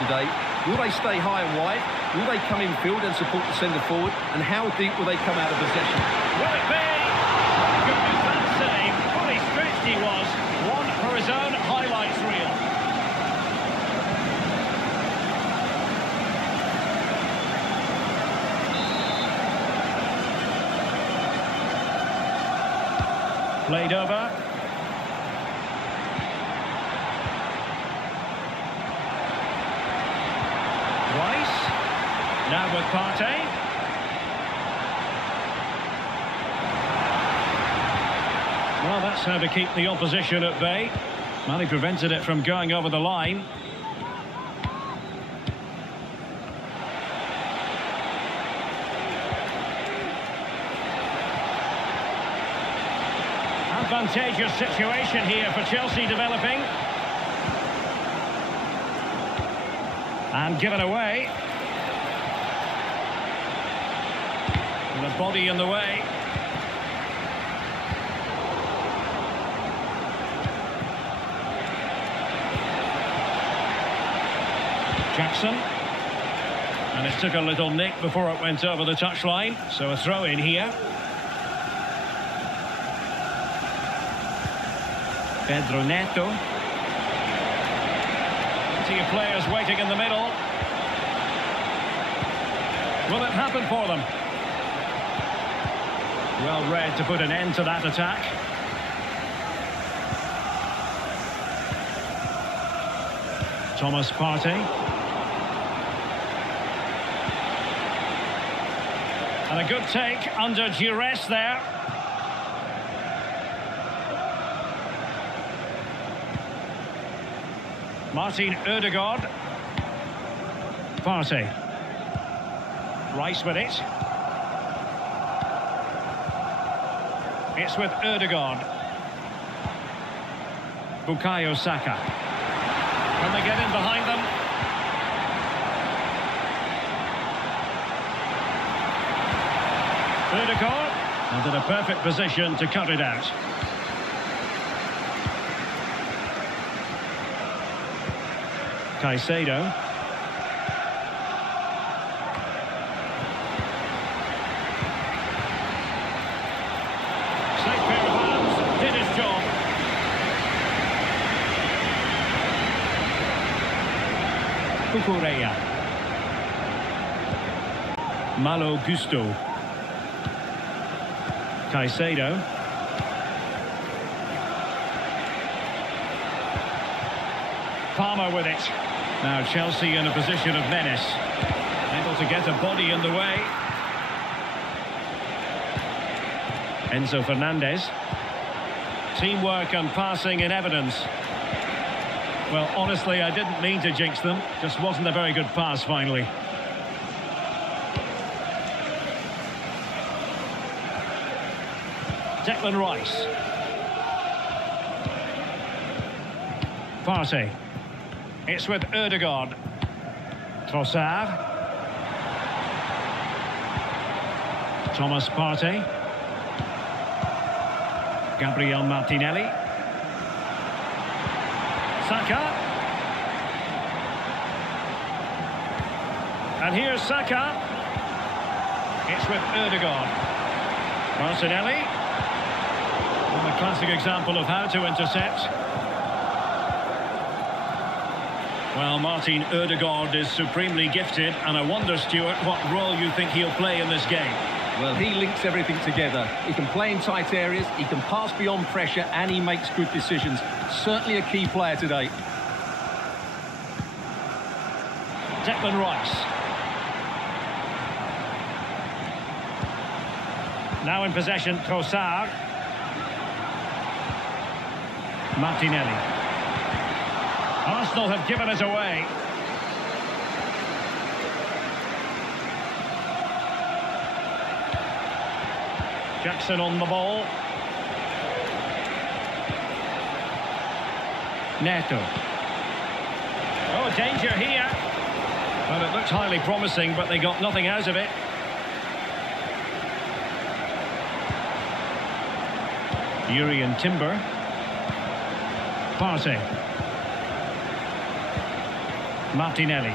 today. Will they stay high and wide? Will they come in field and support the centre forward? And how deep will they come out of possession? Will it be? Goodness, that save. Fully stretched he was. One for his own highlights reel. Played over. Rice. Now with Partey. Well, that's how to keep the opposition at bay. Well, he prevented it from going over the line. Advantageous situation here for Chelsea developing. And given away. And the body in the way. Jackson. And it took a little nick before it went over the touchline. So a throw in here. Pedro Neto. Plenty of players waiting in the middle. Will it happen for them? Well read to put an end to that attack. Thomas Partey. And a good take under duress there. Martin Ødegaard. Partey. Rice with it. It's with Ødegaard. Bukayo Saka. Can they get in behind them? Ødegaard. And in a perfect position to cut it out. Caicedo. Safe pair of hands, did his job. Cucurella. Malo Gusto. Caicedo. Palmer with it. Now Chelsea in a position of menace. Able to get a body in the way. Enzo Fernandez. Teamwork and passing in evidence. Well, honestly, I didn't mean to jinx them. Just wasn't a very good pass finally. Declan Rice. Partey. It's with Ødegaard. Trossard. Thomas Partey. Gabriel Martinelli. Saka. And here's Saka. It's with Ødegaard. Martinelli. And a classic example of how to intercept. Well, Martin Ødegaard is supremely gifted, and I wonder, Stuart, what role you think he'll play in this game. Well, he links everything together. He can play in tight areas, he can pass beyond pressure, and he makes good decisions. Certainly a key player today. Declan Rice. Now in possession, Trossard. Martinelli. Arsenal have given it away. Jackson on the ball. Neto. Oh, danger here. Well, it looked highly promising, but they got nothing out of it. Jurriën Timber. Partey. Martinelli.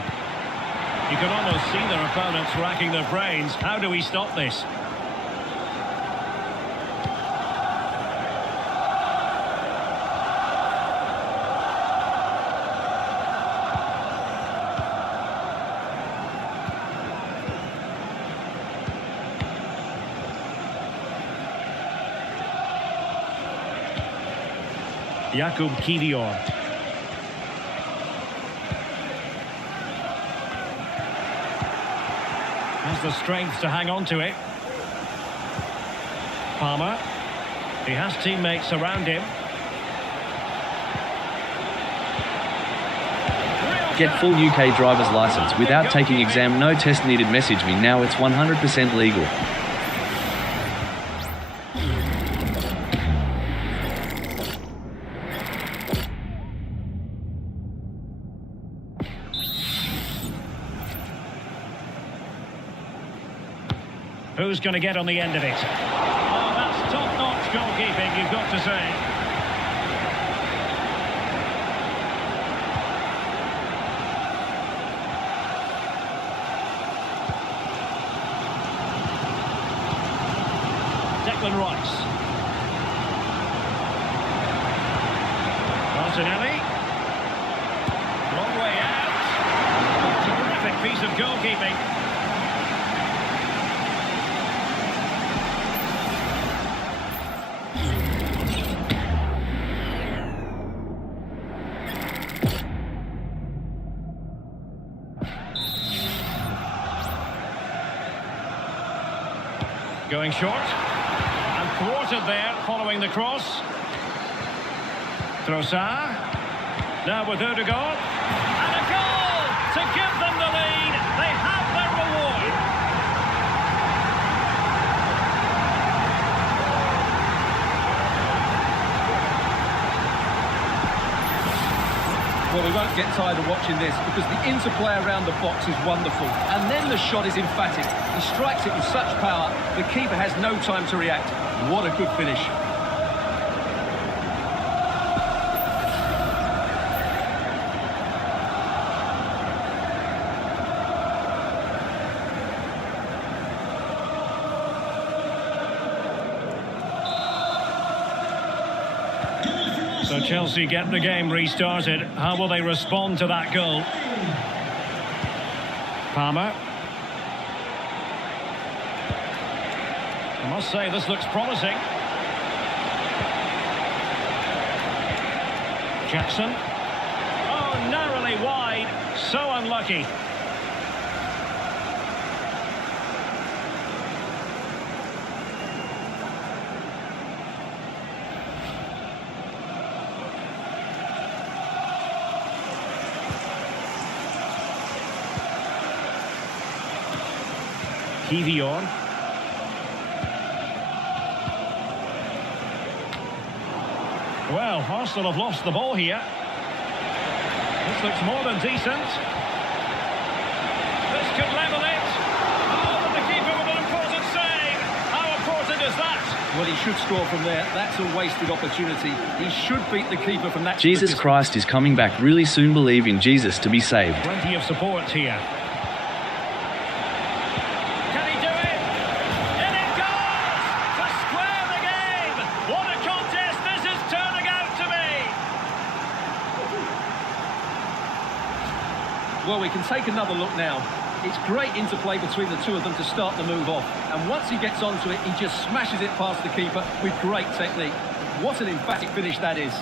You can almost see their opponents racking their brains. How do we stop this? Jakub Kiwior. Has the strength to hang on to it. Palmer. He has teammates around him. Get full UK driver's licence without taking exam. No test needed. Message me now. It's 100% legal. Who's going to get on the end of it? Oh, that's top-notch goalkeeping, you've got to say. Declan Rice. Martinelli. Long way out. Terrific piece of goalkeeping. Going short, and thwarted there, following the cross. Trossard, now with Ødegaard, and a goal to give them the lead. They have their reward. Well, we won't get tired of watching this because the interplay around the box is wonderful. And then the shot is emphatic. He strikes it with such power, the keeper has no time to react. What a good finish. So Chelsea get the game restarted. How will they respond to that goal? Palmer. I must say, this looks promising. Jackson. Oh, narrowly wide. So unlucky. Kiwior. Well, Arsenal have lost the ball here. This looks more than decent. This could level it. Oh, and the keeper with an important save. How important is that? Well, he should score from there. That's a wasted opportunity. He should beat the keeper from that. Jesus Christ is coming back really soon. Believe in Jesus to be saved. Plenty of support here. Well, we can take another look now. It's great interplay between the two of them to start the move off. And once he gets onto it, he just smashes it past the keeper with great technique. What an emphatic finish that is.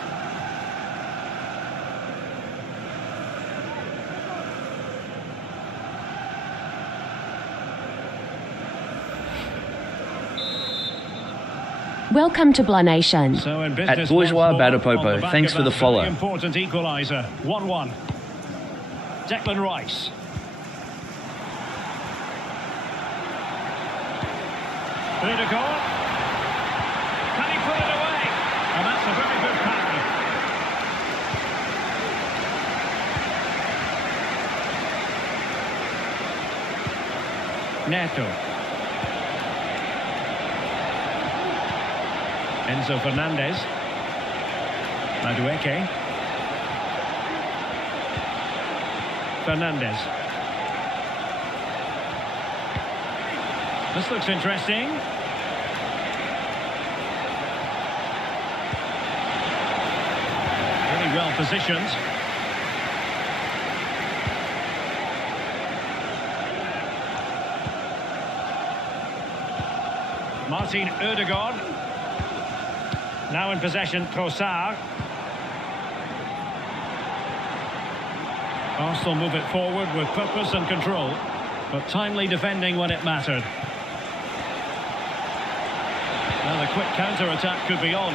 Welcome to Blah Nation. So in At Bourgeois Badapopo, thanks for the follow. Important equaliser, 1-1. Declan Rice. Ødegaard. Can he put it away? And that's a very good pattern. Neto. Enzo Fernandez. Madueke. Fernandes. This looks interesting. Really well positioned. Martin Ødegaard. Now in possession, Trossard. Arsenal move it forward with purpose and control, but timely defending when it mattered. Now the quick counter-attack could be on.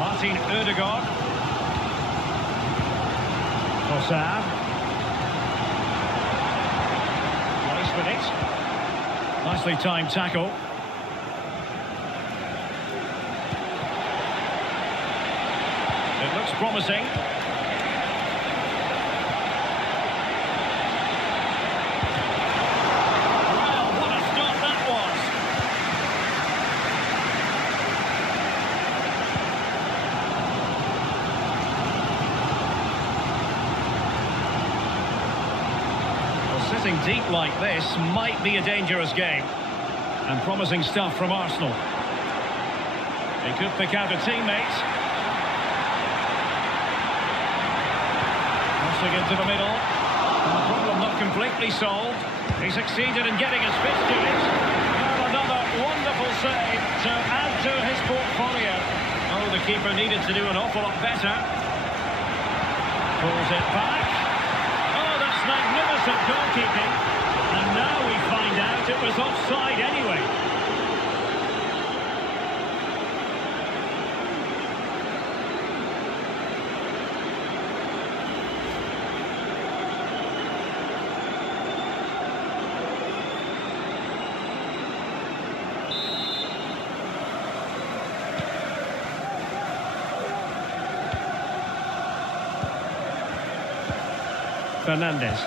Martin Ødegaard. Trossard. Nice with it. Nicely timed tackle. It looks promising. Wow, what a stop that was. Well, sitting deep like this might be a dangerous game. And promising stuff from Arsenal. He could pick out a teammate. Crossing into the middle. The problem not completely solved. He succeeded in getting his fist to it. Well, another wonderful save to add to his portfolio. Oh, the keeper needed to do an awful lot better. Pulls it back. Oh, that's magnificent goalkeeping. And now we find out it was offside anyway. Fernandes.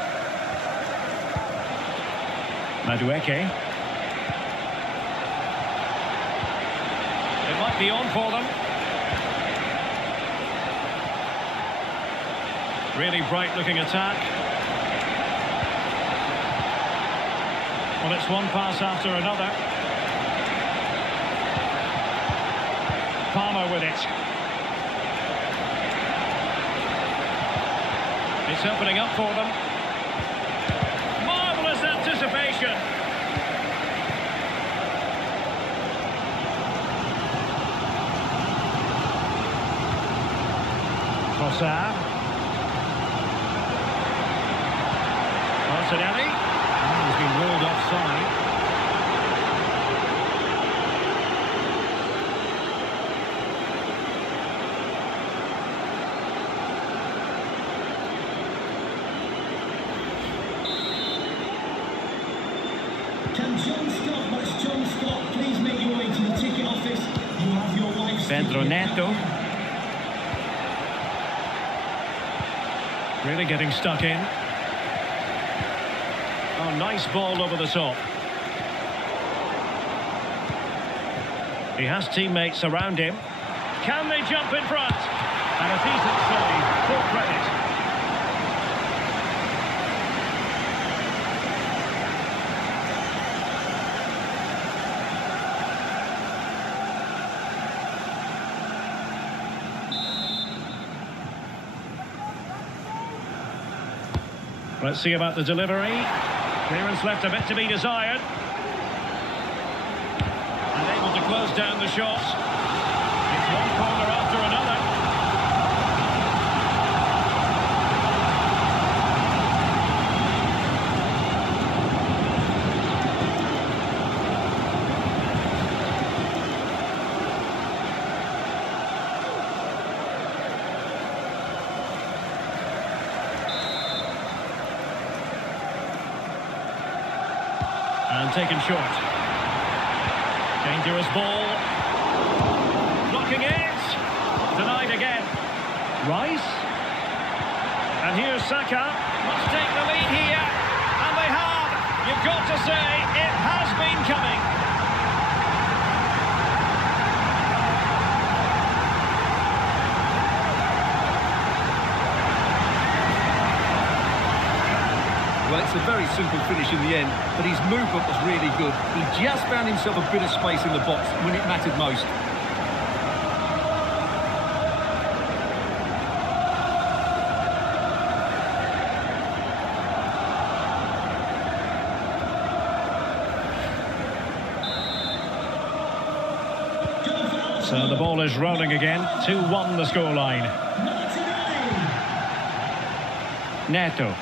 Madueke. It might be on for them. Really bright looking attack. Well, it's one pass after another. Palmer with it. It's opening up for them. Marvellous anticipation. Trossard. Martinelli. Oh, he's been ruled offside. Can John Scott, that's John Scott, please make your way to the ticket office. You have your wife's Pedro Neto. Really getting stuck in. Oh, nice ball over the top. He has teammates around him. Can they jump in front? And a decent save, full credit. Let's see about the delivery. Clearance left a bit to be desired. And able to close down the shot. It's one corner after another. And taken short. Dangerous ball. Blocking it. Denied again. Rice. And here's Saka. Must take the lead here. And they have. You've got to say, it has been coming. It's a very simple finish in the end, but his movement was really good. He just found himself a bit of space in the box when it mattered most. So the ball is rolling again. 2-1 the scoreline. Neto.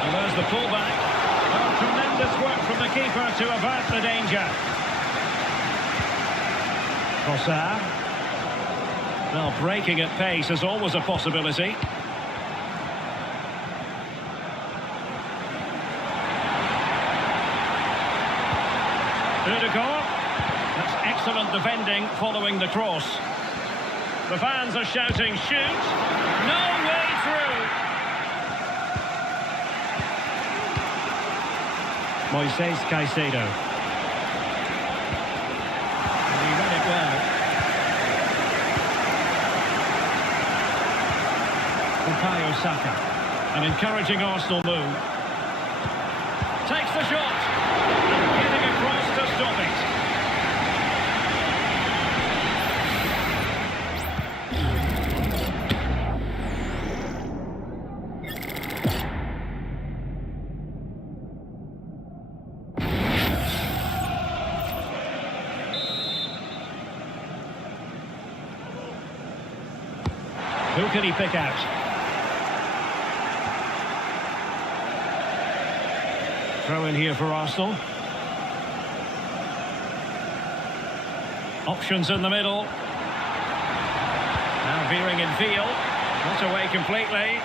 And there's the pullback. Oh, tremendous work from the keeper to avert the danger. Trossard. Well, breaking at pace is always a possibility. Rudiger. That's excellent defending following the cross. The fans are shouting, shoot! No way through! Moises Caicedo. And he read it well. Bukayo Saka. An encouraging Arsenal move. Takes the shot. And getting across to stop it. Who can he pick out? Throw in here for Arsenal. Options in the middle. Now veering in field. Not away completely.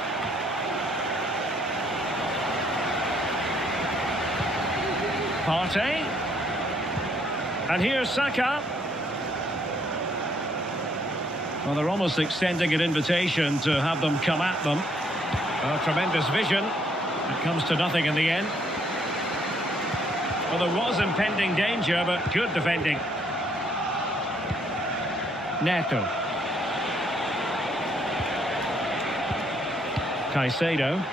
Partey. And here's Saka. Well, they're almost extending an invitation to have them come at them. Oh, tremendous vision. It comes to nothing in the end. Well, there was impending danger, but good defending. Neto. Caicedo.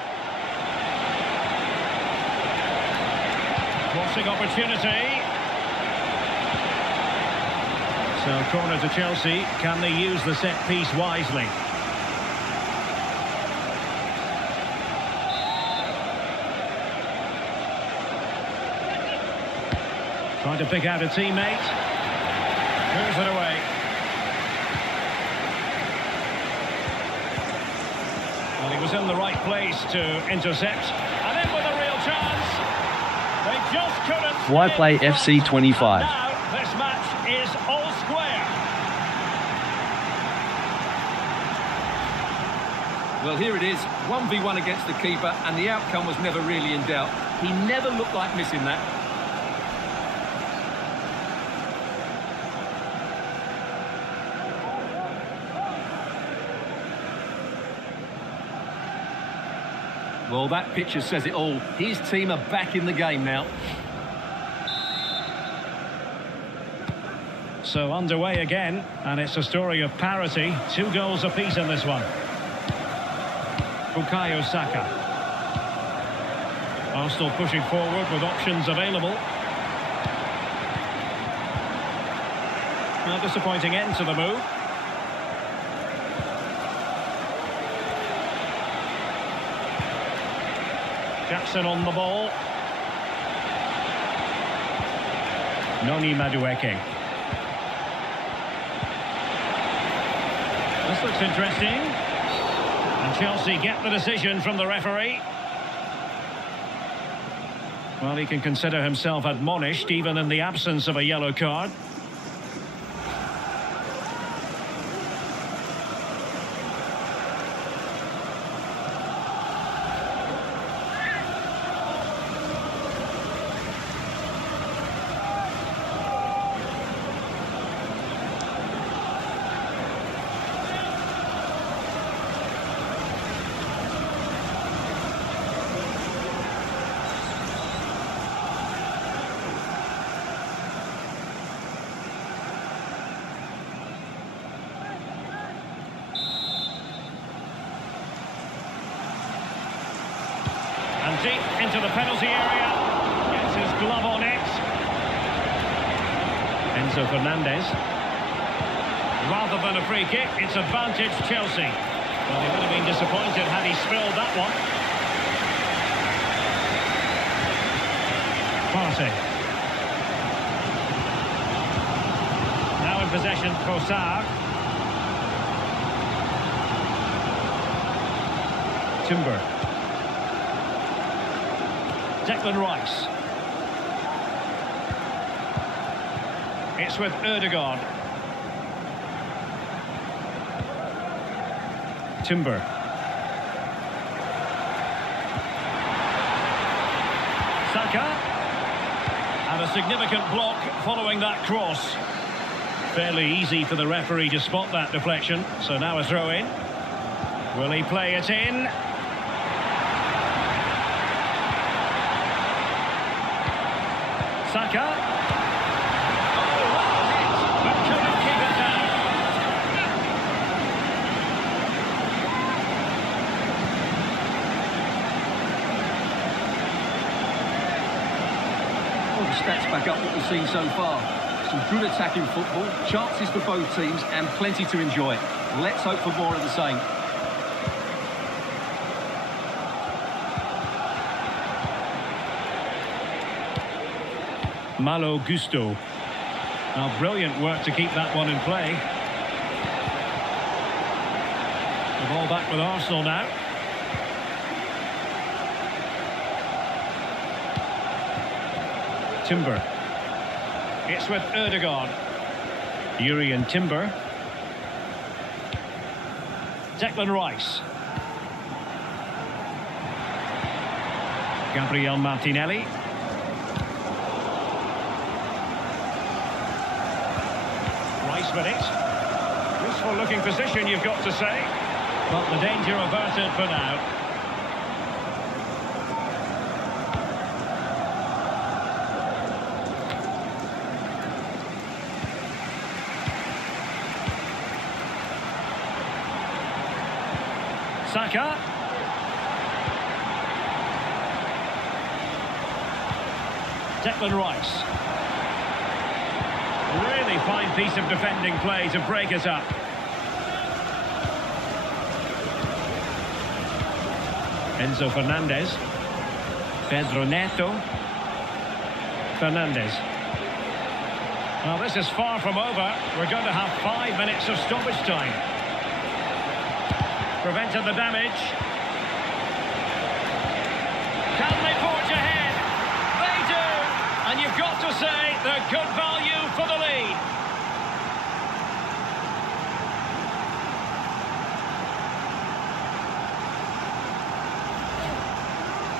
Crossing opportunity. So, corner to Chelsea. Can they use the set piece wisely? Trying to pick out a teammate. Clears it away. Well, he was in the right place to intercept. And in with a real chance. They just couldn't. Why play FC 25? Now, this match is all square. Well, here it is, 1v1 against the keeper, and the outcome was never really in doubt. He never looked like missing that. Well, that picture says it all. His team are back in the game now. So underway again, and it's a story of parity. 2 goals apiece in this one. Bukayo Saka. Arsenal pushing forward with options available. Well, disappointing end to the move. Jackson on the ball. Noni Madueke. This looks interesting. And Chelsea get the decision from the referee. Well, he can consider himself admonished even in the absence of a yellow card. opportunity into the penalty area. Gets his glove on it. Enzo Fernandez. Rather than a free kick, it's advantage Chelsea. Well, he would have been disappointed had he spilled that one. Partey. Now in possession, Trossard. Timber. Declan Rice. It's with Ødegaard. Timber. Saka. And a significant block following that cross. Fairly easy for the referee to spot that deflection. So now a throw in. Will he play it in? Saka. Oh, what a hit! But couldn't keep it down. Well, the stats back up what we've seen so far. Some good attacking football, chances for both teams and plenty to enjoy. Let's hope for more of the same. Malo Gusto. Now, brilliant work to keep that one in play. The ball back with Arsenal now. Timber. It's with Ødegaard. Jurriën Timber. Declan Rice. Gabriel Martinelli. Rice with it. Useful looking position, you've got to say. But the danger averted for now. Saka. Declan Rice. Really fine piece of defending play to break it up. Enzo Fernandez. Pedro Neto. Fernandez. Well, this is far from over. We're going to have 5 minutes of stoppage time. Prevented the damage. Can they forge ahead? They do! And you've got to say they're good value for the lead.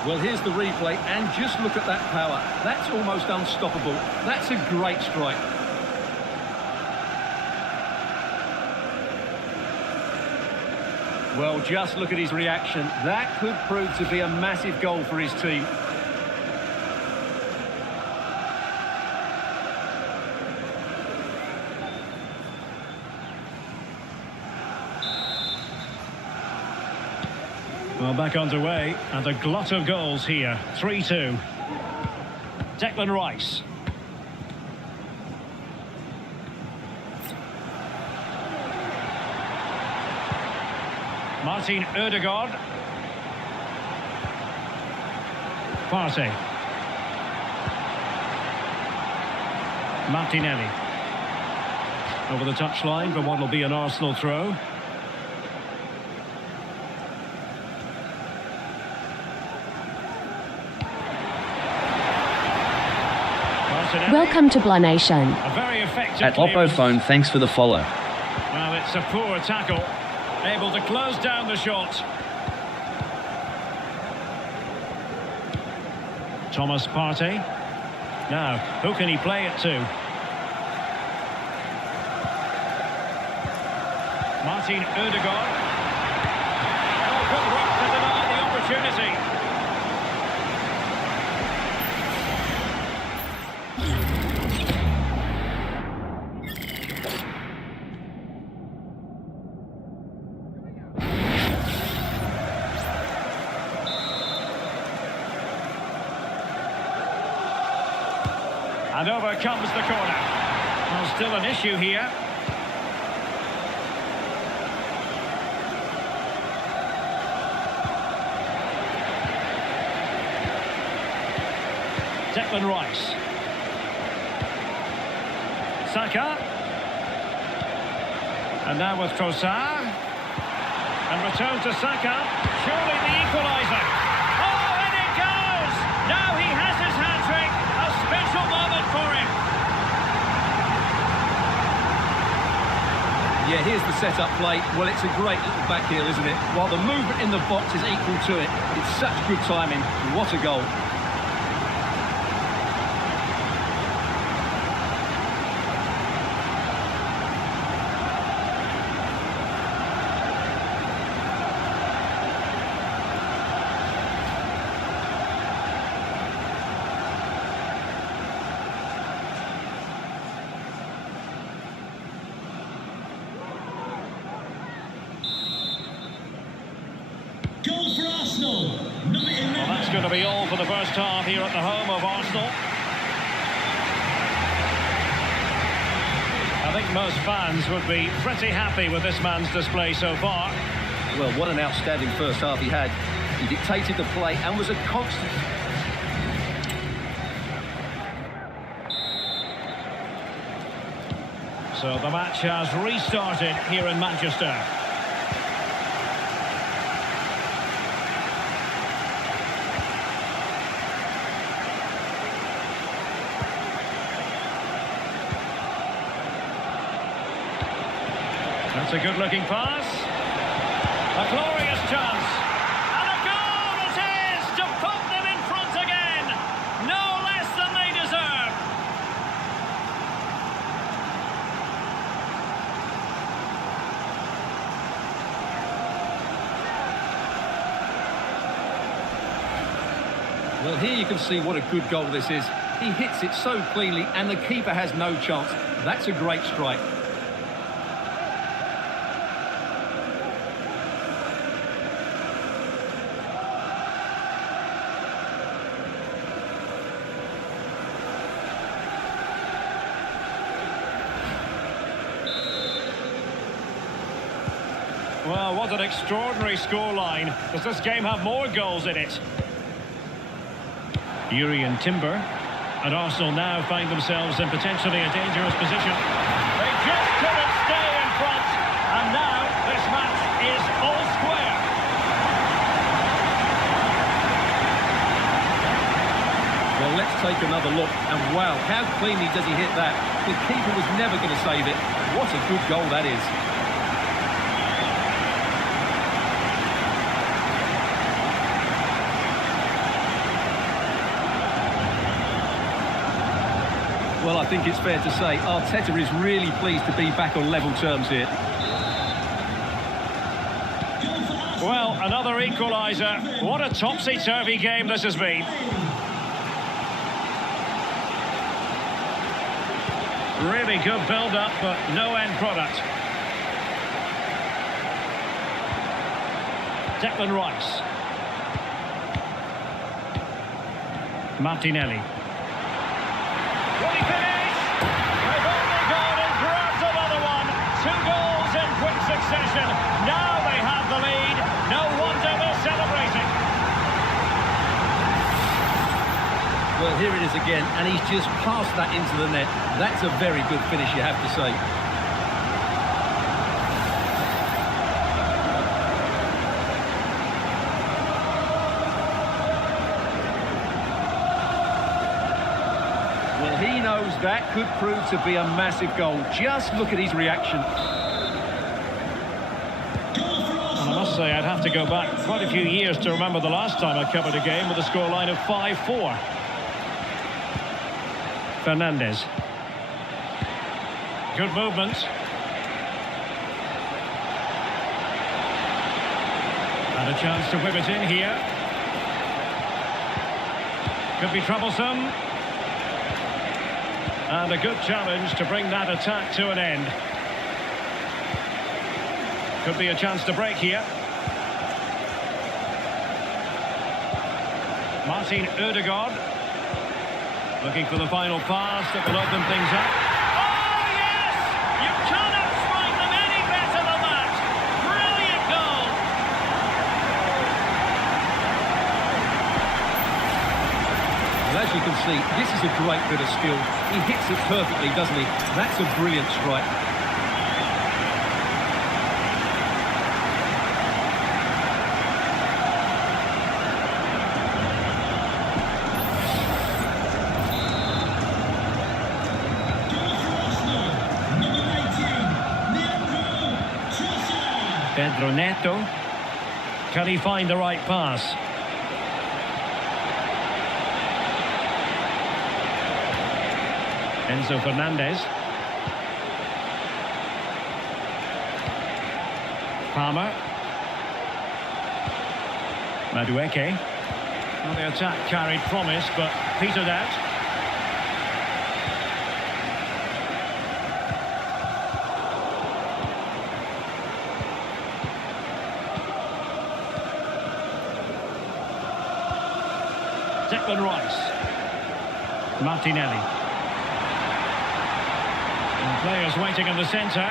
Well, here's the replay, and just look at that power. That's almost unstoppable. That's a great strike. Well, just look at his reaction. That could prove to be a massive goal for his team. Well, back underway, and a glut of goals here. 3-2. Declan Rice. Martin Ødegaard. Partey. Martinelli. Over the touchline for what will be an Arsenal throw. Welcome to Blah Nation. A very effective At Oppo clearance. Phone, thanks for the follow. Well, it's a poor tackle. Able to close down the shot. Thomas Partey. Now, who can he play it to? Martin Ødegaard. Oh, good work to deny the opportunity. And over comes the corner. Well, still an issue here. Declan Rice. Saka. And now with Trossard. And return to Saka. Surely the equaliser. Oh, and it goes! Now he has his hat-trick. A special moment for him. Yeah, here's the set-up play. Well, it's a great little back heel, isn't it? While the movement in the box is equal to it. It's such good timing. What a goal. Goal for Arsenal. Number 11. Well, that's going to be all for the first half here at the home of Arsenal. I think most fans would be pretty happy with this man's display so far. Well, what an outstanding first half he had. He dictated the play and was a constant. So the match has restarted here in Manchester. That's a good-looking pass. A glorious chance. And a goal it is to put them in front again. No less than they deserve. Well, here you can see what a good goal this is. He hits it so cleanly and the keeper has no chance. That's a great strike. Well, what an extraordinary scoreline. Does this game have more goals in it? Jurrien Timber. And Arsenal now find themselves in potentially a dangerous position. They just couldn't stay in front. And now this match is all square. Well, let's take another look. And wow, how cleanly does he hit that? The keeper was never going to save it. What a good goal that is. Well, I think it's fair to say Arteta is really pleased to be back on level terms here. Well, another equaliser. What a topsy-turvy game this has been. Really good build-up, but no end product. Declan Rice. Martinelli. Will he finish? They've only gone and grabbed another one. 2 goals in quick succession. Now they have the lead. No wonder they're celebrating. Well, here it is again, and he's just passed that into the net. That's a very good finish, you have to say. Well, he knows that could prove to be a massive goal. Just look at his reaction. And I must say, I'd have to go back quite a few years to remember the last time I covered a game with a scoreline of 5-4. Fernandes. Good movement. And a chance to whip it in here. Could be troublesome. And a good challenge to bring that attack to an end. Could be a chance to break here. Martin Ødegaard. Looking for the final pass that will open things up. Oh, yes! You cannot strike them any better than that. Brilliant goal. Well, as you can see, this is a great bit of skill. He hits it perfectly, doesn't he? That's a brilliant strike. Pedro Neto. Can he find the right pass? Enzo Fernandez. Palmer. Madueke. Well, the attack carried promise, but petered out. Declan Rice. Martinelli. And players waiting in the centre.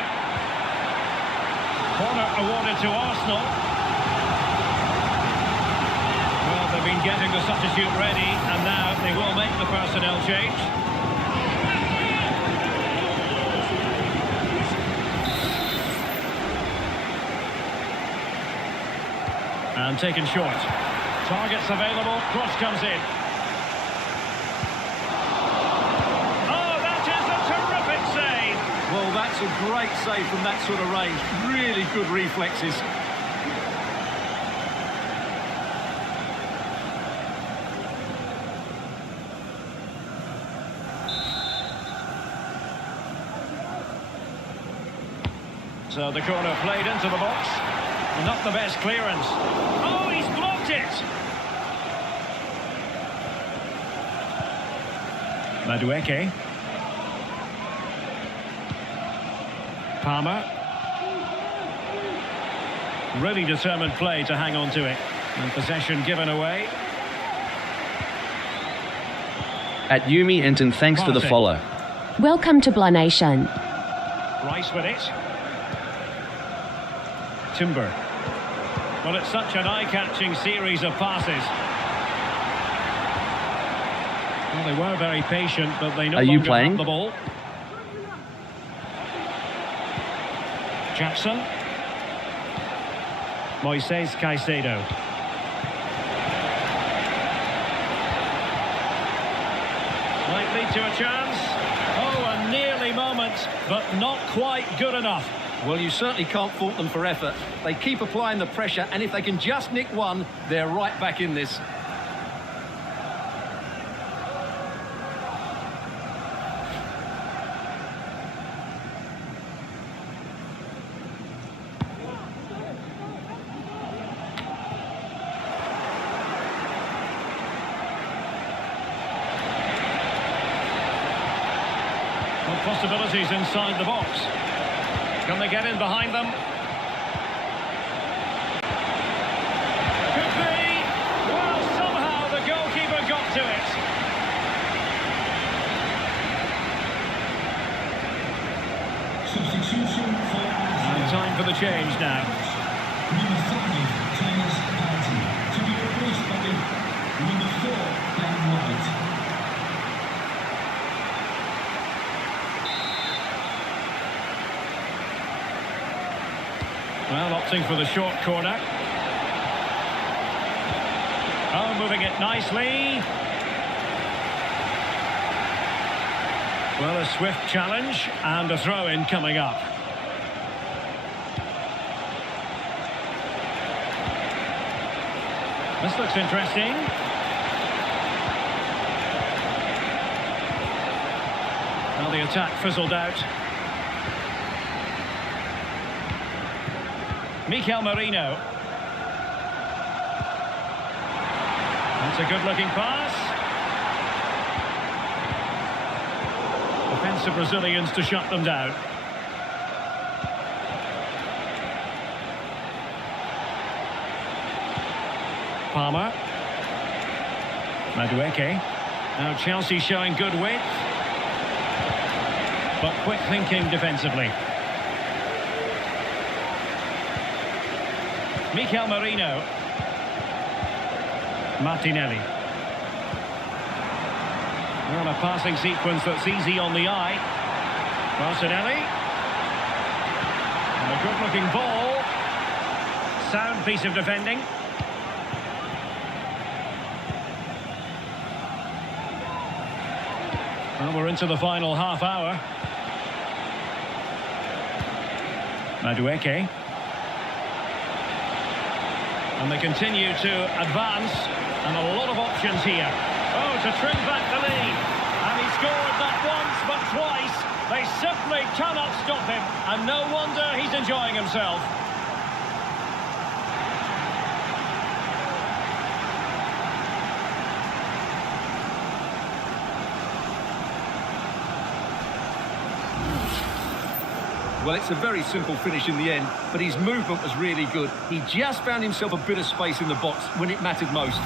Corner awarded to Arsenal. Well, they've been getting the substitute ready, and now they will make the personnel change. And taken short. Targets available, cross comes in. Oh, that is a terrific save! Well, that's a great save from that sort of range. Really good reflexes. So the corner played into the box. Not the best clearance. Oh, he's blocked it! Madueke. Palmer. Really determined play to hang on to it. And possession given away. At Yumi Enton, thanks for the Partey. follow. Welcome to Blah Nation. Rice with it. Timber. Well, it's such an eye-catching series of passes. Well, they were very patient, but they no Are you longer playing? have the ball. Jackson. Moises Caicedo. Might lead to a chance. Oh, a nearly moment, but not quite good enough. Well, you certainly can't fault them for effort. They keep applying the pressure, and if they can just nick one, they're right back in this. Well, possibilities inside the box. Can they get in behind them? Could be. Well, somehow the goalkeeper got to it. Substitution for And Arsenal. time for the change now. Number 5, Thomas Partey. To be replaced by number 4, Ben White. Well, opting for the short corner. Oh, moving it nicely. Well, a swift challenge and a throw-in coming up. This looks interesting. Well, the attack fizzled out. Mikel Merino. That's a good-looking pass. Defensive Brazilians to shut them down. Palmer. Madueke. Now Chelsea showing good width, but quick thinking defensively. Mikel Merino. Martinelli. Well, a passing sequence that's easy on the eye. Martinelli. And a good-looking ball. Sound piece of defending. Well, we're into the final half hour. Madueke. And they continue to advance, and a lot of options here. Oh, to trim back the lead. And he scored not once, but twice. They simply cannot stop him, and no wonder he's enjoying himself. Well, it's a very simple finish in the end, but his movement was really good. He just found himself a bit of space in the box when it mattered most.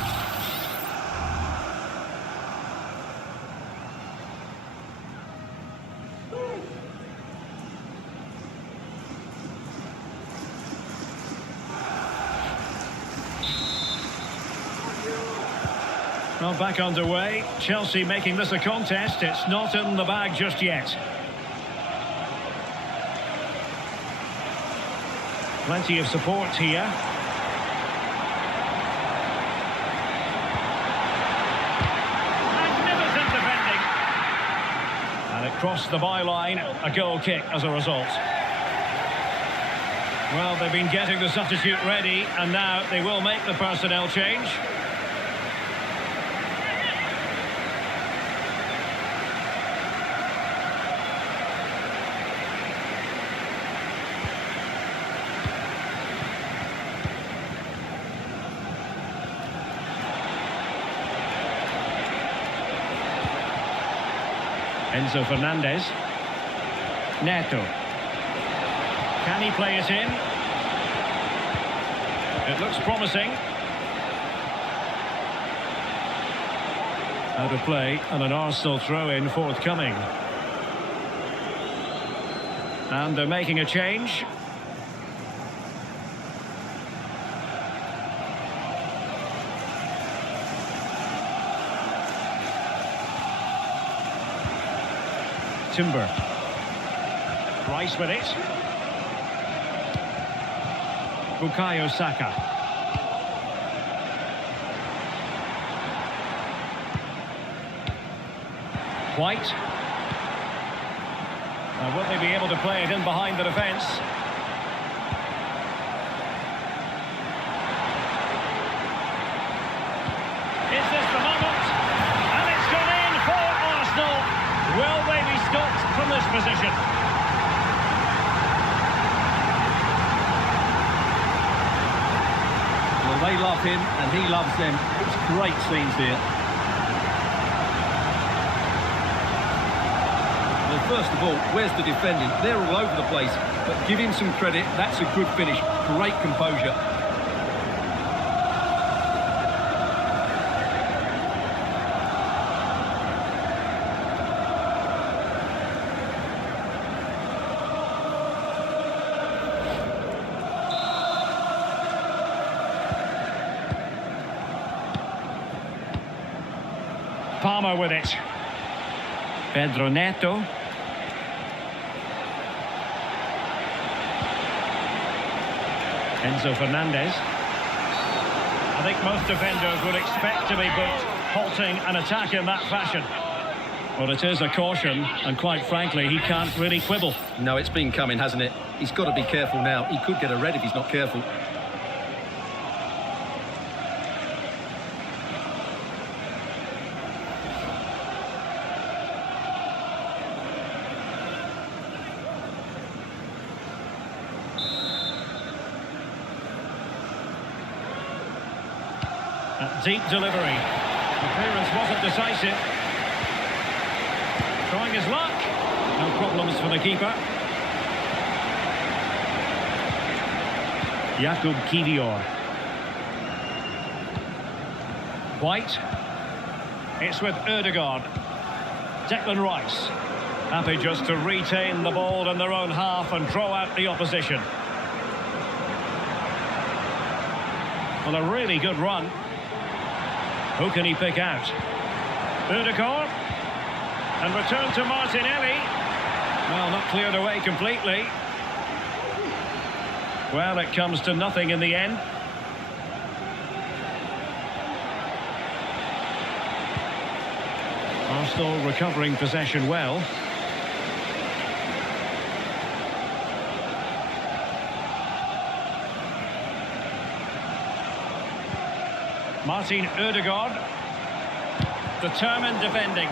Well, back underway. Chelsea making this a contest. It's not in the bag just yet. Plenty of support here. Magnificent defending. And it crossed the byline. A goal kick as a result. Well, they've been getting the substitute ready, and now they will make the personnel change. Enzo Fernandez. Neto. Can he play it in? It looks promising. Out of play, and an Arsenal throw-in forthcoming. And they're making a change. Timber. Rice with it. Bukayo Saka. White. Now, will they be able to play it in behind the defence? Is this the moment? And it's gone in for Arsenal. Will they be stopped from this position? Well, they love him and he loves them. It's great scenes here. Well, first of all, where's the defending? They're all over the place, but give him some credit. That's a good finish. Great composure. Palmer with it. Pedro Neto. Enzo Fernandez. I think most defenders would expect to be booked, halting an attack in that fashion. But it is a caution, and quite frankly, he can't really quibble. No, it's been coming, hasn't it? He's got to be careful now. He could get a red if he's not careful. Deep delivery. The clearance wasn't decisive. Trying his luck. No problems for the keeper. Jakub Kiwior. White. It's with Ødegaard. Declan Rice. Happy just to retain the ball in their own half and draw out the opposition. Well, a really good run. Who can he pick out? Ødegaard. And return to Martinelli. Well, not cleared away completely. Well, it comes to nothing in the end. Arsenal recovering possession well. Martin Ødegaard. Determined defending.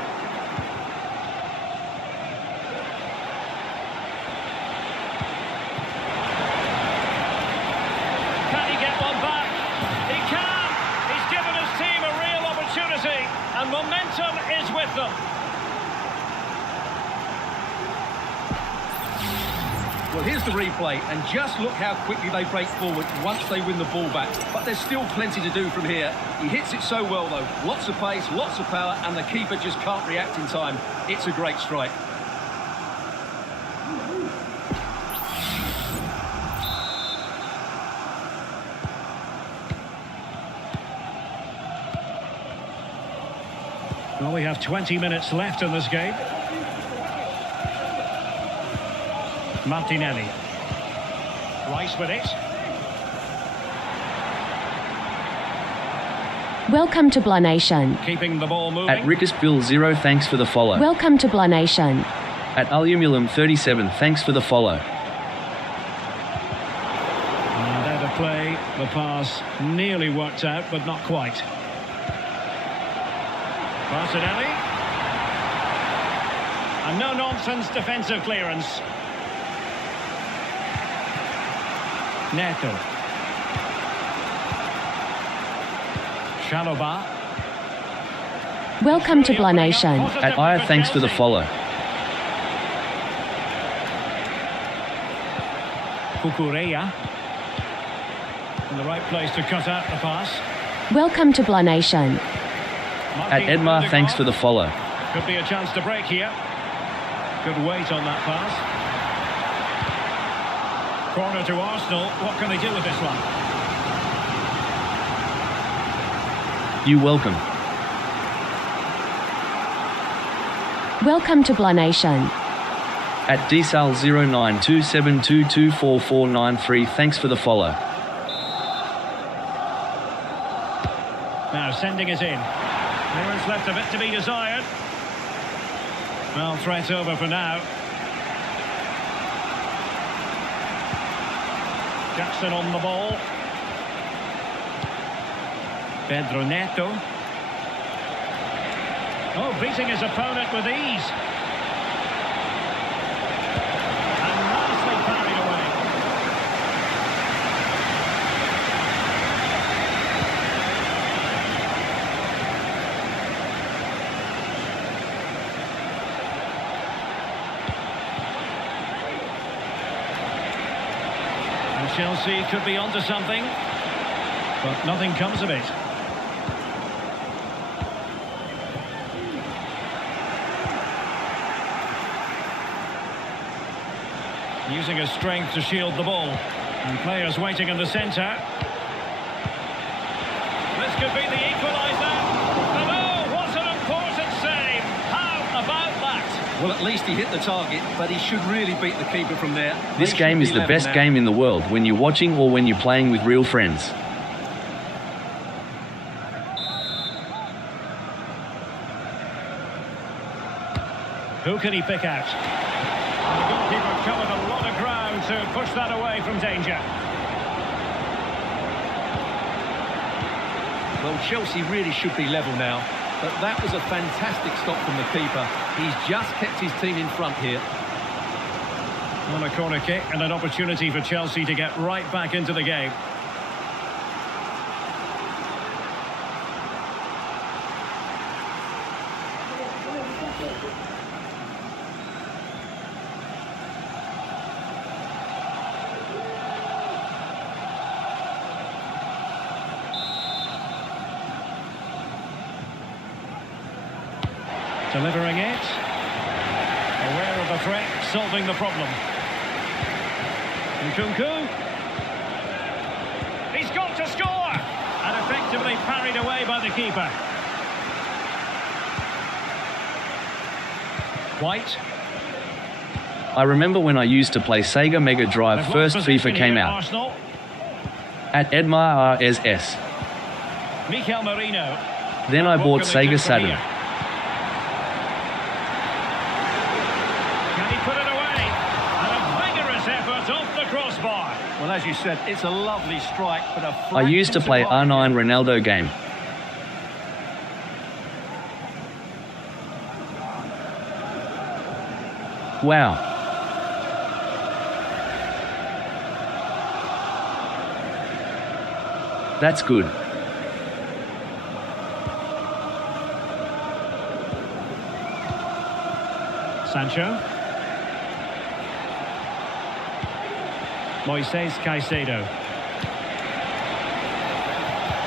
Can he get one back? He can! He's given his team a real opportunity, and momentum is with them. Well, here's the replay, and just look how quickly they break forward once they win the ball back. But there's still plenty to do from here. He hits it so well, though. Lots of pace, lots of power, and the keeper just can't react in time. It's a great strike. Well, we have 20 minutes left in this game. Martinelli. Rice with it. Welcome to Blah Nation. Keeping the ball moving. At Rickusbill 0, thanks for the follow. Welcome to Blah Nation. At Alumulum 37, thanks for the follow. And out of play, the pass nearly worked out, but not quite. Martinelli. A no-nonsense defensive clearance. Neto. Chalobah. Welcome to Blah Nation. At Aya, thanks for the follow. Cucurella. In the right place to cut out the pass. Welcome to Blah Nation. At Edmar, thanks for the follow. Could be a chance to break here. Good weight on that pass. Corner to Arsenal. What can they do with this one? You welcome. Welcome to Blah Nation. At DSAL0927224493, thanks for the follow. Now sending it in. Clearance left a bit to be desired. Well, threat over for now. Jackson on the ball. Pedro Neto. Oh, beating his opponent with ease. And nicely parried away. And Chelsea could be onto something, but nothing comes of it. Using his strength to shield the ball. And players waiting in the centre. This could be the equaliser. And oh, what an important save. How about that? Well, at least he hit the target, but he should really beat the keeper from there. This game is the best game in the world when you're watching or when you're playing with real friends. Who can he pick out? And the goalkeeper covered a lot of ground to push that away from danger. Well, Chelsea really should be level now, but that was a fantastic stop from the keeper. He's just kept his team in front here. On a corner kick and an opportunity for Chelsea to get right back into the game. Delivering it. Aware of the threat, solving the problem. Nkunku. He's got to score! And effectively parried away by the keeper. White. I remember when I used to play Sega Mega Drive They've first lost possession FIFA came here, out. Arsenal. At Edmar RSS. Mikel Merino. Then I What bought can they do Sega from Saturn. here? Can he put it away? And a vigorous effort off the crossbar. Well, as you said, it's a lovely strike, but a I used to play R9 Ronaldo game. Wow. That's good. Sancho. Moises Caicedo.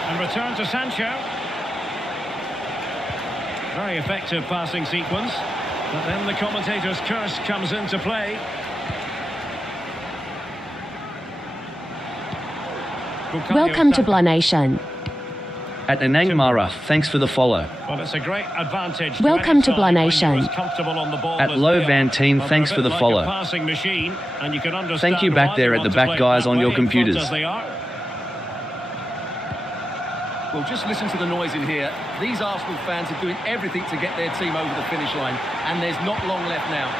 And return to Sancho. Very effective passing sequence. But then the commentator's curse comes into play. Bukayo Welcome to Saka. Blah Nation. At Anang Mara, thanks for the follow. Well, it's a great advantage. to Welcome any to side Blah when you're Nation. as comfortable on the ball At as Low they Van are. Teen, Well, thanks they're for a the bit follow. like a passing machine, and you can understand Thank you back why there they at the want to back play guys that on your way in front computers. as they are. Well, just listen to the noise in here. These Arsenal fans are doing everything to get their team over the finish line, and there's not long left now.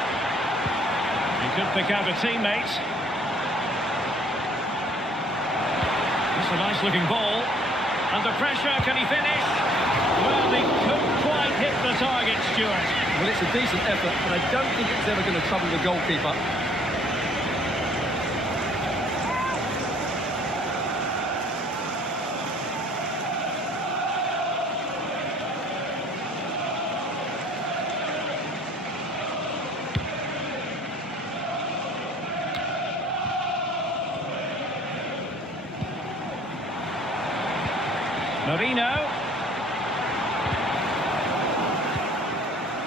He could pick out a teammate. That's a nice-looking ball. Under pressure, can he finish? Well, he couldn't quite hit the target, Stuart. Well, it's a decent effort, but I don't think it's ever going to trouble the goalkeeper. Merino.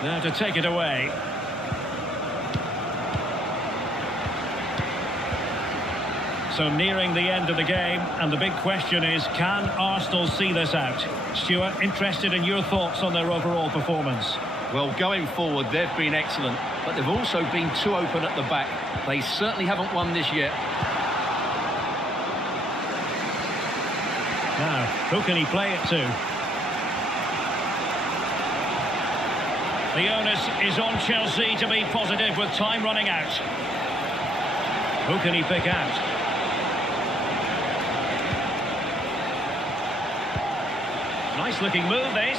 There to take it away. So nearing the end of the game, and the big question is, can Arsenal see this out? Stuart, interested in your thoughts on their overall performance. Well, going forward, they've been excellent, but they've also been too open at the back. They certainly haven't won this yet. Now, who can he play it to? The onus is on Chelsea to be positive with time running out. Who can he pick out? Nice looking move, this.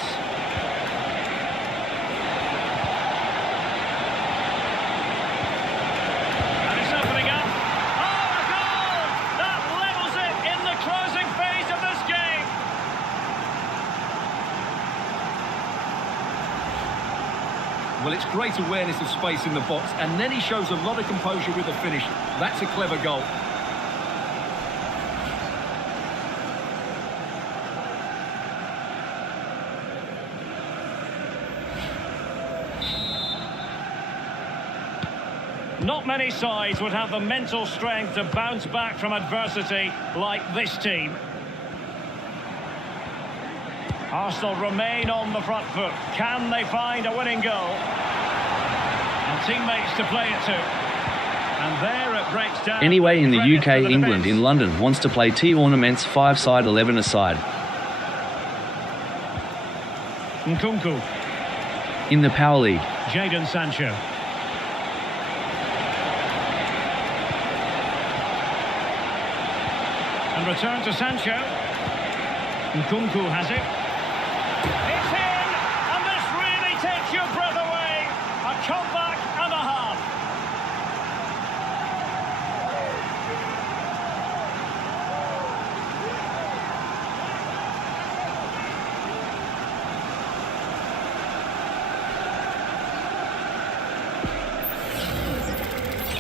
And it's opening up. Oh, a goal! That levels it in the closing phase of this game. Well, it's great awareness of space in the box, and then he shows a lot of composure with the finish. That's a clever goal. Not many sides would have the mental strength to bounce back from adversity like this team. Arsenal remain on the front foot. Can they find a winning goal? And teammates to play it to. And there it breaks down. Anyway, in the Credit UK, to the England, defence. in London, wants to play T-Ornaments 5-side 11-a-side. Nkunku. In the Power League. Jadon Sancho. And return to Sancho. Nkunku has it. It's in! And this really takes your breath away. A comeback and a half.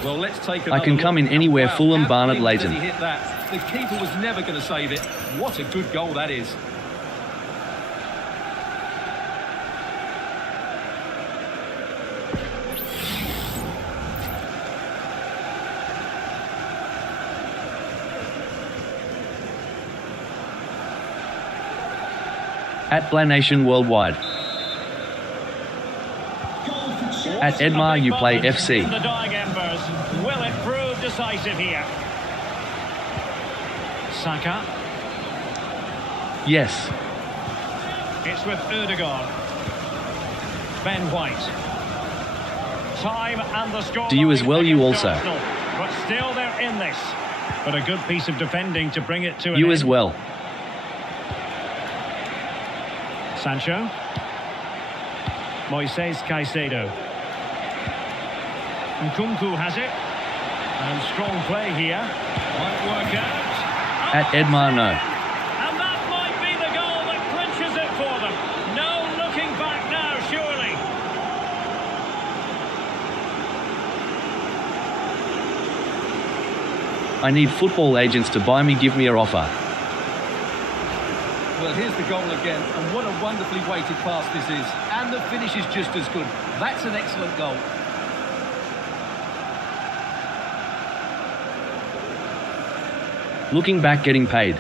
Well, let's take I can come in anywhere, Fulham, how Barnet, clean does Leighton. he hit that? The keeper was never going to save it. What a good goal that is. At Blanation Worldwide. At Edmar you play FC. The dying embers. Will it prove decisive here? Saka. Yes. It's with Ødegaard. Ben White. Time and the score. Do you as well, you also. But still they're in this. But a good piece of defending to bring it to an You end. as well. Sancho. Moises Caicedo. Nkunku has it. And strong play here. Might work out. At Edmar no. And that might be the goal that clinches it for them. No looking back now, surely. I need football agents to buy me, give me an offer. Well, here's the goal again, and what a wonderfully weighted pass this is. And the finish is just as good. That's an excellent goal. Looking back, getting paid.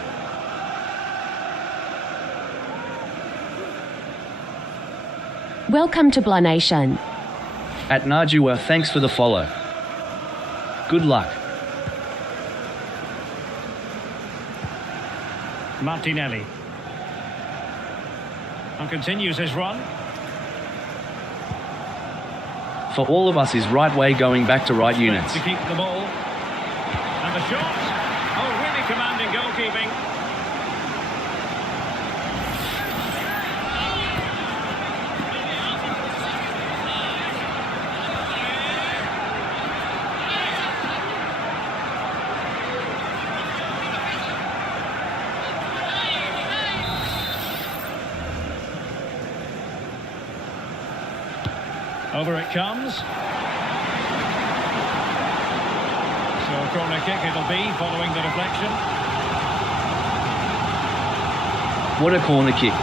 Welcome to Blanation. At Najua, thanks for the follow. Good luck. Martinelli. And continues his run. For all of us is right way going back to right units. To keep the ball. And the shot. Oh, really commanding goalkeeping. Over it comes. So a corner kick it'll be following the deflection. What a corner kick.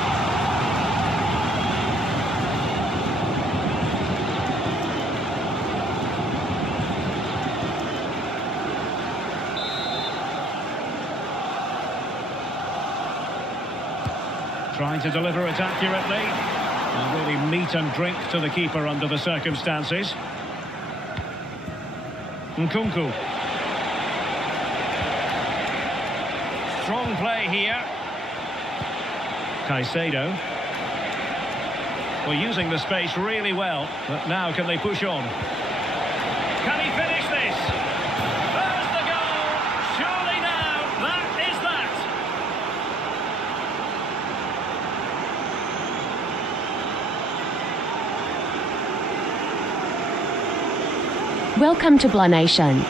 Trying to deliver it accurately. And really meat and drink to the keeper under the circumstances. Nkunku. Strong play here. Caicedo. Well, using the space really well, but now can they push on? Can he finish this? There's the goal! Surely now, that is that! Welcome to Blanation.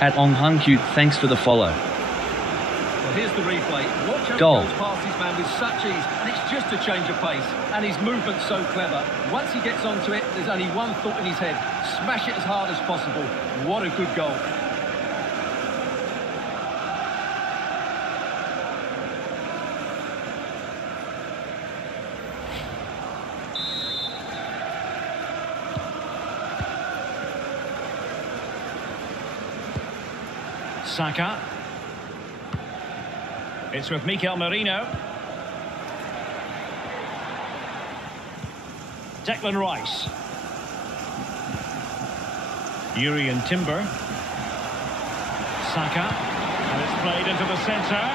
At Ong Hung Cute, thanks for the follow. Well, here's the replay. Watch how Goal. he goes past his man with such ease, and it's just a change of pace. And his movement's so clever. Once he gets onto it, there's only one thought in his head. Smash it as hard as possible. What a good goal. Saka. It's with Mikel Merino. Declan Rice. Urian Timber. Saka. And it's played into the centre.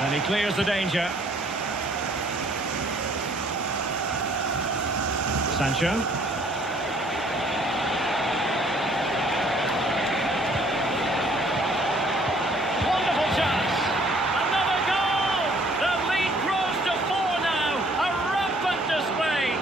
And he clears the danger. Sancho. Wonderful chance. Another goal. The lead grows to 4 now. A rampant display.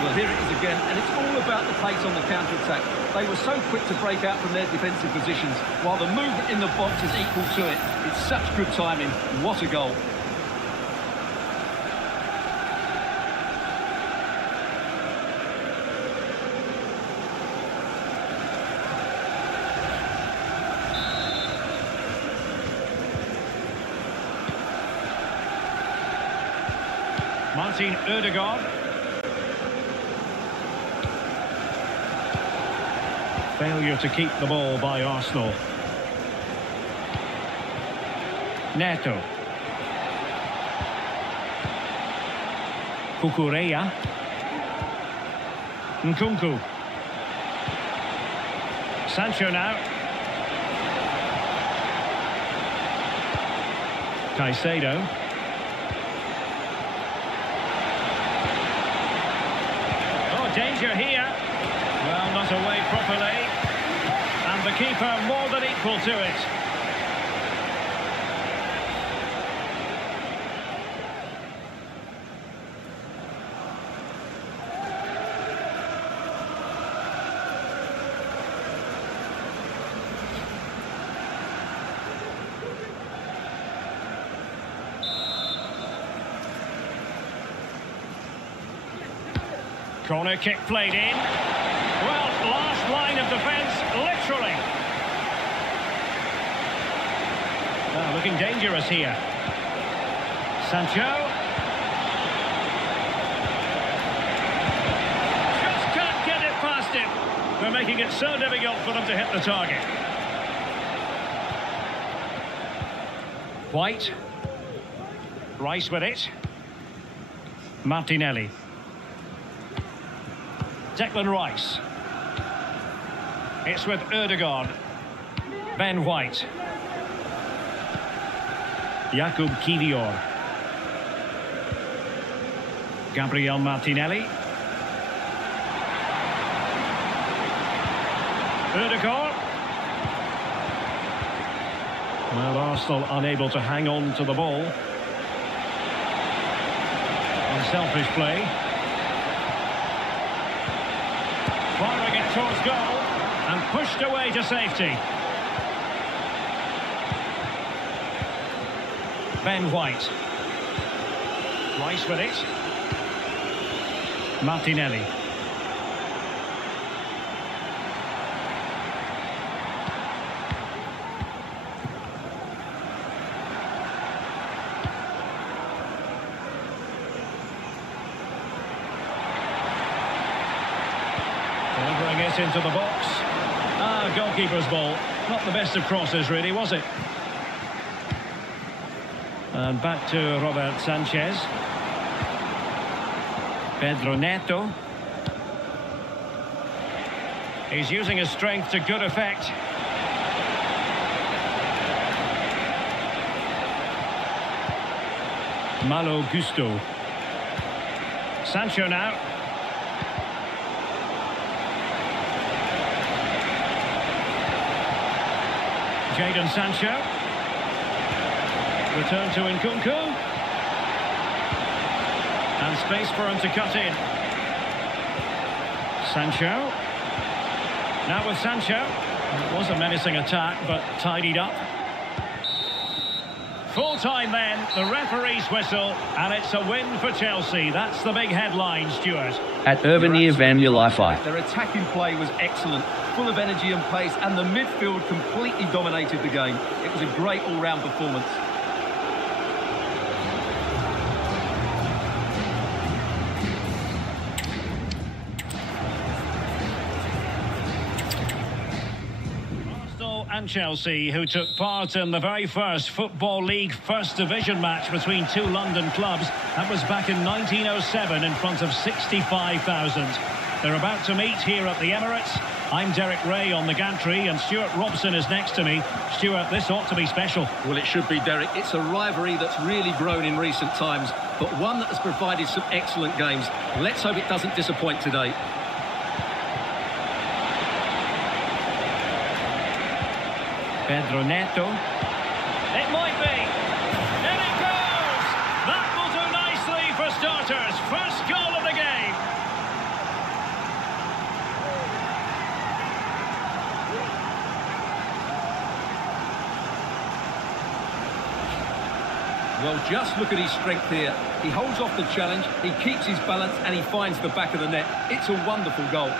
Well, here it is again, and it's all about the pace on the counter-attack. They were so quick to break out from their defensive positions, while the movement in the box is equal to it. It's such good timing. What a goal. Martin Ødegaard. Failure to keep the ball by Arsenal. Neto. Kukureya. Nkunku. Sancho now. Caicedo. Oh, danger here. Well, not away properly. And the keeper more than equal to it. Corner kick played in. Well, last line of defence, literally. Oh, looking dangerous here. Sancho. Just can't get it past him. They're making it so difficult for them to hit the target. White. Rice with it. Martinelli. Declan Rice. It's with Ødegaard. Ben White. Jakub Kivior. Gabriel Martinelli. Ødegaard. Well, Arsenal unable to hang on to the ball. Unselfish play. Firing it towards goal and pushed away to safety. Ben White. Rice with it. Martinelli. Delivering it into the box. Goalkeeper's ball. Not the best of crosses, really, was it? And back to Robert Sanchez. Pedro Neto. He's using his strength to good effect. Malo Gusto. Sancho now. Jadon Sancho. Return to Nkunku. And space for him to cut in. Sancho. Now with Sancho. It was a menacing attack, but tidied up. Full time then, the referee's whistle, and it's a win for Chelsea. That's the big headline, Stuart. At Irvinier van Mulify. Their attacking play was excellent, full of energy and pace, and the midfield completely dominated the game. It was a great all-round performance. And Chelsea, who took part in the very first Football League First Division match between two London clubs. That was back in 1907 in front of 65,000. They're about to meet here at the Emirates. I'm Derek Ray on the gantry, and Stuart Robson is next to me. Stuart, this ought to be special. Well, it should be, Derek. It's a rivalry that's really grown in recent times, but one that has provided some excellent games. Let's hope it doesn't disappoint today. Pedro Neto. It might be. In it goes! That will do nicely for starters. First goal of the game. Well, just look at his strength here. He holds off the challenge, he keeps his balance, and he finds the back of the net. It's a wonderful goal.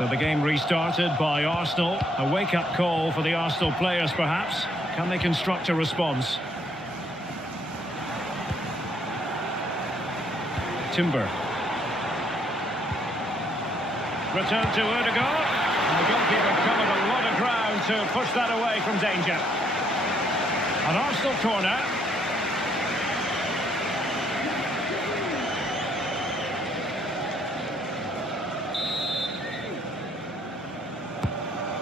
So the game restarted by Arsenal. A wake-up call for the Arsenal players, perhaps. Can they construct a response? Timber. Return to Ødegaard. And the goalkeeper covered a lot of ground to push that away from danger. An Arsenal corner.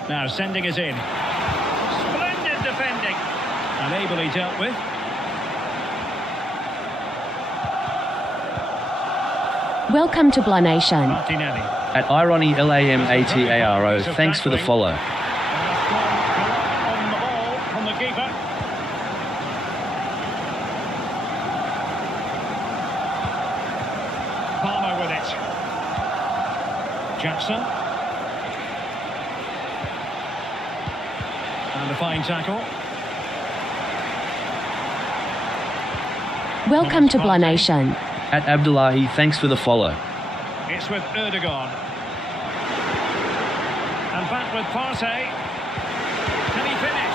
Now sending it in. Splendid defending. And ably dealt with. Welcome to Blah Nation. Martinelli. At Irony Lamataro, thanks for the follow. On the ball from the keeper. Palmer with it. Jackson. And a fine tackle. Welcome to Blah Nation. At Abdullahi, thanks for the follow. It's with Ødegaard. And back with Partey. Can he finish?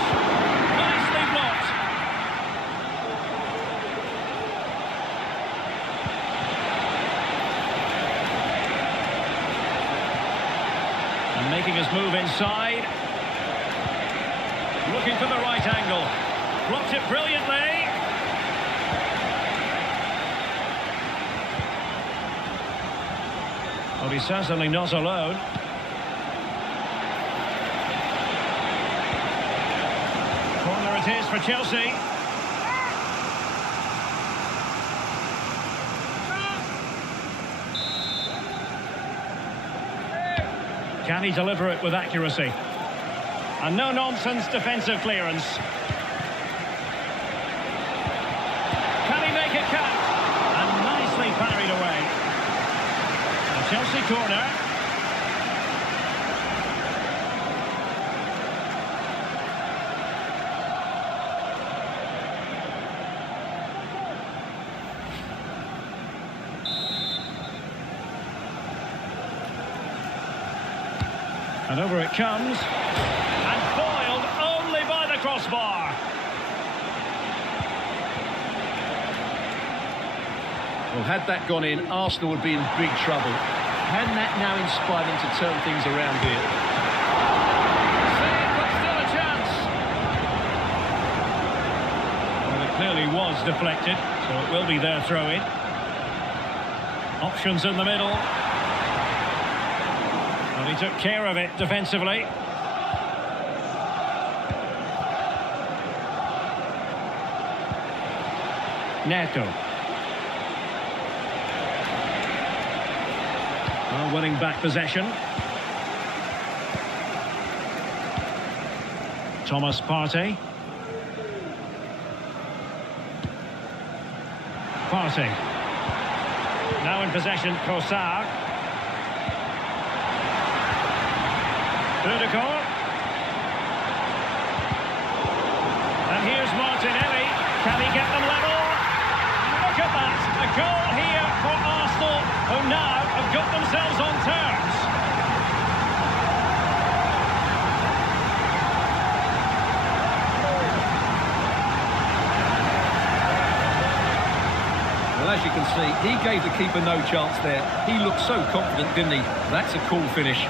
Nicely blocked. And making his move inside. Looking for the right angle. Blocked it brilliantly. Well, he's certainly not alone. Corner it is for Chelsea. Can he deliver it with accuracy? And no-nonsense defensive clearance. Can he make it count? And nicely parried away. A Chelsea corner. And over it comes. And foiled only by the crossbar. Well, had that gone in, Arsenal would be in big trouble. Can that now inspire them to turn things around here? Save, but still a chance. Well, it clearly was deflected, so it will be their throw-in. Options in the middle. Well, he took care of it defensively. Neto. Well, winning back possession. Thomas Partey. Partey. Now in possession, Trossard. Ødegaard. And here's Martinelli. Can he get them level? Look at that. A goal here for Arsenal, who now have got themselves on terms. Well, as you can see, he gave the keeper no chance there. He looked so confident, didn't he? That's a cool finish.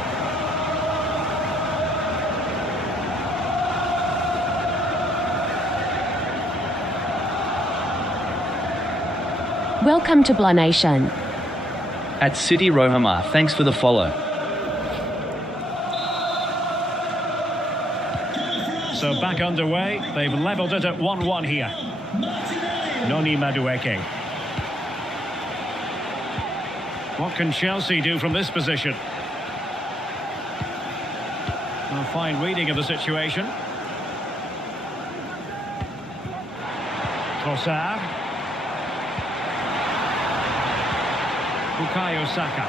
Welcome to Blah Nation. At City Rohamar, thanks for the follow. So back underway. They've levelled it at 1-1 here. Noni Madueke. What can Chelsea do from this position? A fine reading of the situation. Trossard. Bukayo Saka.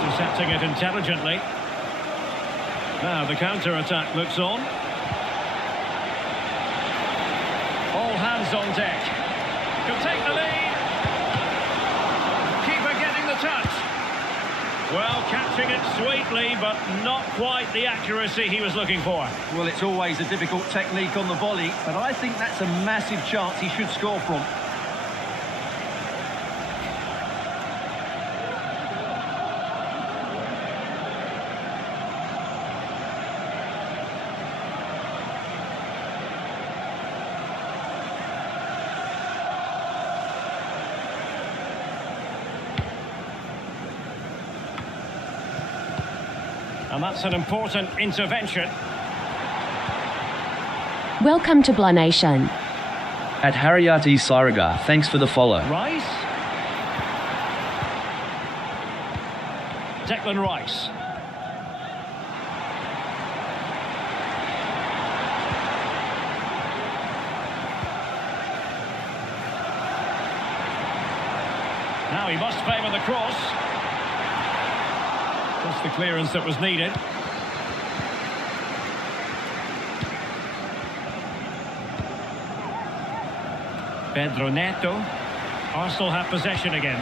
Intercepting it intelligently. Now the counter-attack looks on. All hands on deck. Could take the lead. Keeper getting the touch. Well, catching it sweetly, but not quite the accuracy he was looking for. Well, it's always a difficult technique on the volley, but I think that's a massive chance he should score from. And that's an important intervention. Welcome to Blah Nation. At Hariyati Siragar, thanks for the follow. Rice. Declan Rice. Now he must favour the cross. Just the clearance that was needed. Pedro Neto. Arsenal have possession again.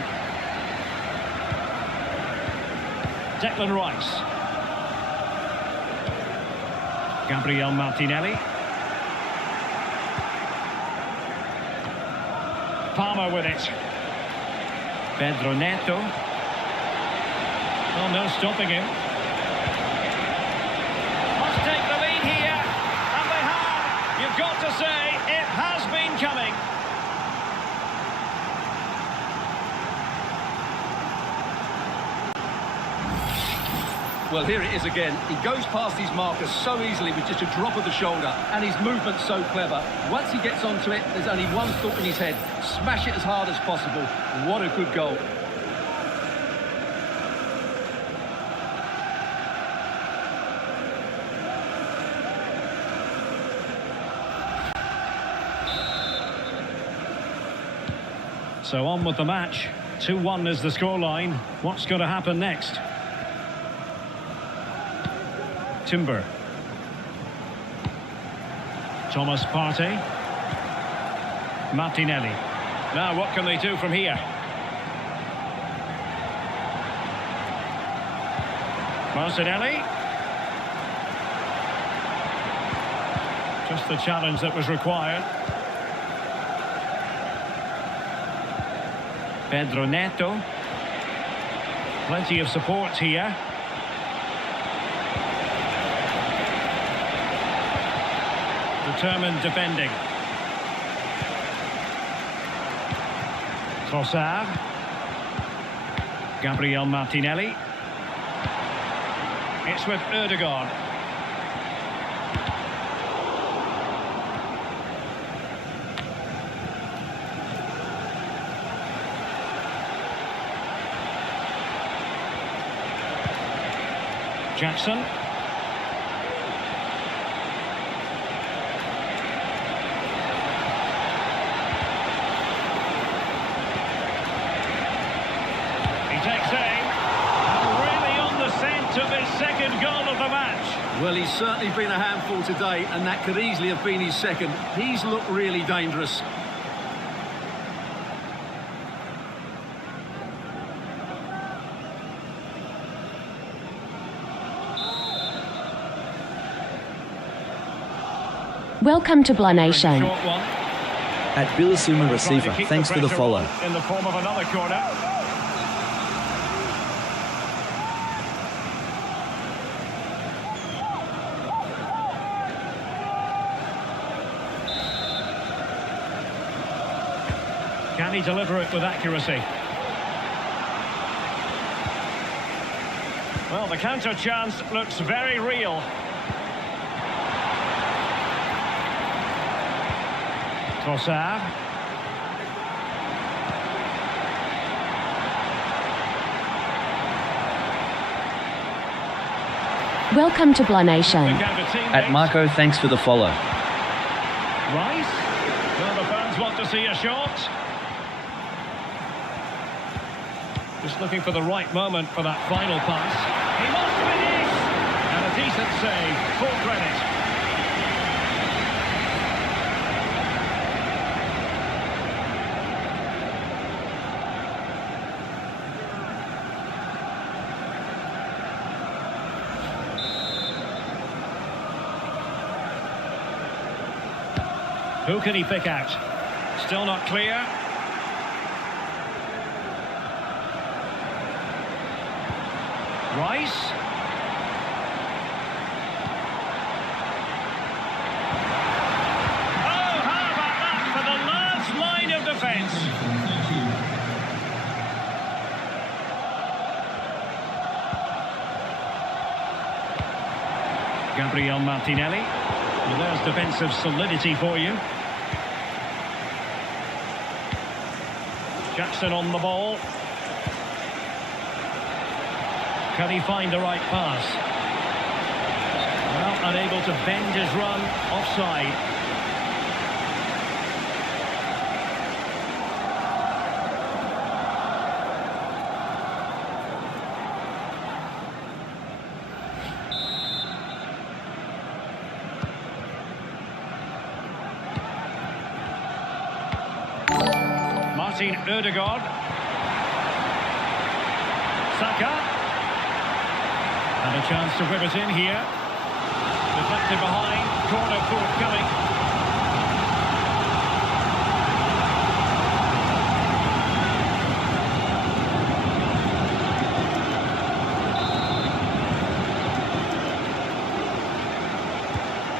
Declan Rice. Gabriel Martinelli. Palmer with it. Pedro Neto. Oh, no stopping him. Must take the lead here. And they have. You've got to say, it has been coming. Well, here it is again. He goes past his marker so easily with just a drop of the shoulder, and his movement's so clever. Once he gets onto it, there's only one thought in his head: smash it as hard as possible. What a good goal. So on with the match. 2-1 is the scoreline. What's going to happen next? Timber. Thomas Partey. Martinelli. Now what can they do from here? Martinelli. Just the challenge that was required. Pedro Neto. Plenty of support here. Determined defending. Trossard. Gabriel Martinelli. It's with Ødegaard. Jackson. Of his second goal of the match. Well, he's certainly been a handful today, and that could easily have been his second. He's looked really dangerous. Welcome to Blah Nation. Short one. At Bilasuma Receiver, Trying to keep thanks for the pressure follow. on in the form of another corner. Can he deliver it with accuracy? Well, the counter chance looks very real. Trossard. Welcome to Blah Nation. At Marco, thanks for the follow. Rice. Well, the fans want to see a shot. Just looking for the right moment for that final pass. He must finish! And a decent save, full credit. Who can he pick out? Still not clear. Rice. Oh, how about that for the last line of defence? Thank you. Gabriel Martinelli. Well, there's defensive solidity for you. Jackson on the ball. Can he find the right pass? Well, unable to bend his run. Offside. Martin Ødegaard. Saka. And a chance to whip it in here. Deflected behind. Corner forthcoming.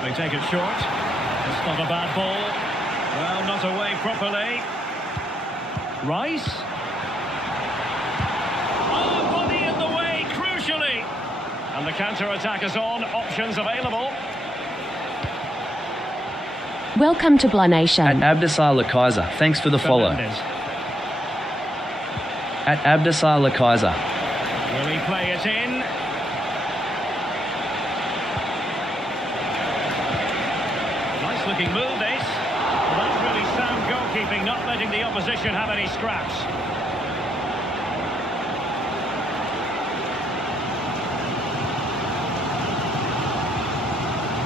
They take it short. It's not a bad ball. Well, not away properly. Rice. Oh, body in the way, crucially. And the counter-attack is on. Options available. Welcome to Blah At Nation. Abdesai Kaiser, thanks for the follow. Fernandes. At Abdesai Kaiser. Will he play it in? Nice looking move, this. Well, that's really sound goalkeeping, not letting the opposition have any scraps.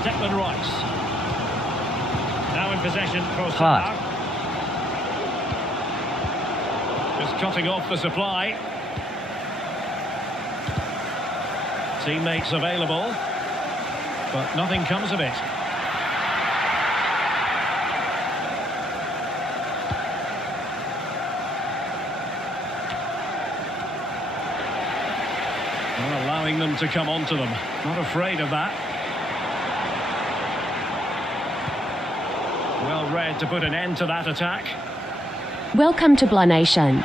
Declan Rice. Now in possession, Hart. Just cutting off the supply. Teammates available, but nothing comes of it. Not allowing them to come onto them. Not afraid of that. Well read to put an end to that attack. Welcome to Blah Nation.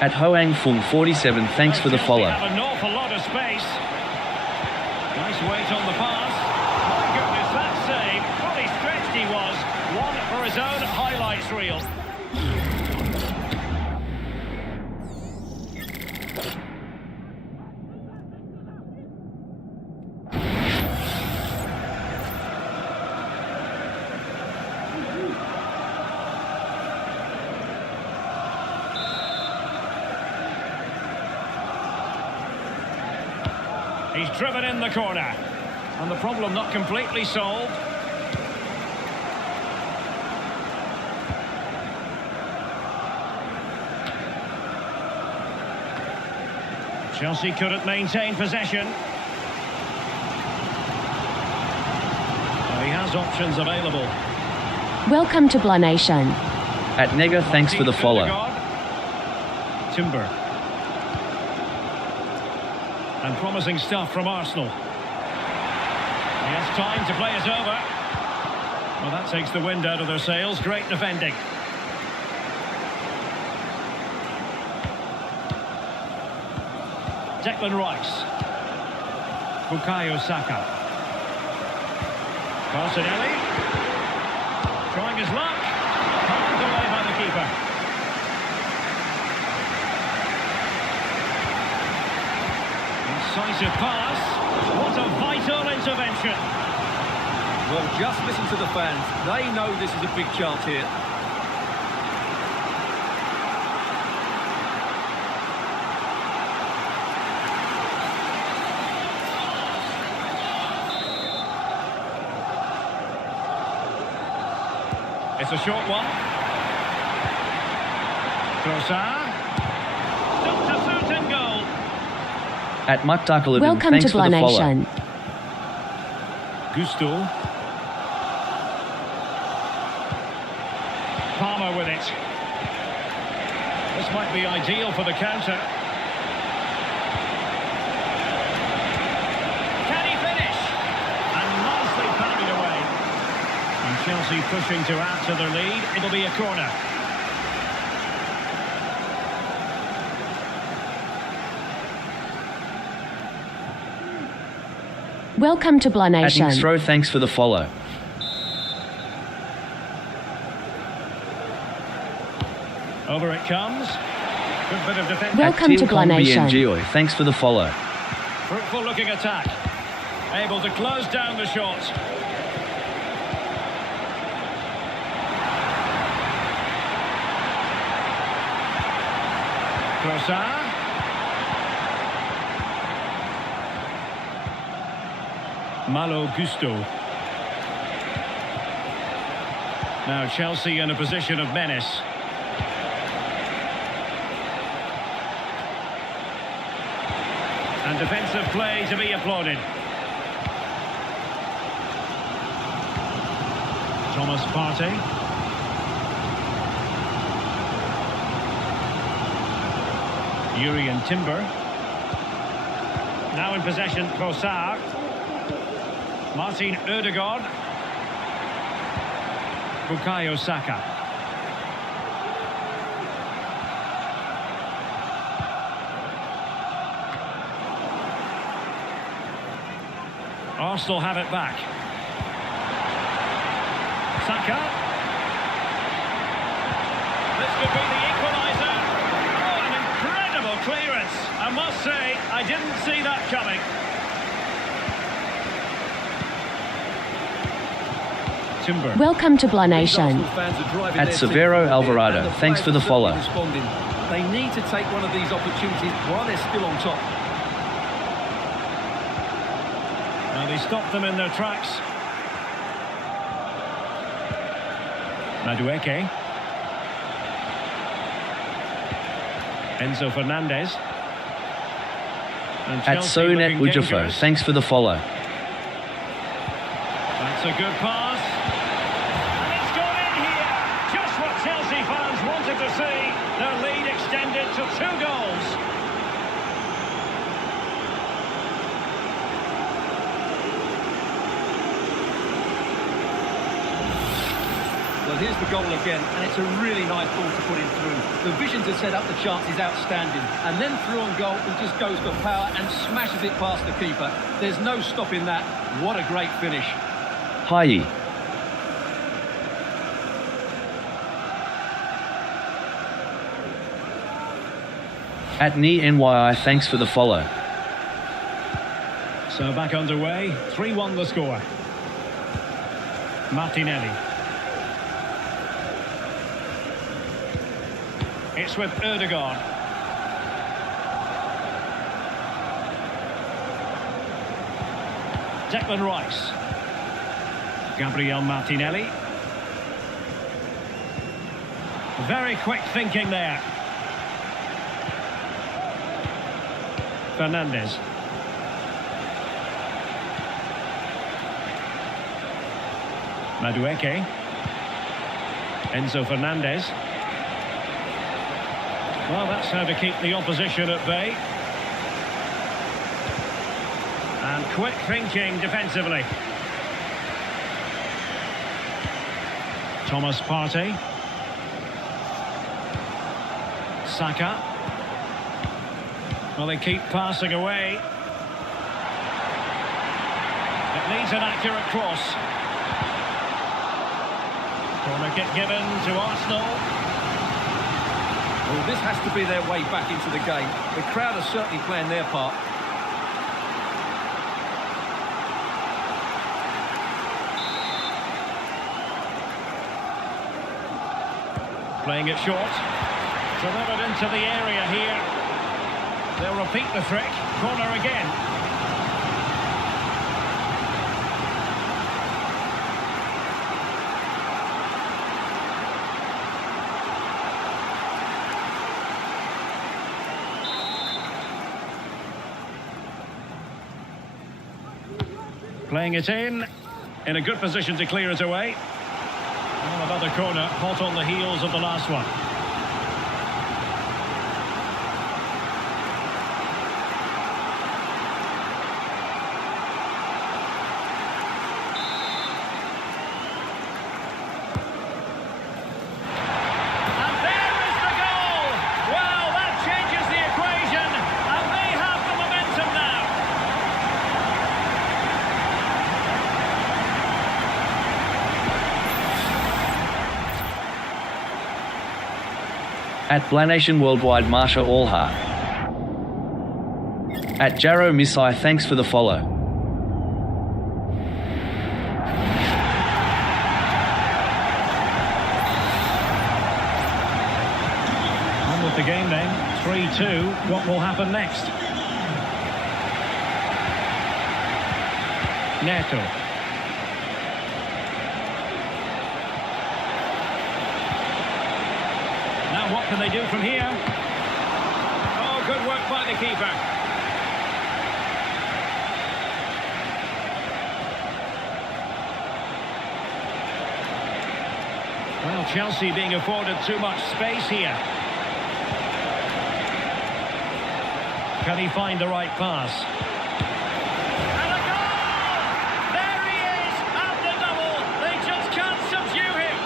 At Hoang Fung 47, thanks for the Chelsea follow. have an awful lot of space. Nice weight on the pass. My goodness, that save. Fully stretched he was. One for his own highlights reel. He's driven in the corner. And the problem not completely solved. Chelsea couldn't maintain possession. Well, he has options available. Welcome to Blah Nation. At Nega, thanks for the follow. Ødegaard. Timber. And promising stuff from Arsenal. He has time to play it over. Well, that takes the wind out of their sails. Great defending. Declan Rice. Bukayo Saka. Martinelli. Trying his luck. Palmed away by the keeper. Incisive pass. What a vital intervention. Well, just listen to the fans. They know this is a big chance here. It's a short one. Trossard. Dr. Suit goal. At Muktakalidin, Welcome thanks to for Blah the follow. Nation. Gusto. it. This might be ideal for the counter. Can he finish? And nicely parried away. And Chelsea pushing to add to their lead. It'll be a corner. Welcome to Blah At Nation. Throw, thanks for the follow. Over it comes. Good bit of defence. Welcome to Blah Nation. Gioy, thanks for the follow. Fruitful looking attack. Able to close down the shot. Trossard. Malo Gusto. Now Chelsea in a position of menace. And defensive play to be applauded. Thomas Partey. Jurrien Timber. Now in possession, Trossard. Martin Ødegaard. Bukayo Saka. Arsenal have it back. Saka. This could be the equaliser. Oh, an incredible clearance. I must say, I didn't see that coming. Timber. Welcome to Blah Nation. At Severo Alvarado, thanks for the follow. They need to take one of these opportunities while they're still on top. Now they stopped them in their tracks. Madueke. Enzo Fernandez. And At Chelsea Sonet looking Ujafo, dangerous. thanks for the follow. That's a good pass. And it's gone in here. Just what Chelsea fans wanted to see. Their lead extended to 2 goals. Well, here's the goal again, and it's a really nice ball to put him through. The vision to set up the chance is outstanding, and then through on goal, he just goes for power and smashes it past the keeper. There's no stopping that. What a great finish. Hi. At NYI, thanks for the follow. So back underway. 3-1 the score. Martinelli. It's with Ødegaard. Declan Rice. Gabriel Martinelli. Very quick thinking there. Fernandez. Madueke. Enzo Fernandez. Well, that's how to keep the opposition at bay. And quick thinking defensively. Thomas Partey. Saka. Well, they keep passing away. It needs an accurate cross. Corner kick given to Arsenal. Well, this has to be their way back into the game. The crowd are certainly playing their part. Playing it short. Delivered into the area here. They'll repeat the trick. Corner again. Playing it in a good position to clear it away. Well, another corner, hot on the heels of the last one. And there is the goal! Well, that changes the equation, and they have the momentum now. At Blanation Worldwide, Marsha Allhart. At Jarrow Misai, thanks for the follow. On with the game then, 3-2. What will happen next? Neto. Now what can they do from here? Oh, good work by the keeper. Well, Chelsea being afforded too much space here. Can he find the right pass? And a goal! There he is, at the double. They just can't subdue him.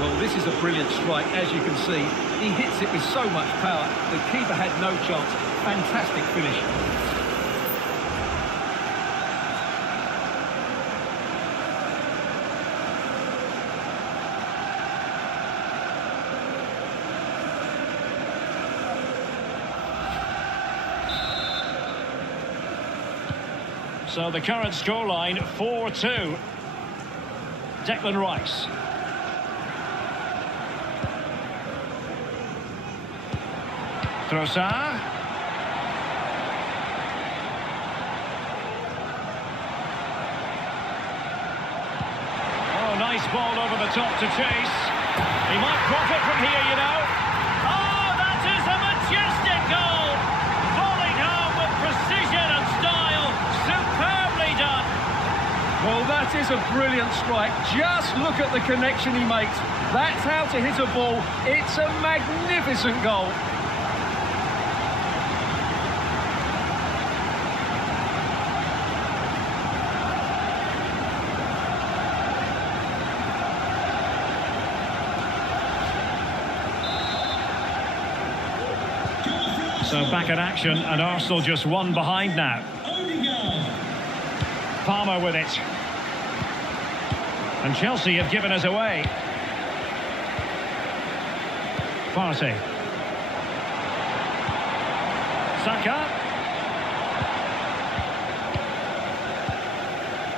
Well, this is a brilliant strike, as you can see. He hits it with so much power. The keeper had no chance. Fantastic finish. So the current scoreline, 4-2. Declan Rice. Trossard. Oh, nice ball over the top to Chase. He might profit from here, you know. Oh, that is a majestic goal. Volleyed home with precision and style. Superbly done. Well, that is a brilliant strike. Just look at the connection he makes. That's how to hit a ball. It's a magnificent goal. So back in action, and Arsenal just one behind now. Palmer with it. And Chelsea have given us away. Partey. Saka.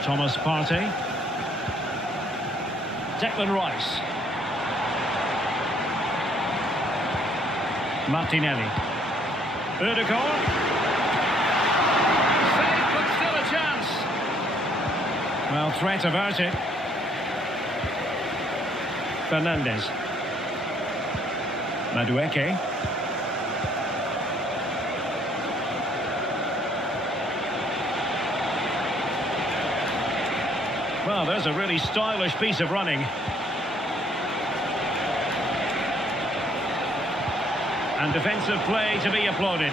Thomas Partey. Declan Rice. Martinelli. Ødegaard. Save, but still a chance. Well, threat averted. Fernandes. Madueke. Well, there's a really stylish piece of running. And defensive play to be applauded.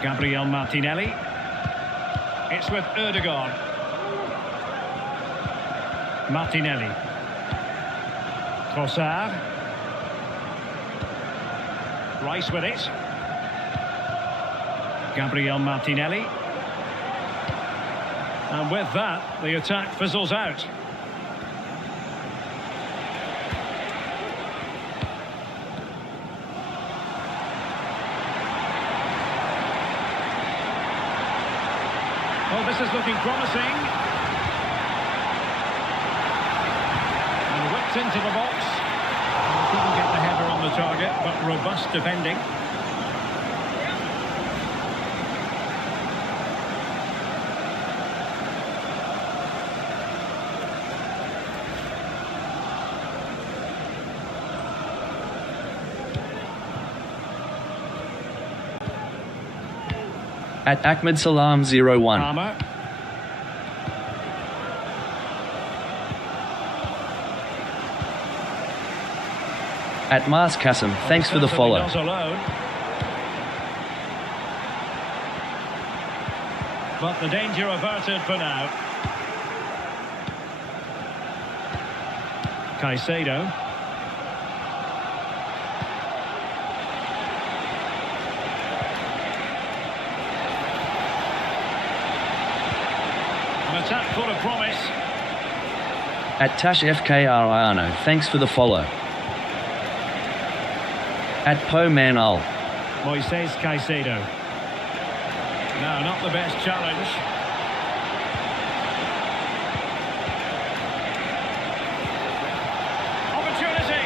Gabriel Martinelli. It's with Ødegaard. Martinelli. Trossard. Rice with it. Gabriel Martinelli. And with that, the attack fizzles out. Oh, this is looking promising. And whipped into the box. Couldn't get the header on the target, but robust defending. At Ahmed Salam 01. Palmer. At Mars Kassem, thanks for the follow. Not alone. But the danger averted for now. Caicedo. An attack full of promise. At Tash FKR Iano, thanks for the follow. At Po Man Ul. Moises Caicedo. No, not the best challenge. Opportunity.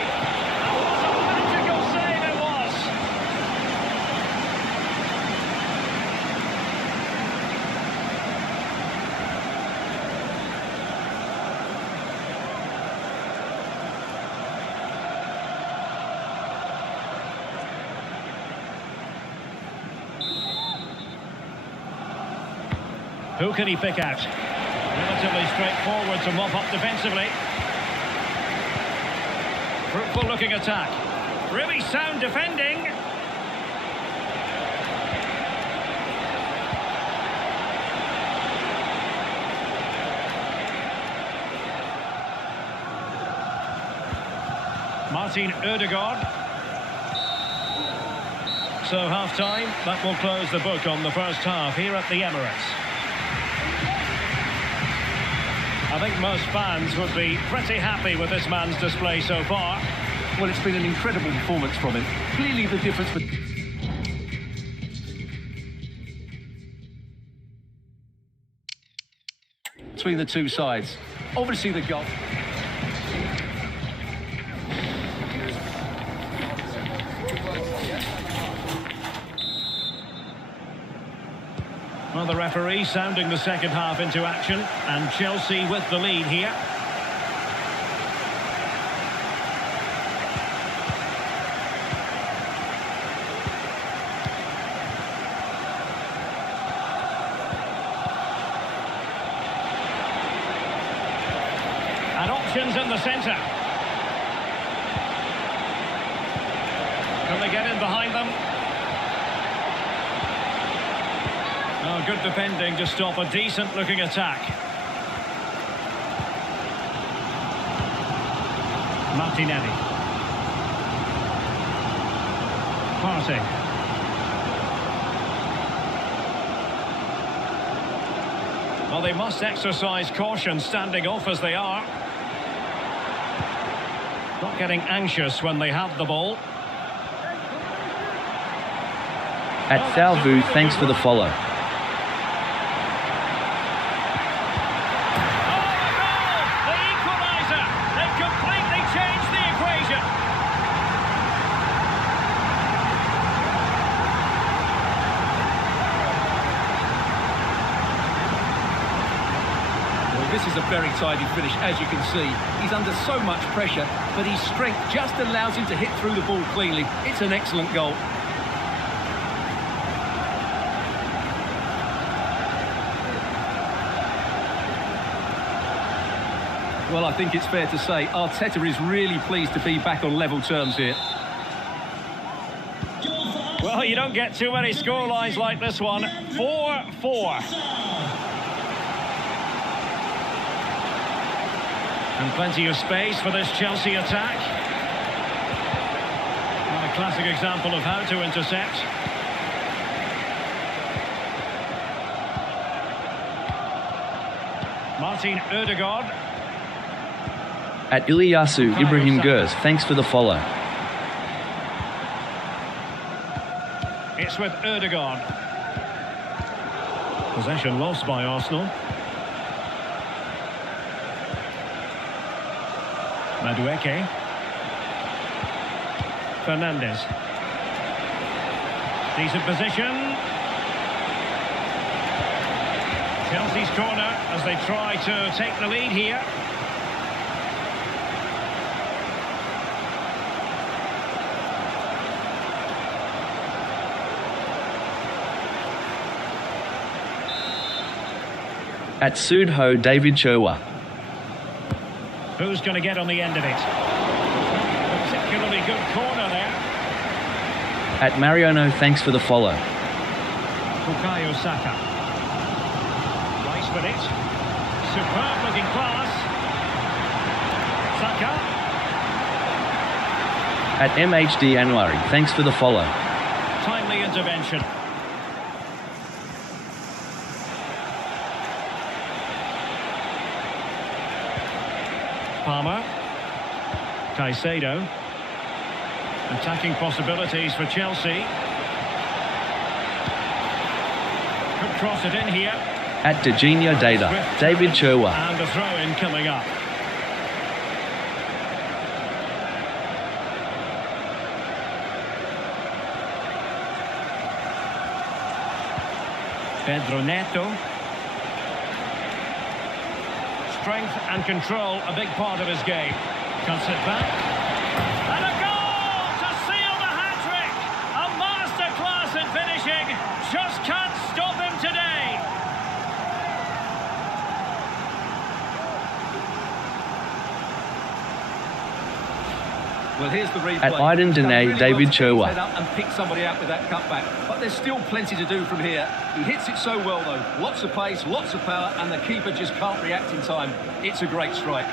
And what a magical save it was. Who can he pick out? Relatively straightforward to mop up defensively. Fruitful looking attack. Really sound defending. Martin Ødegaard. So half-time, that will close the book on the first half here at the Emirates. I think most fans would be pretty happy with this man's display so far. Well, it's been an incredible performance from him. Clearly the difference between the two sides. Obviously the goal. Well, the referee sounding the second half into action, and Chelsea with the lead here. And options in the centre. Can they get in behind them? Oh, good defending to stop a decent-looking attack. Martinelli. Partey. Well, they must exercise caution standing off as they are. Not getting anxious when they have the ball. At Thalvu, thanks for the follow. This is a very tidy finish, as you can see. He's under so much pressure, but his strength just allows him to hit through the ball cleanly. It's an excellent goal. Well, I think it's fair to say Arteta is really pleased to be back on level terms here. Well, you don't get too many scorelines like this one. 4-4. And plenty of space for this Chelsea attack. And a classic example of how to intercept. Martin Ødegaard. At Iliasu Ibrahim Gers, thanks for the follow. It's with Ødegaard. Possession lost by Arsenal. Madueke. Fernandes. Decent position. Chelsea's corner as they try to take the lead here. At Sudho, David Cherwa. Who's going to get on the end of it? Particularly good corner there. At Mariano, thanks for the follow. Bukayo Saka. Rice with it. Superb looking pass. Saka. At MHD Anwari, thanks for the follow. Timely intervention. Palmer. Caicedo. Attacking possibilities for Chelsea. Could cross it in here. At Dejinho Data, David Cherwa. And a throw-in coming up. Pedro Neto. Strength and control, a big part of his game. Cuts it back. And a goal to seal the hat-trick! A masterclass in finishing. Just can't stop him today. Well, here's the replay. At Iden He's done Dene, really David well to pick his Cherwa. head up and pick somebody out with that cutback. But there's still plenty to do from here. He hits it so well, though. Lots of pace, lots of power, and the keeper just can't react in time. It's a great strike.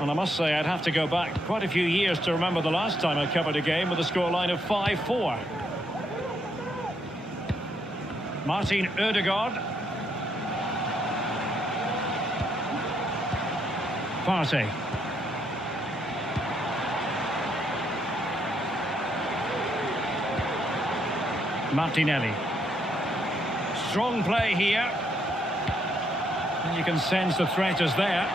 Well, I must say, I'd have to go back quite a few years to remember the last time I covered a game with a scoreline of 5-4. Martin Ødegaard. Partey. Martinelli. Strong play here. And you can sense the threat is there.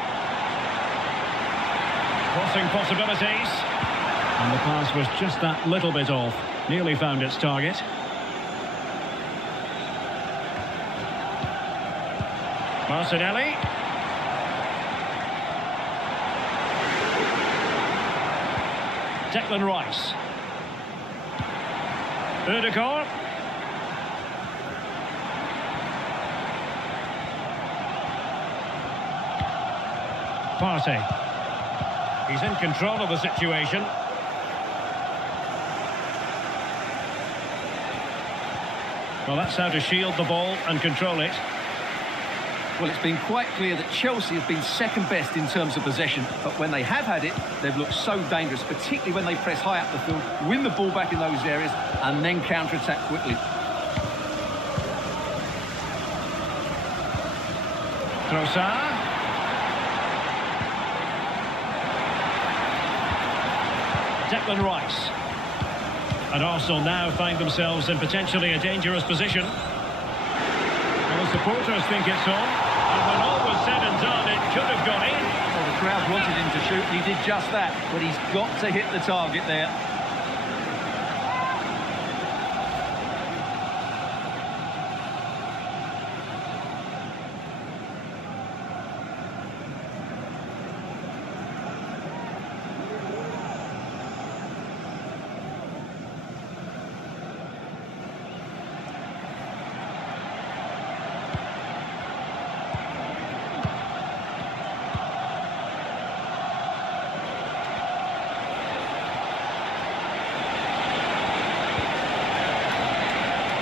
Crossing possibilities. And the pass was just that little bit off. Nearly found its target. Martinelli. Declan Rice. Ødegaard. Partey. He's in control of the situation. Well, that's how to shield the ball and control it. Well, it's been quite clear that Chelsea have been second best in terms of possession, but when they have had it, they've looked so dangerous, particularly when they press high up the field, win the ball back in those areas, and then counter-attack quickly. Trossard. Declan Rice. And Arsenal now find themselves in potentially a dangerous position. Well, the supporters think it's on, and when all was said and done, it could have gone in. Well, the crowd wanted him to shoot, and he did just that, but he's got to hit the target there.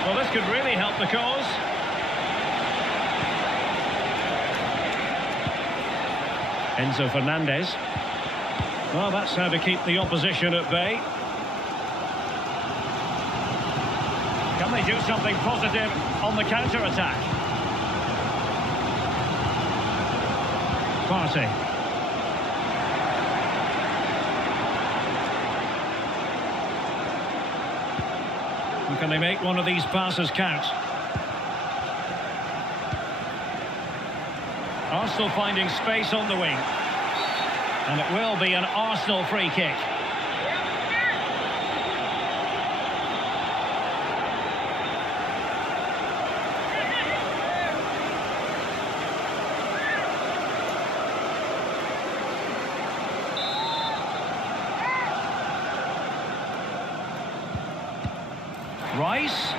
Well, this could really help the cause. Enzo Fernandez. Well, that's how to keep the opposition at bay. Can they do something positive on the counter-attack? Partey. And can they make one of these passes count? Arsenal finding space on the wing. And it will be an Arsenal free kick. Rice.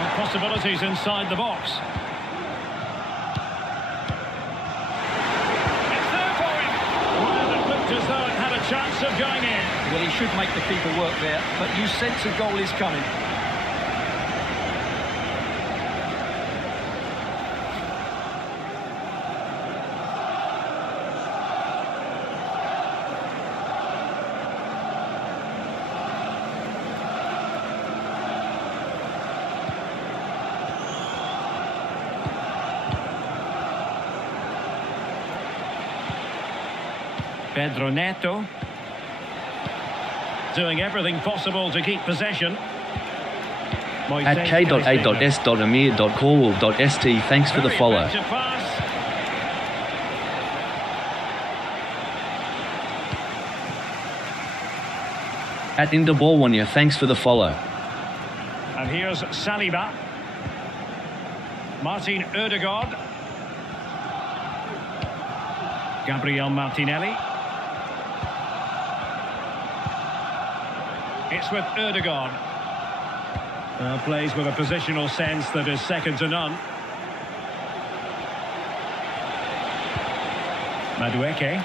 And possibilities inside the box. It's there for him. Well, it looked as though it had a chance of going in. Well, he should make the keeper work there, but you sense a goal is coming. Pedro Neto. Doing everything possible to keep possession. At k.a.s.amir.corwell.st, thanks for the Very follow. effective pass. At Inderborwanya, thanks for the follow. And here's Saliba. Martin Ødegaard. Gabriel Martinelli. It's with Ødegaard. Plays with a positional sense that is second to none. Madueke.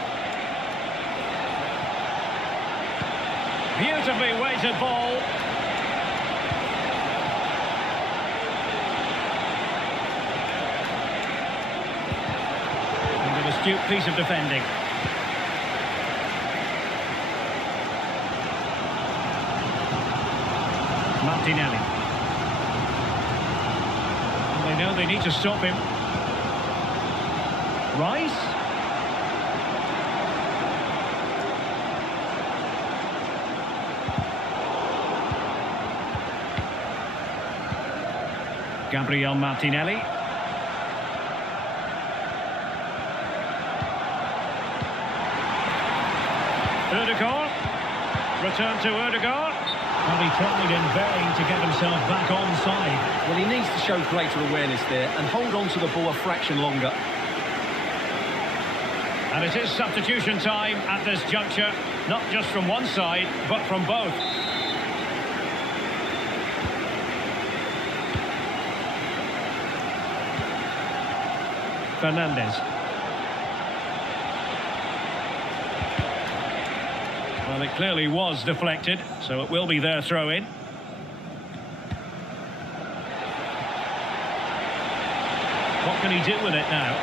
Beautifully weighted ball. And an astute piece of defending. Martinelli. And they know they need to stop him. Rice. Gabriel Martinelli. Ødegaard. Return to Ødegaard. Well, he tried in vain to get himself back onside. Well, he needs to show greater awareness there and hold on to the ball a fraction longer. And it is substitution time at this juncture, not just from one side, but from both. Fernandes. Well, it clearly was deflected, so it will be their throw-in. What can he do with it now?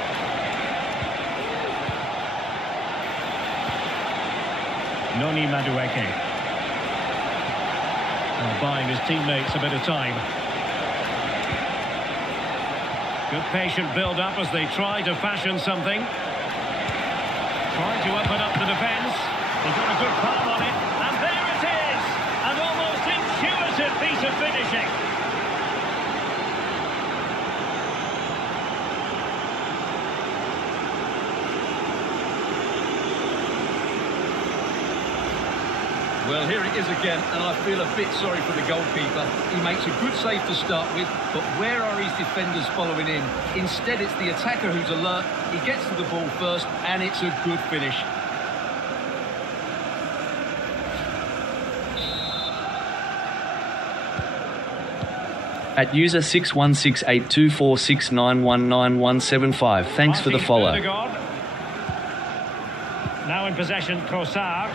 Noni Madueke. Buying his teammates a bit of time. Good patient build-up as they try to fashion something. Trying to open up the defence. He got a good palm on it. And there it is! An almost intuitive piece of finishing. Well, here it is again, and I feel a bit sorry for the goalkeeper. He makes a good save to start with, but where are his defenders following in? Instead, it's the attacker who's alert. He gets to the ball first, and it's a good finish. At user 61682469191175, thanks for the follow. Ødegaard. Now in possession, Trossard.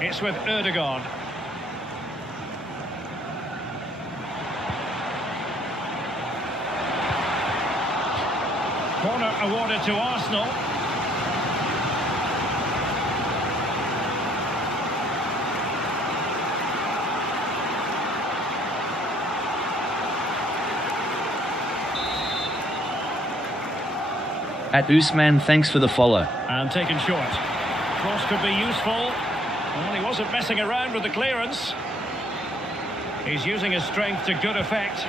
It's with Ødegaard. Corner awarded to Arsenal. At Usman, thanks for the follow. And taken short. Cross could be useful. Well, he wasn't messing around with the clearance. He's using his strength to good effect.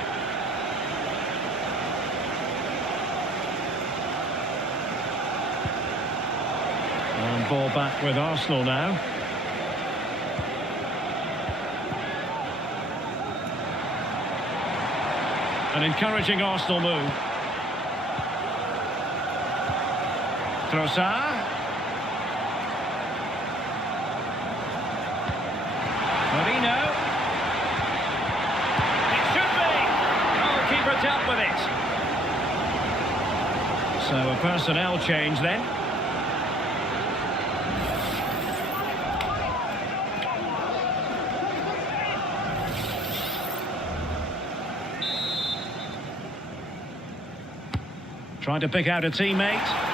And ball back with Arsenal now. An encouraging Arsenal move. Trossard. Marino. It should be. Oh, keeper dealt with it. So a personnel change then. Trying to pick out a teammate.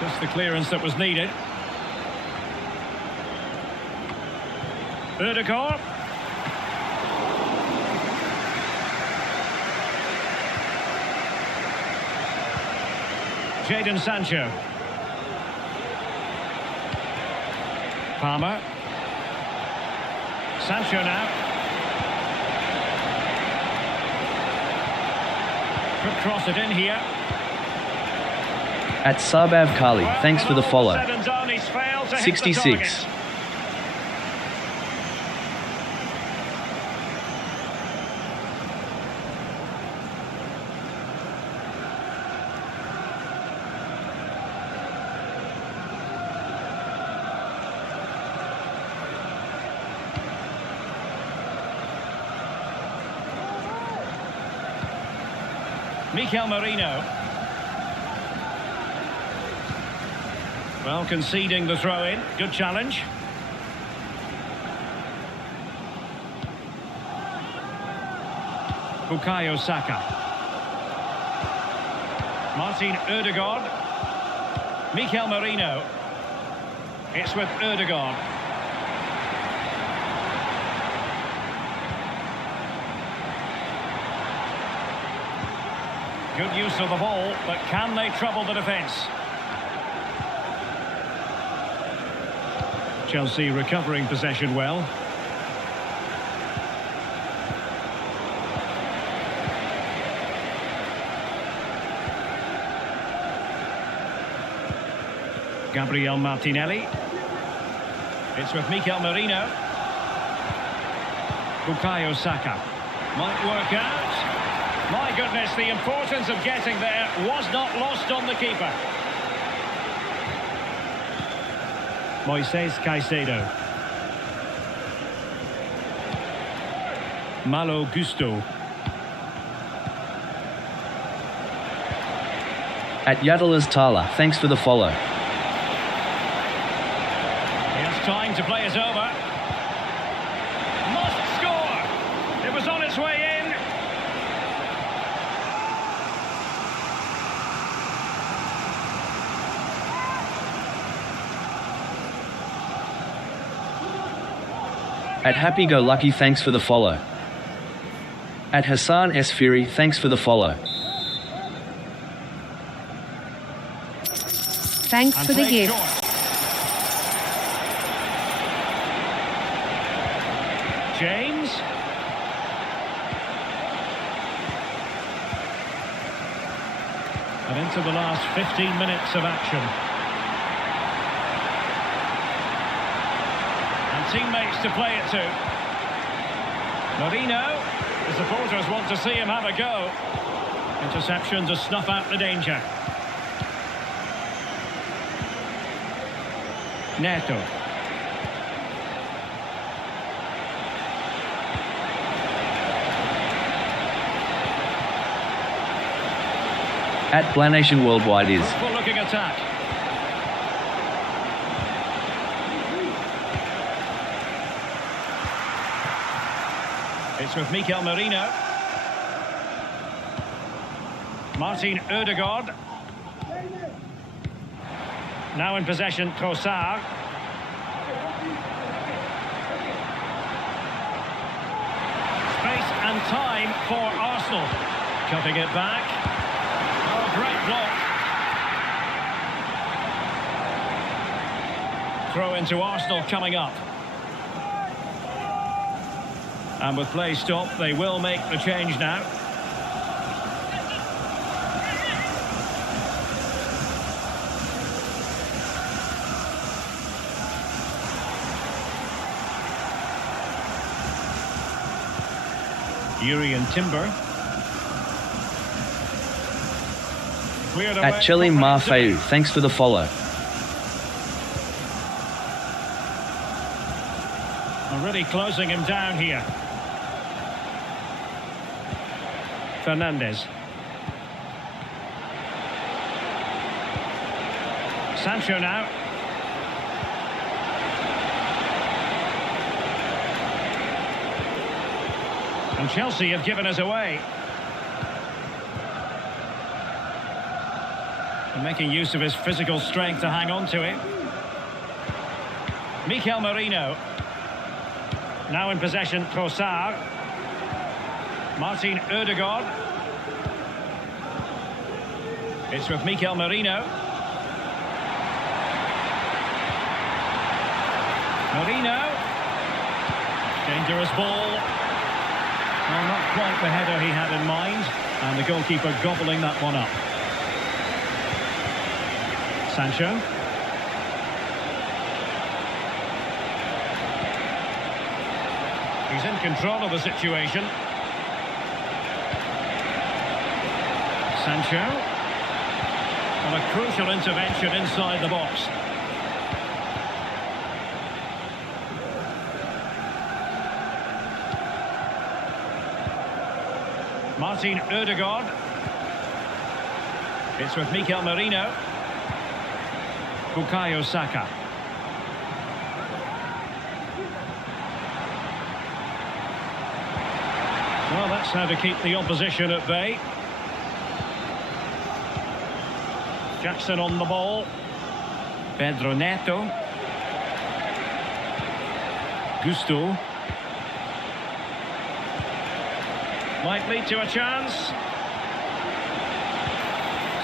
Just the clearance that was needed. Ødegaard. Jadon Sancho. Palmer. Sancho now. Could cross it in here. At Sarbav Kali, thanks for the follow. Said and done, he's failed to hit the 66. target. Mikel Merino. Well, conceding the throw-in. Good challenge. Bukayo Saka. Martin Ødegaard. Mikel Merino. It's with Ødegaard. Good use of the ball, but can they trouble the defence? Chelsea recovering possession well. Gabriel Martinelli. It's with Mikel Merino. Bukayo Saka. Might work out. My goodness, the importance of getting there was not lost on the keeper. Moises Caicedo. Malo Gusto. At Yadalas Tala, thanks for the follow. He has time to play it over. Must score! It was on its way in. At Happy Go Lucky, thanks for the follow. At Hassan S. Fury, thanks for the follow. Thanks for the played gift. short. James. And into the last 15 minutes of action. And teammates to play it to. Marino. The supporters want to see him have a go. Interception to snuff out the danger. Neto. At Planation Worldwide is. Good looking attack. It's with Mikel Merino. Martin Ødegaard. Now in possession, Trossard. Space and time for Arsenal. Cutting it back. Oh, great block. Throw into Arsenal coming up. And with play stopped, they will make the change now. Yuri and Timber. Cleared away At Cheli comprehensively. Marfeu, thanks for the follow. And really closing him down here. Fernandez. Sancho now. And Chelsea have given us away. And making use of his physical strength to hang on to it. Mikel Merino. Now in possession, Trossard. Martin Ødegaard. It's with Mikel Merino. Merino. Dangerous ball. Well, not quite the header he had in mind. And the goalkeeper gobbling that one up. Sancho. He's in control of the situation. Sancho. And a crucial intervention inside the box. Martin Ødegaard. It's with Mikel Merino. Bukayo Saka. Well, that's how to keep the opposition at bay. Jackson on the ball. Pedro Neto. Gusto. Might lead to a chance.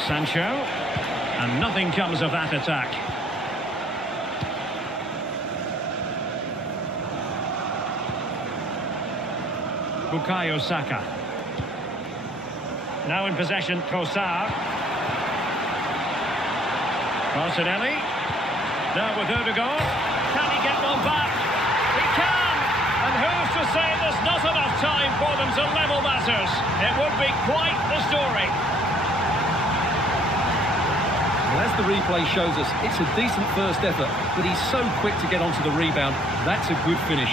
Sancho. And nothing comes of that attack. Bukayo Saka. Now in possession, Trossard. Martinelli. Now with Ødegaard. Can he get one back? He can! And who's to say there's not enough time for them to level matters? It would be quite the story. Well, as the replay shows us, it's a decent first effort, but he's so quick to get onto the rebound. That's a good finish.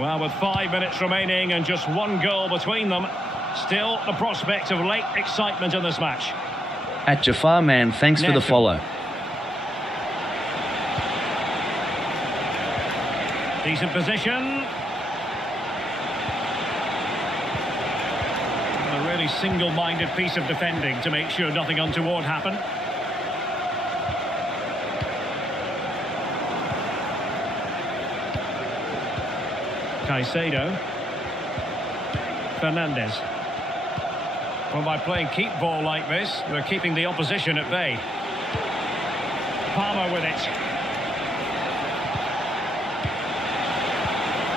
Well, with 5 minutes remaining and just one goal between them, still the prospect of late excitement in this match. At Jafar Man, thanks for the Neto. follow. Decent position. A really single-minded piece of defending to make sure nothing untoward happened. Caicedo. Fernandez. Well, by playing keep ball like this, they're keeping the opposition at bay. Palmer with it.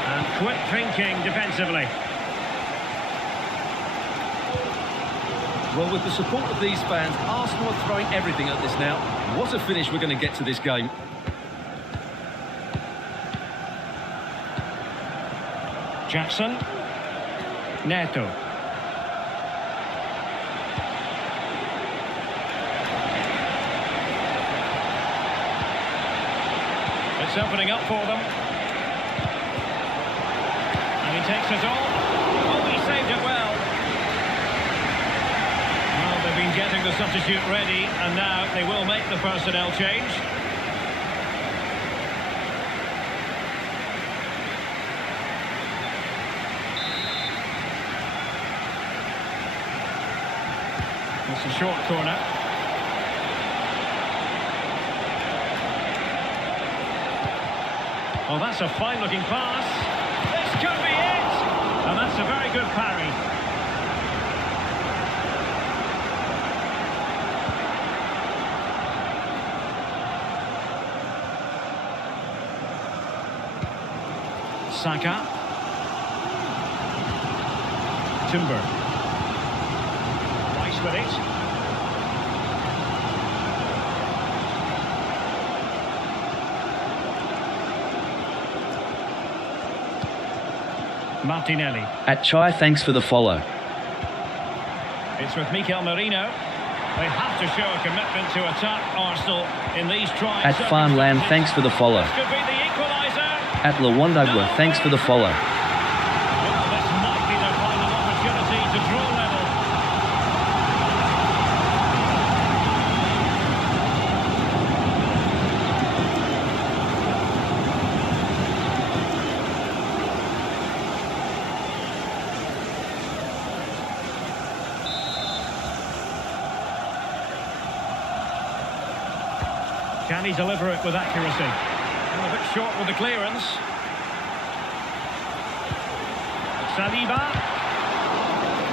And quick thinking defensively. Well, with the support of these fans, Arsenal are throwing everything at this now. What a finish we're going to get to this game. Jackson. Neto. It's opening up for them. And he takes it on. Oh, he saved it well. Well, they've been getting the substitute ready, and now they will make the personnel change. It's a short corner. Oh, that's a fine-looking pass. This could be it! And that's a very good parry. Saka. Timber. Rice with it. Martinelli. At Chai, thanks for the follow. It's with Mikel Merino. They have to show a commitment to attack Arsenal in these trying At Farnland, thanks for the follow. This could be the equaliser. At Lawandagwa, thanks for the follow. Well, this might be their final opportunity to draw level. Can he deliver it with accuracy? And a bit short with the clearance. Saliba.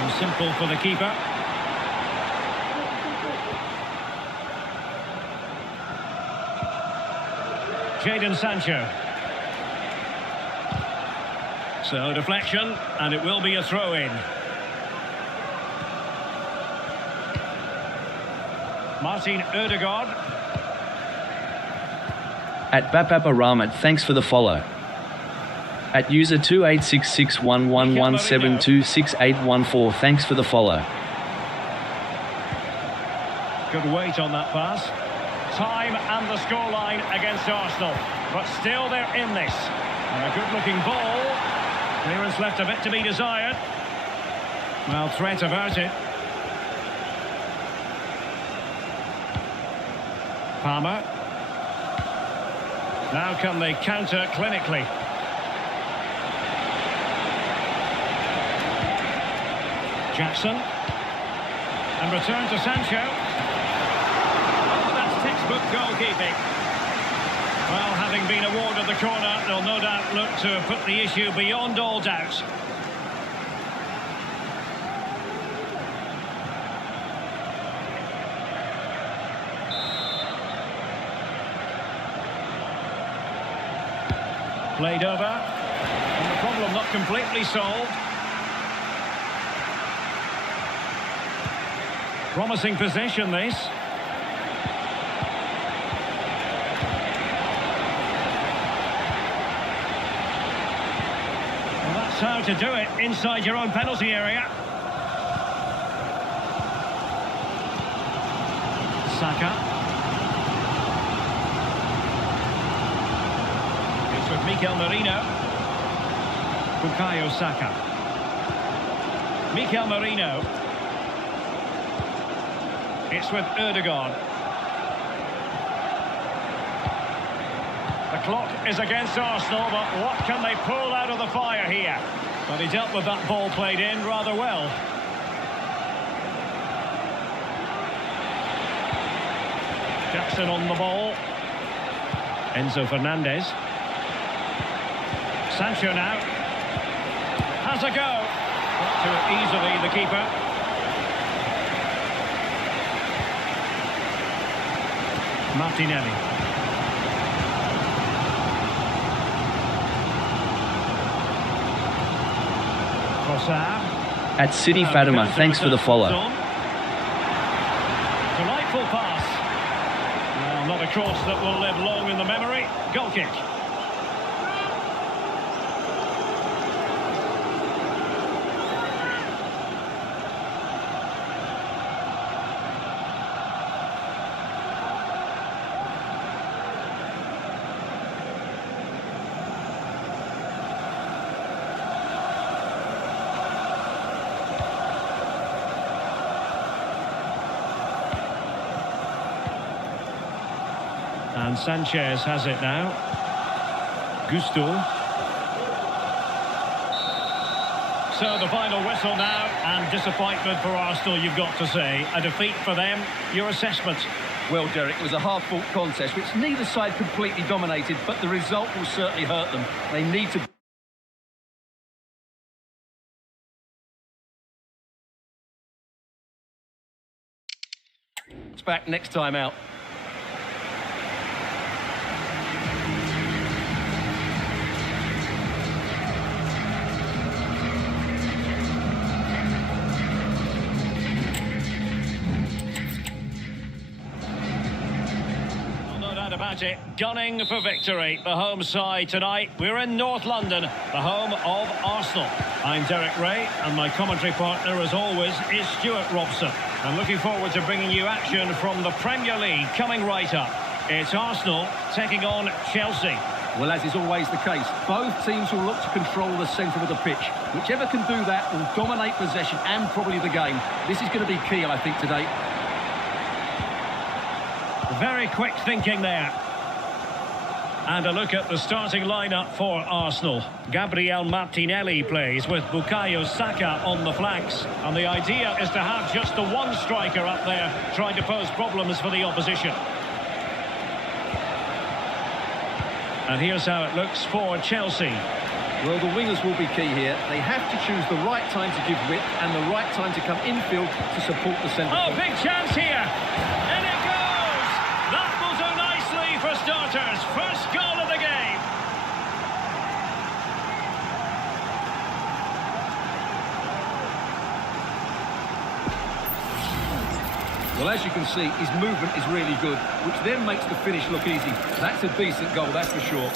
And simple for the keeper. Jadon Sancho. So deflection, and it will be a throw-in. Martin Ødegaard. At Bapapa Rahmat, thanks for the follow. At user 28661117268814, thanks for the follow. Good weight on that pass. Time and the scoreline against Arsenal. But still they're in this. And a good-looking ball. Clearance left a bit to be desired. Well, threat averted. Palmer. Now can they counter clinically? Jackson. And return to Sancho. Oh, that's textbook goalkeeping. Well, having been awarded the corner, they'll no doubt look to put the issue beyond all doubt. Played over, and the problem not completely solved. Promising possession, this. Well, that's how to do it, inside your own penalty area. Saka. With Mikel Merino. Bukayo Saka. Mikel Merino. It's with Ødegaard. The clock is against Arsenal, but what can they pull out of the fire here? But he dealt with that ball played in rather well. Jackson on the ball. Enzo Fernandez. Sancho now has a go. Got to it easily, the keeper. Martinelli. Trossard. At City Fatima, thanks for the follow. Delightful pass. Well, not a cross that will live long in the memory. Goal kick. And Sanchez has it now. Gusto. So the final whistle now, and disappointment for Arsenal, you've got to say. A defeat for them. Your assessment? Well, Derek, it was a hard-fought contest, which neither side completely dominated, but the result will certainly hurt them. They need to... It's back next time out. City gunning for victory. The home side tonight. We're in North London, the home of Arsenal. I'm Derek Ray, and my commentary partner, as always, is Stuart Robson. I'm looking forward to bringing you action from the Premier League coming right up. It's Arsenal taking on Chelsea. Well, as is always the case, both teams will look to control the centre of the pitch. Whichever can do that will dominate possession and probably the game. This is going to be key, I think, today. Very quick thinking there. And a look at the starting lineup for Arsenal. Gabriel Martinelli plays with Bukayo Saka on the flanks. And the idea is to have just the one striker up there trying to pose problems for the opposition. And here's how it looks for Chelsea. Well, the wingers will be key here. They have to choose the right time to give width and the right time to come infield to support the centre. Oh, big chance here. And it goes! That will do nicely for starters. First goal of the game. Well, as you can see, his movement is really good, which then makes the finish look easy. That's a decent goal, that's for sure.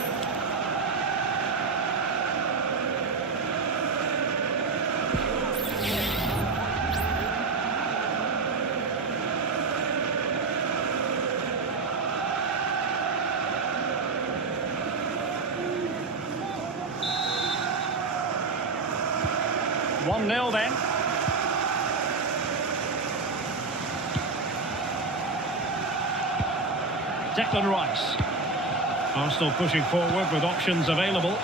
One 0 then. Declan Rice. Arsenal pushing forward with options available.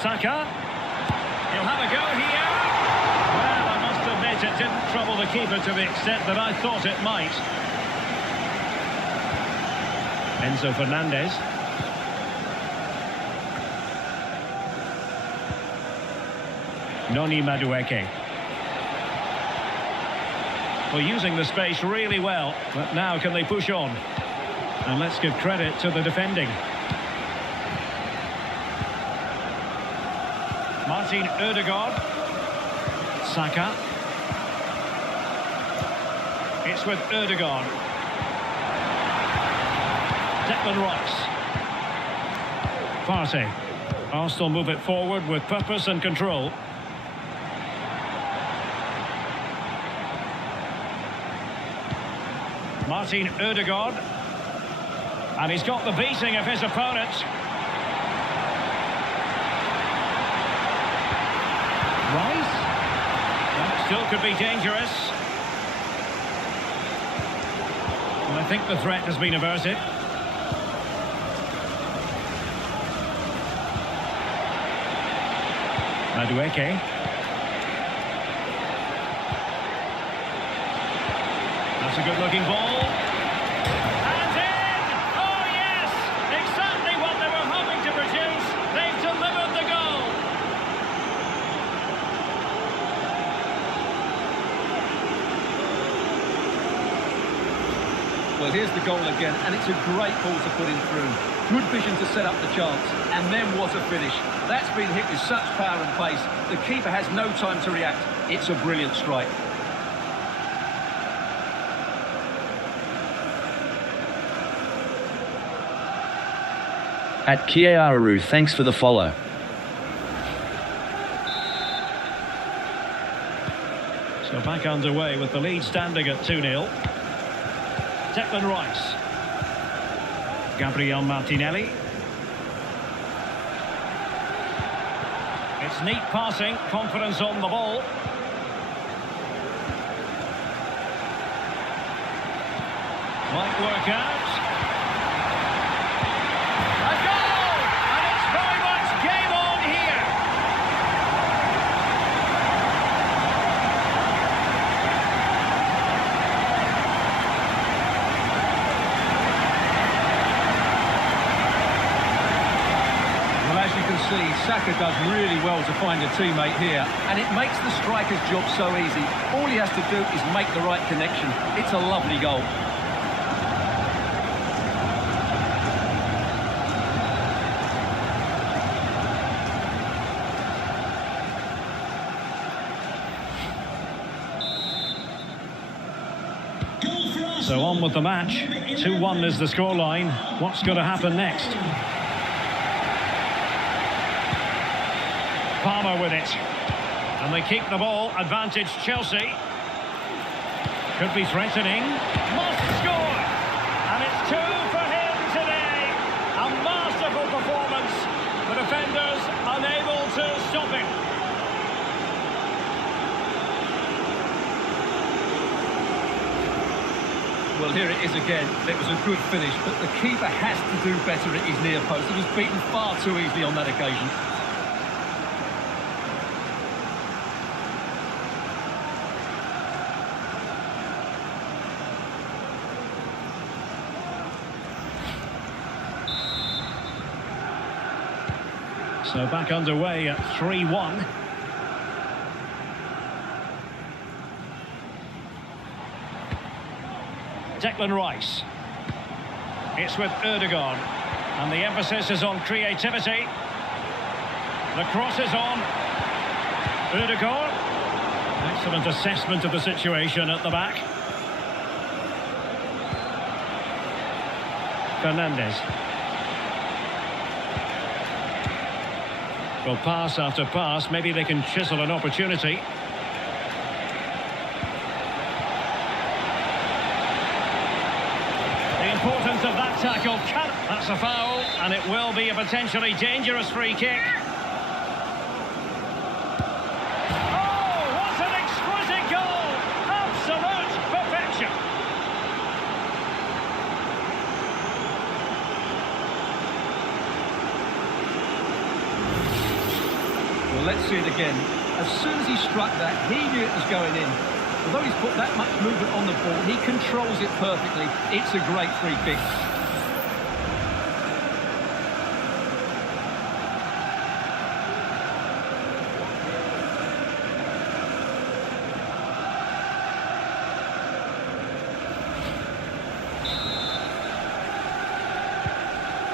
Saka. He'll have a go here. Well, I must admit it didn't trouble the keeper to the extent that I thought it might. Enzo Fernandez. Noni Madueke. Well, using the space really well, but now can they push on? And let's give credit to the defending. Martin Ødegaard. Saka. It's with Ødegaard. Declan Rice. Partey. Arsenal move it forward with purpose and control. Martin Ødegaard. And he's got the beating of his opponent. Rice. That still could be dangerous. And I think the threat has been averted. Madueke. That's a good-looking ball. And in! Oh, yes! Exactly what they were hoping to produce. They've delivered the goal. Well, here's the goal again, and it's a great ball to put him through. Good vision to set up the chance, and then what a finish. That's been hit with such power and pace. The keeper has no time to react. It's a brilliant strike. At Kiararu, thanks for the follow. So back underway with the lead standing at 2-0. Declan Rice. Gabriel Martinelli. It's neat passing, confidence on the ball. Might work out. A goal! And it's very much game on here. Well, as you can see, Saka does really well to find a teammate here, and it makes the striker's job so easy. All he has to do is make the right connection. It's a lovely goal. So on with the match. 2-1 is the scoreline. What's going to happen next? Palmer with it. And they keep the ball. Advantage Chelsea. Could be threatening. Must score! And it's 2 for him today. A masterful performance. The defenders unable to stop him. Well, here it is again. It was a good finish, but the keeper has to do better at his near post. He was beaten far too easily on that occasion. So back underway at 3-1. Declan Rice. It's with Ødegaard. And the emphasis is on creativity. The cross is on. Ødegaard. Excellent assessment of the situation at the back. Fernandes. Well, pass after pass, maybe they can chisel an opportunity. The importance of that tackle. That's a foul, and it will be a potentially dangerous free kick. Oh, what an exquisite goal! Absolute perfection. Well, let's see it again. As soon as he struck that, he knew it was going in. Although he's put that much movement on the ball, he controls it perfectly. It's a great free kick.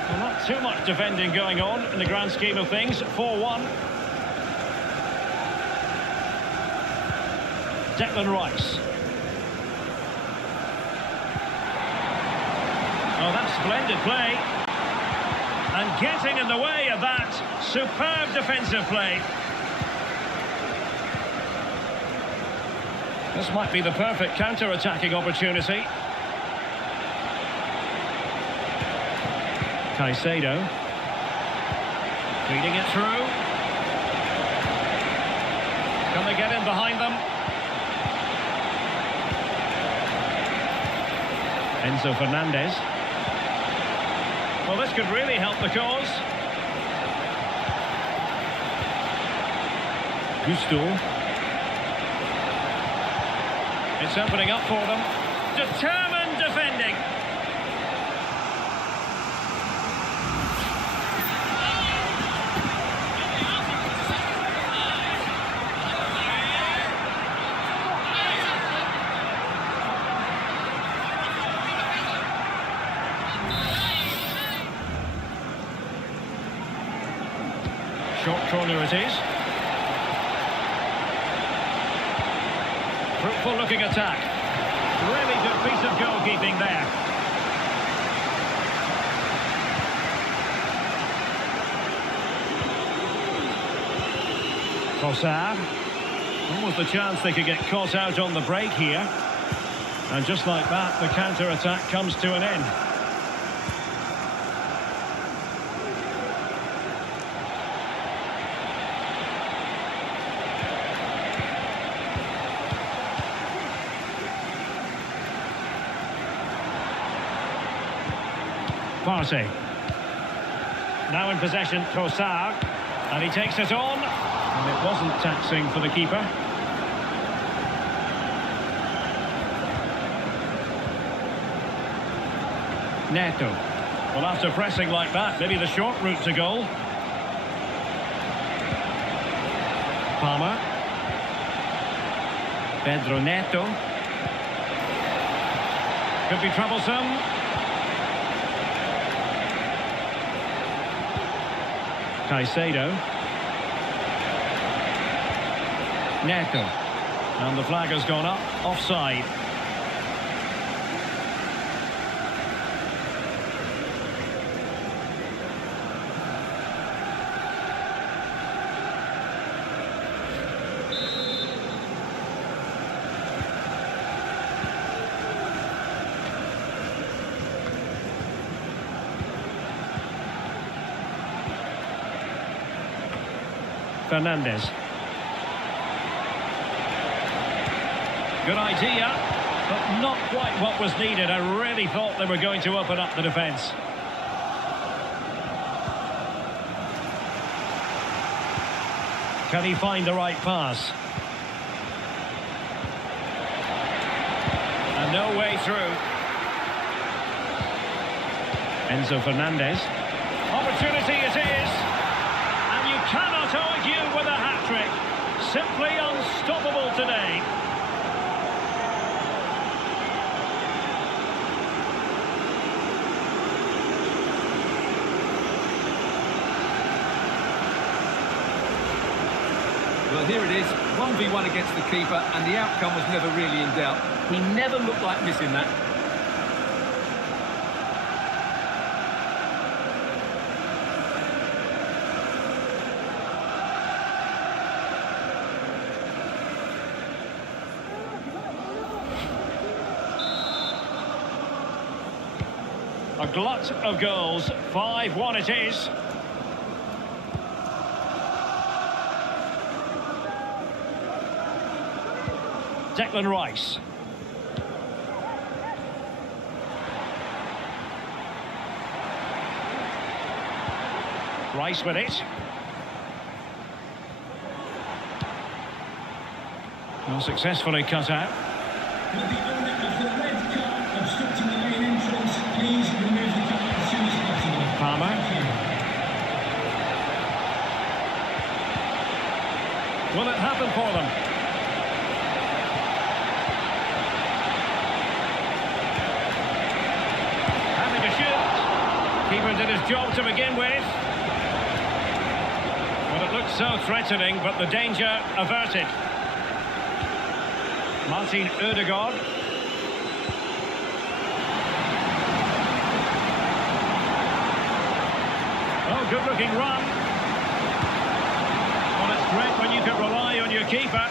Well, not too much defending going on in the grand scheme of things. 4-1. Declan Rice. Oh, that's splendid play. And getting in the way of that. Superb defensive play. This might be the perfect counter-attacking opportunity. Caicedo. Feeding it through. Can they get in behind them? Enzo Fernandez. Well, this could really help the cause. Gusto. It's opening up for them. Determined defending. Short corner it is. Fruitful looking attack. Really good piece of goalkeeping there. Trossard. Almost the chance they could get caught out on the break here. And just like that, the counter-attack comes to an end. Partey. Now in possession, Trossard. And he takes it on. And it wasn't taxing for the keeper. Neto. Well, after pressing like that, maybe the short route to goal. Palmer. Pedro Neto. Could be troublesome. Caicedo. Neto. And the flag has gone up. Offside. Fernandez. Good idea, but not quite what was needed. I really thought they were going to open up the defence. Can he find the right pass? And no way through. Enzo Fernandez. Opportunity it is. And you cannot argue with a hat-trick. Simply unstoppable today. Well, here it is, 1v1 against the keeper, and the outcome was never really in doubt. He never looked like missing that. A glut of goals, 5-1 it is. Declan Rice. Rice with it. Well, successfully cut out. Will the owner of the red car obstructing the main entrance please remove the car as soon as possible? Palmer. Will it happen for them? Keeper did his job to begin with. Well, it looked so threatening, but the danger averted. Martin Ødegaard. Oh, good-looking run. Well, it's great when you can rely on your keeper.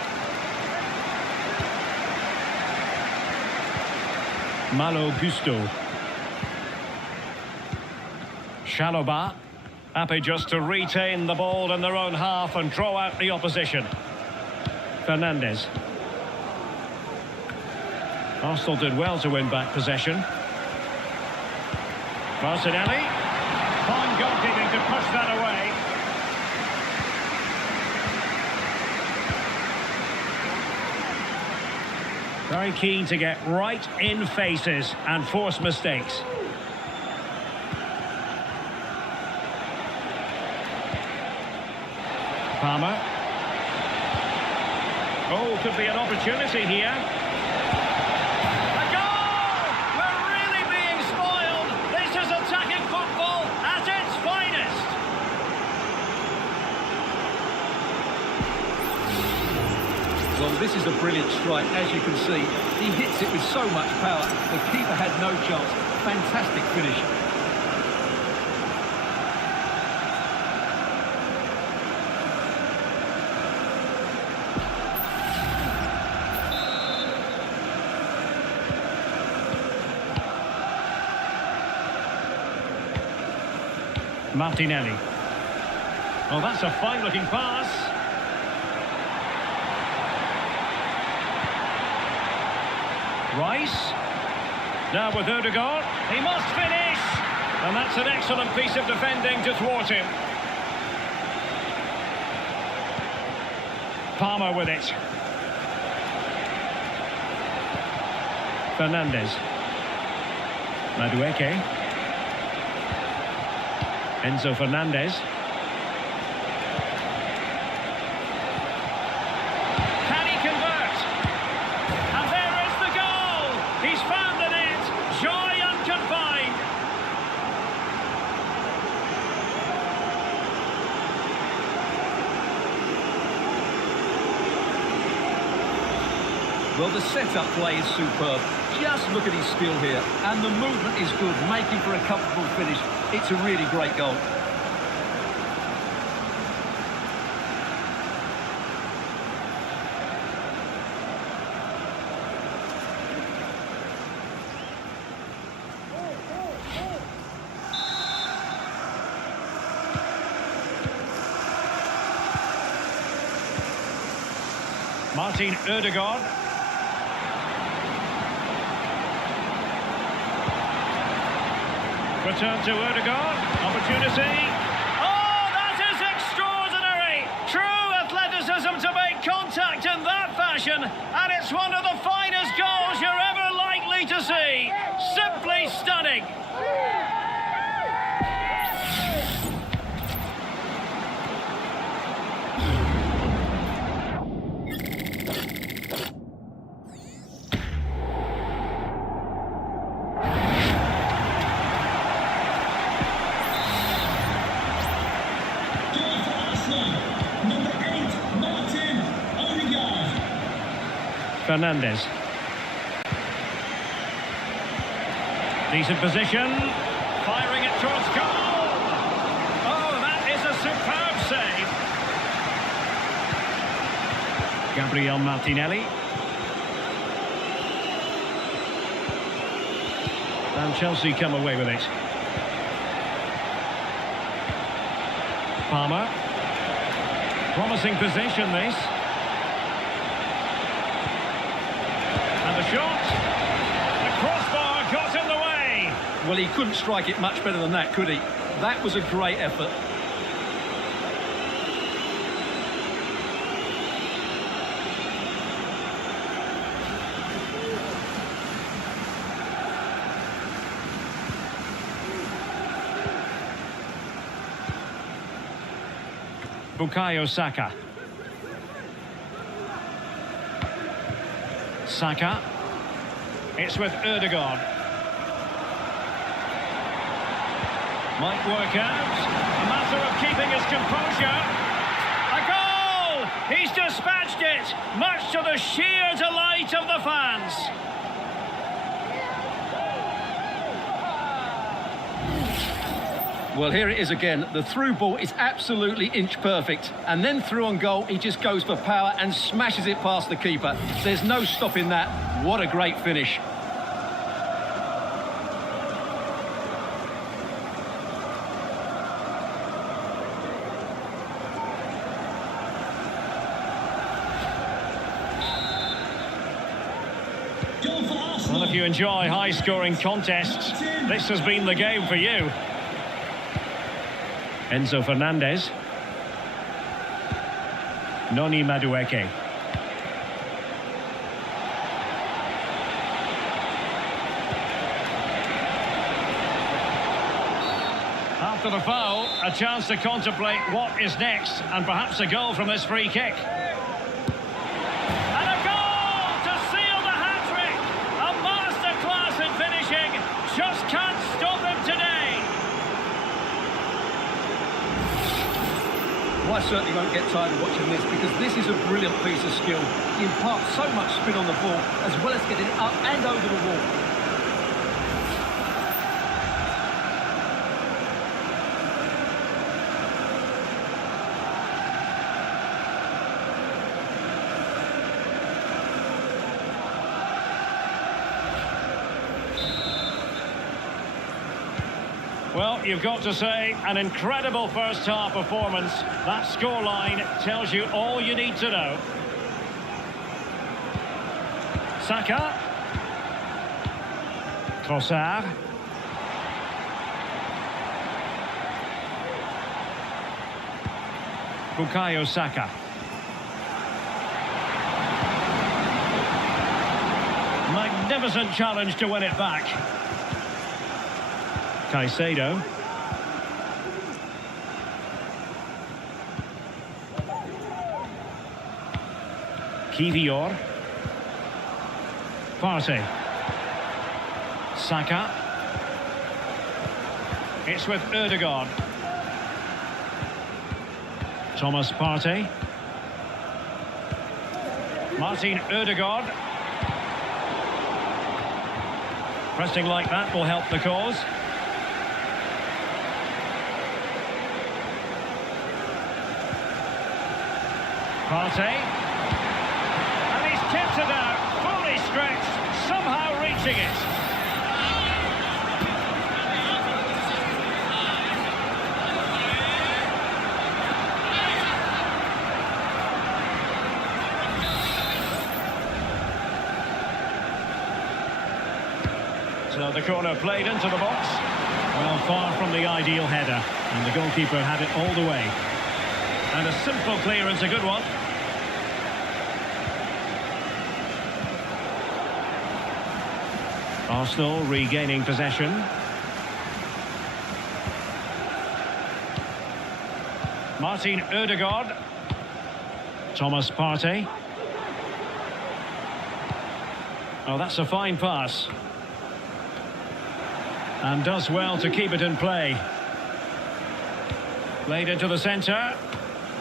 Malo Gusto. Chalobah, happy just to retain the ball in their own half and draw out the opposition. Fernandez. Arsenal did well to win back possession. Martinelli. Fine goalkeeping to push that away. Very keen to get right in faces and force mistakes. Palmer. Oh, could be an opportunity here. A goal! We're really being spoiled. This is attacking football at its finest. Well, this is a brilliant strike, as you can see. He hits it with so much power. The keeper had no chance. Fantastic finish. Martinelli. Oh, that's a fine-looking pass. Rice. Now with Ødegaard. He must finish! And that's an excellent piece of defending to thwart him. Palmer with it. Fernandez. Madueke. Enzo Fernandez. Can he convert? And there is the goal! He's found the net! Joy unconfined! Well, the set-up play is superb. Just look at his skill here. And the movement is good, making for a comfortable finish. It's a really great goal. Martin Ødegaard. Return to Ødegaard. Opportunity. Oh, that is extraordinary! True athleticism to make contact in that fashion, and it's one of the finest goals you're ever likely to see. Simply stunning. Goal for Arsenal. Number 8, Martin Odegaard. Fernandes. Decent position. Firing it towards goal. Oh, that is a superb save. Gabriel Martinelli. And Chelsea come away with it. Palmer. Promising position, this. And the shot. The crossbar got in the way. Well, he couldn't strike it much better than that, could he? That was a great effort. Bukayo Saka. Saka. It's with Ødegaard. Might work out. A matter of keeping his composure. A goal! He's dispatched it, much to the sheer delight of the fans. Well, here it is again. The through ball is absolutely inch perfect. And then through on goal, he just goes for power and smashes it past the keeper. There's no stopping that. What a great finish. Goal for Arsenal. Well, if you enjoy high-scoring contests, this has been the game for you. Enzo Fernandez. Noni Madueke. After the foul, a chance to contemplate what is next, and perhaps a goal from this free kick. And a goal to seal the hat-trick! A masterclass in finishing. Just can't stop him today. Well, I certainly won't get tired of watching this because this is a brilliant piece of skill. He imparts so much spin on the ball as well as getting it up and over the wall. Well, you've got to say, an incredible first-half performance. That scoreline tells you all you need to know. Saka. Trossard. Bukayo Saka. Magnificent challenge to win it back. Caicedo. Kivior. Partey. Saka. It's with Ødegaard. Thomas Partey. Martin Ødegaard. Pressing like that will help the cause. Partey. And he's tipped it out, fully stretched, somehow reaching it. So the corner played into the box. Well, far from the ideal header. And the goalkeeper had it all the way. And a simple clearance, a good one. Arsenal regaining possession. Martin Ødegaard. Thomas Partey. Oh, that's a fine pass. And does well to keep it in play. Played into the centre.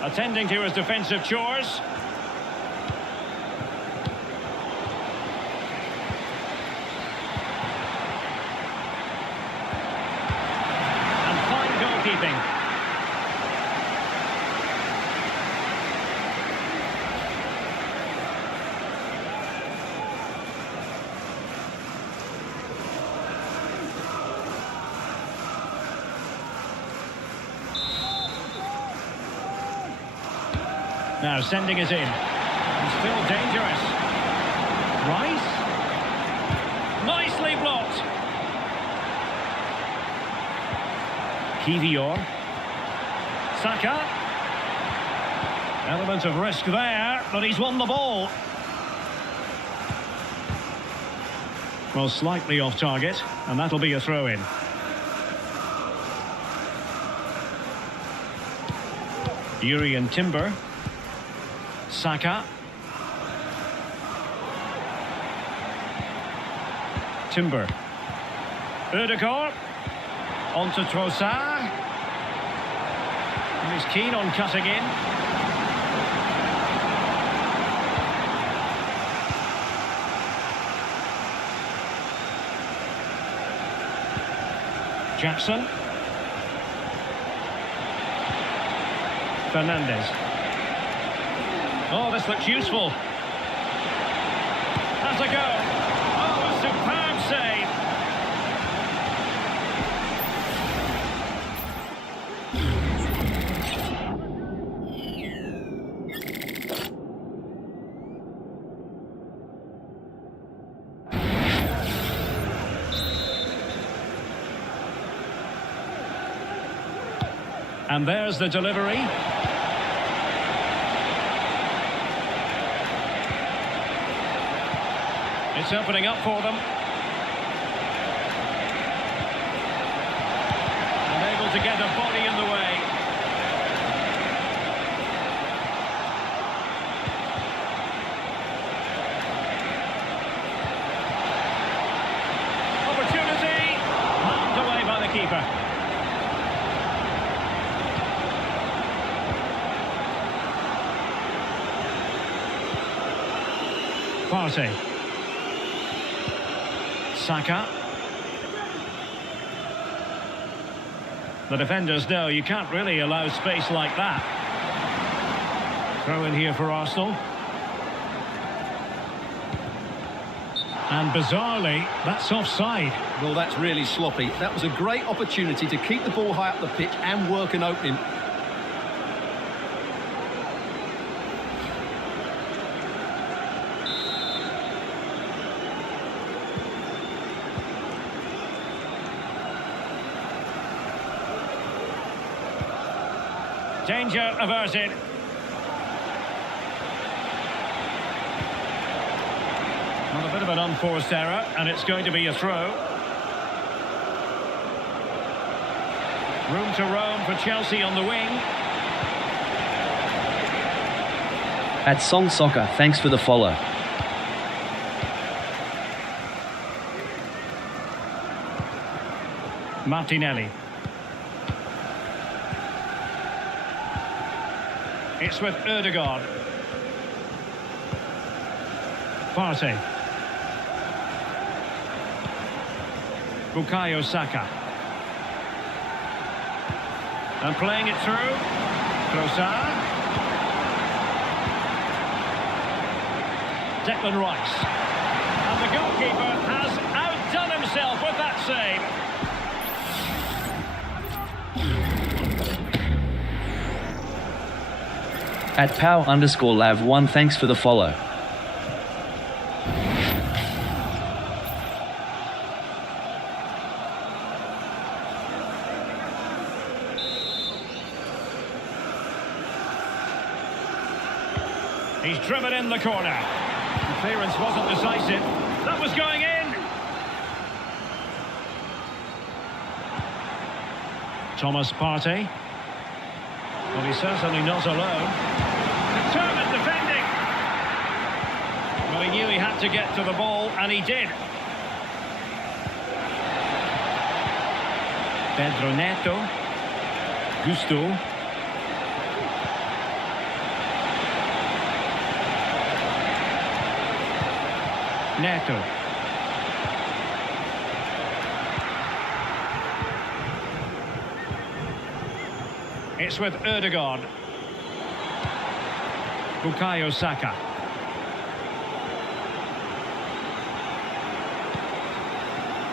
Attending to his defensive chores. And fine goalkeeping. Now sending it in. And still dangerous. Rice. Nicely blocked. Kivior. Saka. Element of risk there, but he's won the ball. Well, slightly off target, and that'll be a throw-in. Jurrien Timber. Saka. Timber. Ødegaard. On to Trossard. He's keen on cutting in. Jackson. Fernandes. Oh, this looks useful. Has a go. Oh, a superb save. And there's the delivery. It's opening up for them. Unable to get a body in the way. Opportunity. Knocked away by the keeper. Partey. Saka. The defenders know you can't really allow space like that. Throw in here for Arsenal. And bizarrely, that's offside. Well, that's really sloppy. That was a great opportunity to keep the ball high up the pitch and work an opening. Danger averted. Well, a bit of an unforced error, and it's going to be a throw. Room to roam for Chelsea on the wing. At Song Soccer, thanks for the follow. Martinelli. It's with Ødegaard. Partey. Bukayo Saka. And playing it through. Trossard. Declan Rice. And the goalkeeper has outdone himself with that save. At Pow_Lav1, thanks for the follow. He's driven in the corner. The clearance wasn't decisive. That was going in. Thomas Partey. Well, he's certainly not alone. Determined defending. Well, he knew he had to get to the ball, and he did. Pedro Neto. Gusto. Neto. It's with Ødegaard. Bukayo Saka.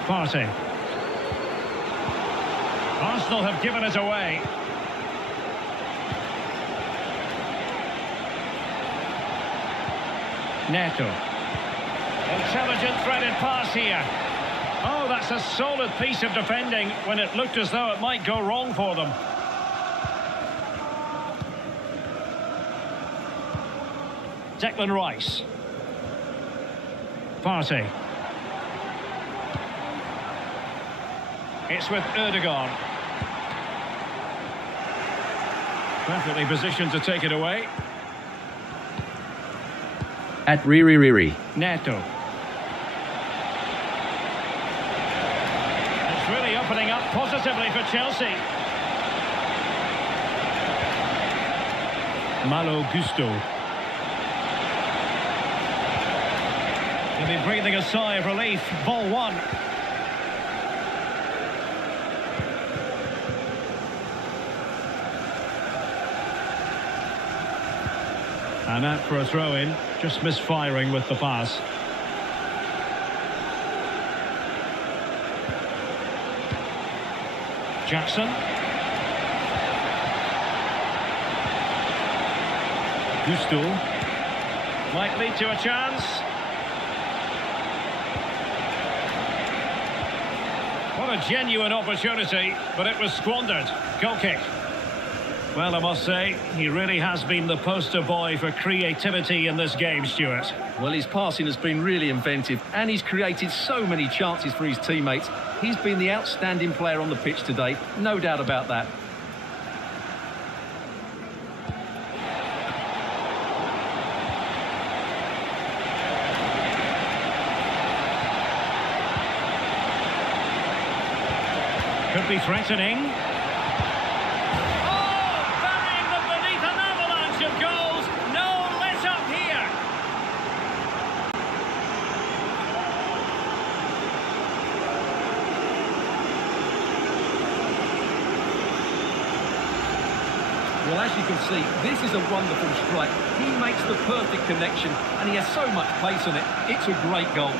Partey. Arsenal have given it away. Neto. Intelligent threaded pass here. Oh, that's a solid piece of defending when it looked as though it might go wrong for them. Declan Rice. Partey. It's with Ødegaard. Perfectly positioned to take it away. At Riri. Neto. It's really opening up positively for Chelsea. Malo Gusto. He'll be breathing a sigh of relief. Ball one. And out for a throw-in, just misfiring with the pass. Jackson. Gusto. Might lead to a chance. What a genuine opportunity, but it was squandered. Goal kick. Well, I must say, he really has been the poster boy for creativity in this game, Stuart. Well, his passing has been really inventive, and he's created so many chances for his teammates. He's been the outstanding player on the pitch today, no doubt about that. Could be threatening. Well, as you can see, this is a wonderful strike. He makes the perfect connection, and he has so much pace on it. It's a great goal.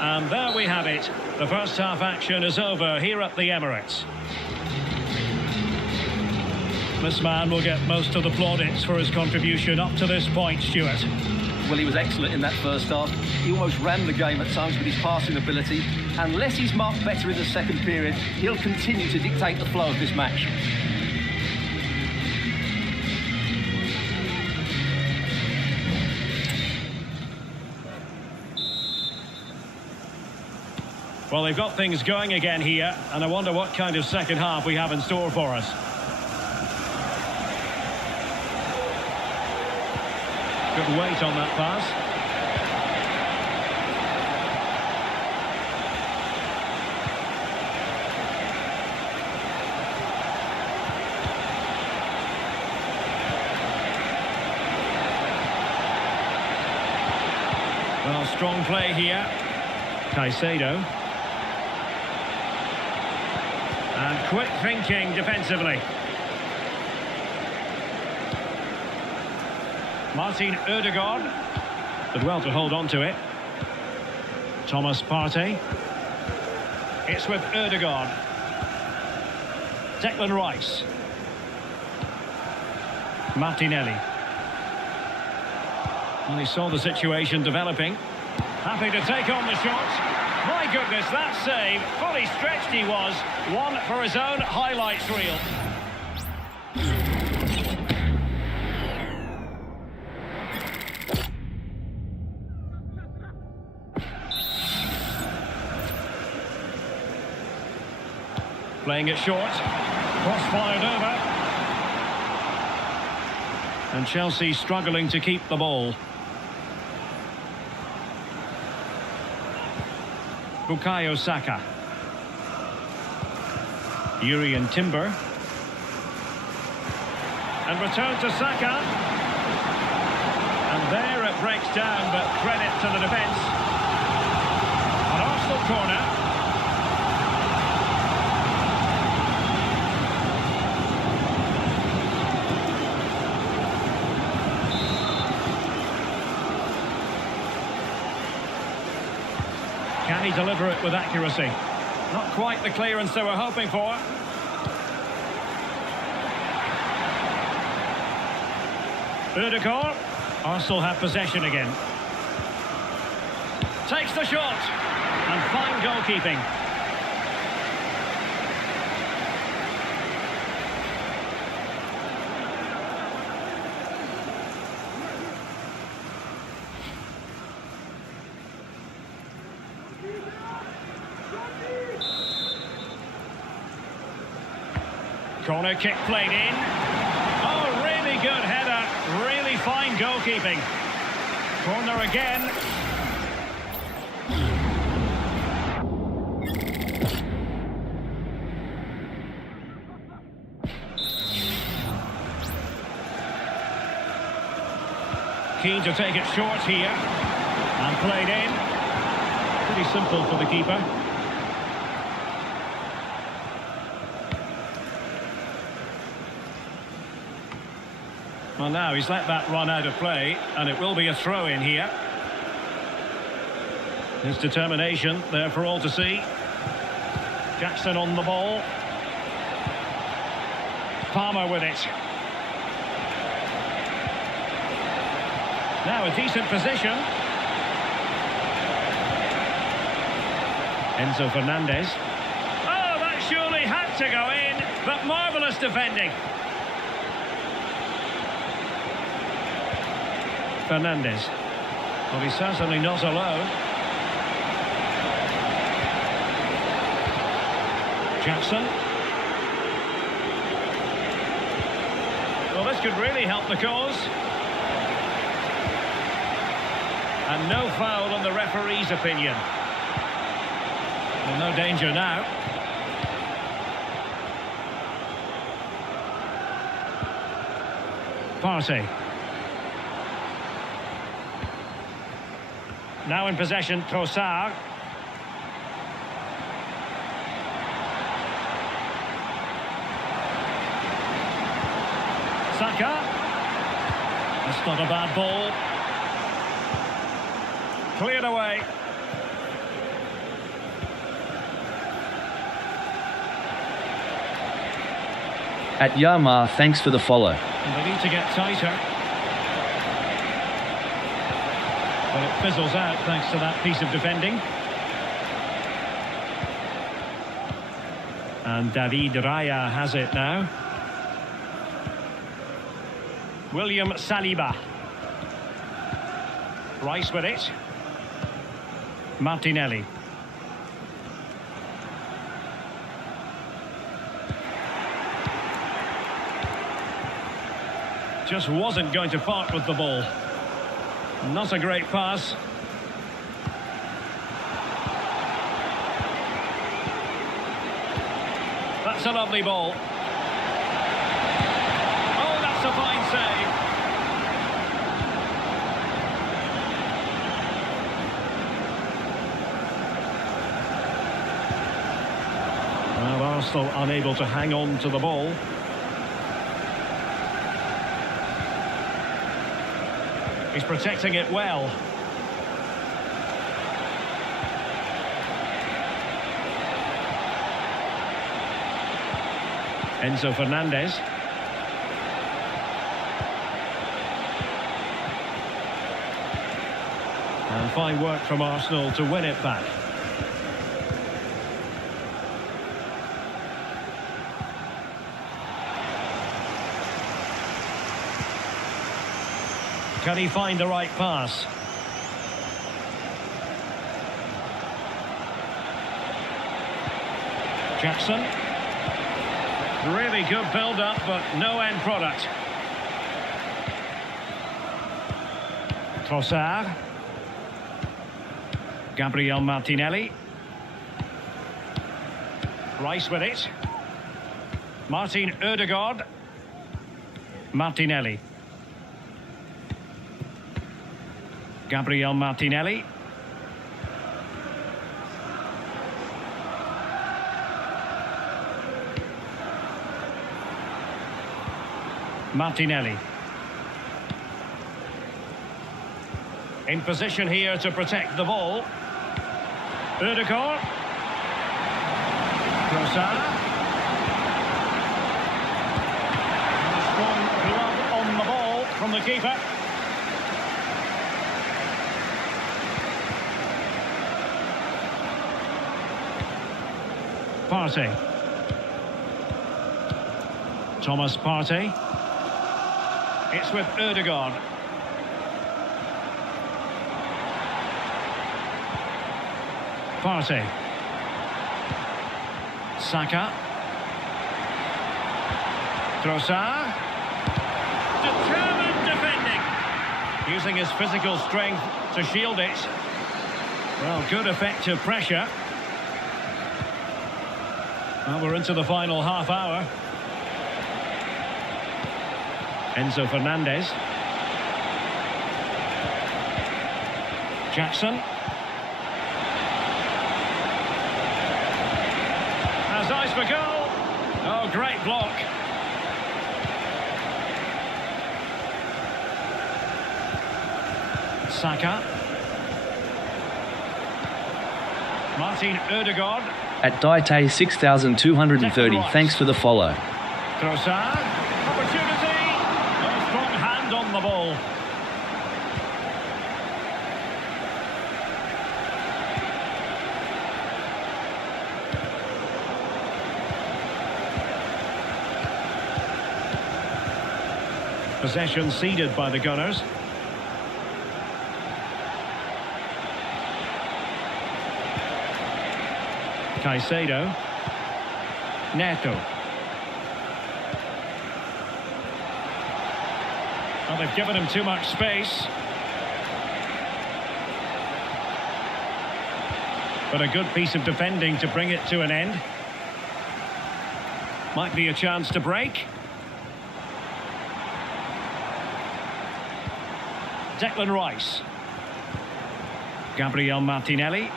And there we have it. The first half action is over here at the Emirates. This man will get most of the plaudits for his contribution up to this point, Stuart. Well, he was excellent in that first half. He almost ran the game at times with his passing ability. Unless he's marked better in the second period, he'll continue to dictate the flow of this match. Well, they've got things going again here, and I wonder what kind of second half we have in store for us. Good weight on that pass. Well, strong play here. Caicedo. And quick thinking defensively. Martin Ødegaard did well to hold on to it. Thomas Partey. It's with Ødegaard. Declan Rice. Martinelli. And he saw the situation developing. Happy to take on the shot. My goodness, that save. Fully stretched he was. One for his own highlights reel. Playing it short. Cross fired over. And Chelsea struggling to keep the ball. Bukayo Saka. Jurrien Timber. And return to Saka. And there it breaks down, but credit to the defence. An Arsenal corner. Can he deliver it with accuracy? Not quite the clearance they were hoping for. Ødegaard. Arsenal have possession again. Takes the shot. And fine goalkeeping. Corner kick played in. Oh, really good header. Really fine goalkeeping. Corner again. Keen to take it short here. And played in. Pretty simple for the keeper. Well, now he's let that run out of play, and it will be a throw-in here. His determination there for all to see. Jackson on the ball. Palmer with it. Now a decent position. Enzo Fernandez. Oh, that surely had to go in, but marvellous defending. Fernandez. Well, he's certainly not alone. Jackson. Well, this could really help the cause. And no foul in the referee's opinion. Well, no danger now. Partey. Now in possession, Trossard. Saka. That's not a bad ball. Cleared away. At Yamar, thanks for the follow. And they need to get tighter. But it fizzles out thanks to that piece of defending. And David Raya has it now. William Saliba. Rice with it. Martinelli. Just wasn't going to part with the ball. Not a great pass. That's a lovely ball. Oh, that's a fine save. Well, Arsenal unable to hang on to the ball. He's protecting it well. Enzo Fernandez. fine work from Arsenal to win it back. Can he find the right pass? Jackson. Really good build-up, but no end product. Trossard. Gabriel Martinelli. Rice with it. Martin Ødegaard. Martinelli. Gabriel Martinelli. Martinelli. In position here to protect the ball. Ødegaard. Trossard. Strong glove on the ball from the keeper. Partey. Thomas Partey. It's with Ødegaard. Partey. Saka. Trossard. Determined defending. Using his physical strength to shield it. Well, good effective pressure. Well, we're into the final half hour. Enzo Fernandez. Jackson. Has eyes for goal. Oh, great block. Saka. Martin Ødegaard. At Daite 6230, thanks for the follow. Trossard. Opportunity. A strong hand on the ball. Possession ceded by the Gunners. Caicedo. Neto. Well, they've given him too much space. But a good piece of defending to bring it to an end. Might be a chance to break. Declan Rice. Gabriel Martinelli.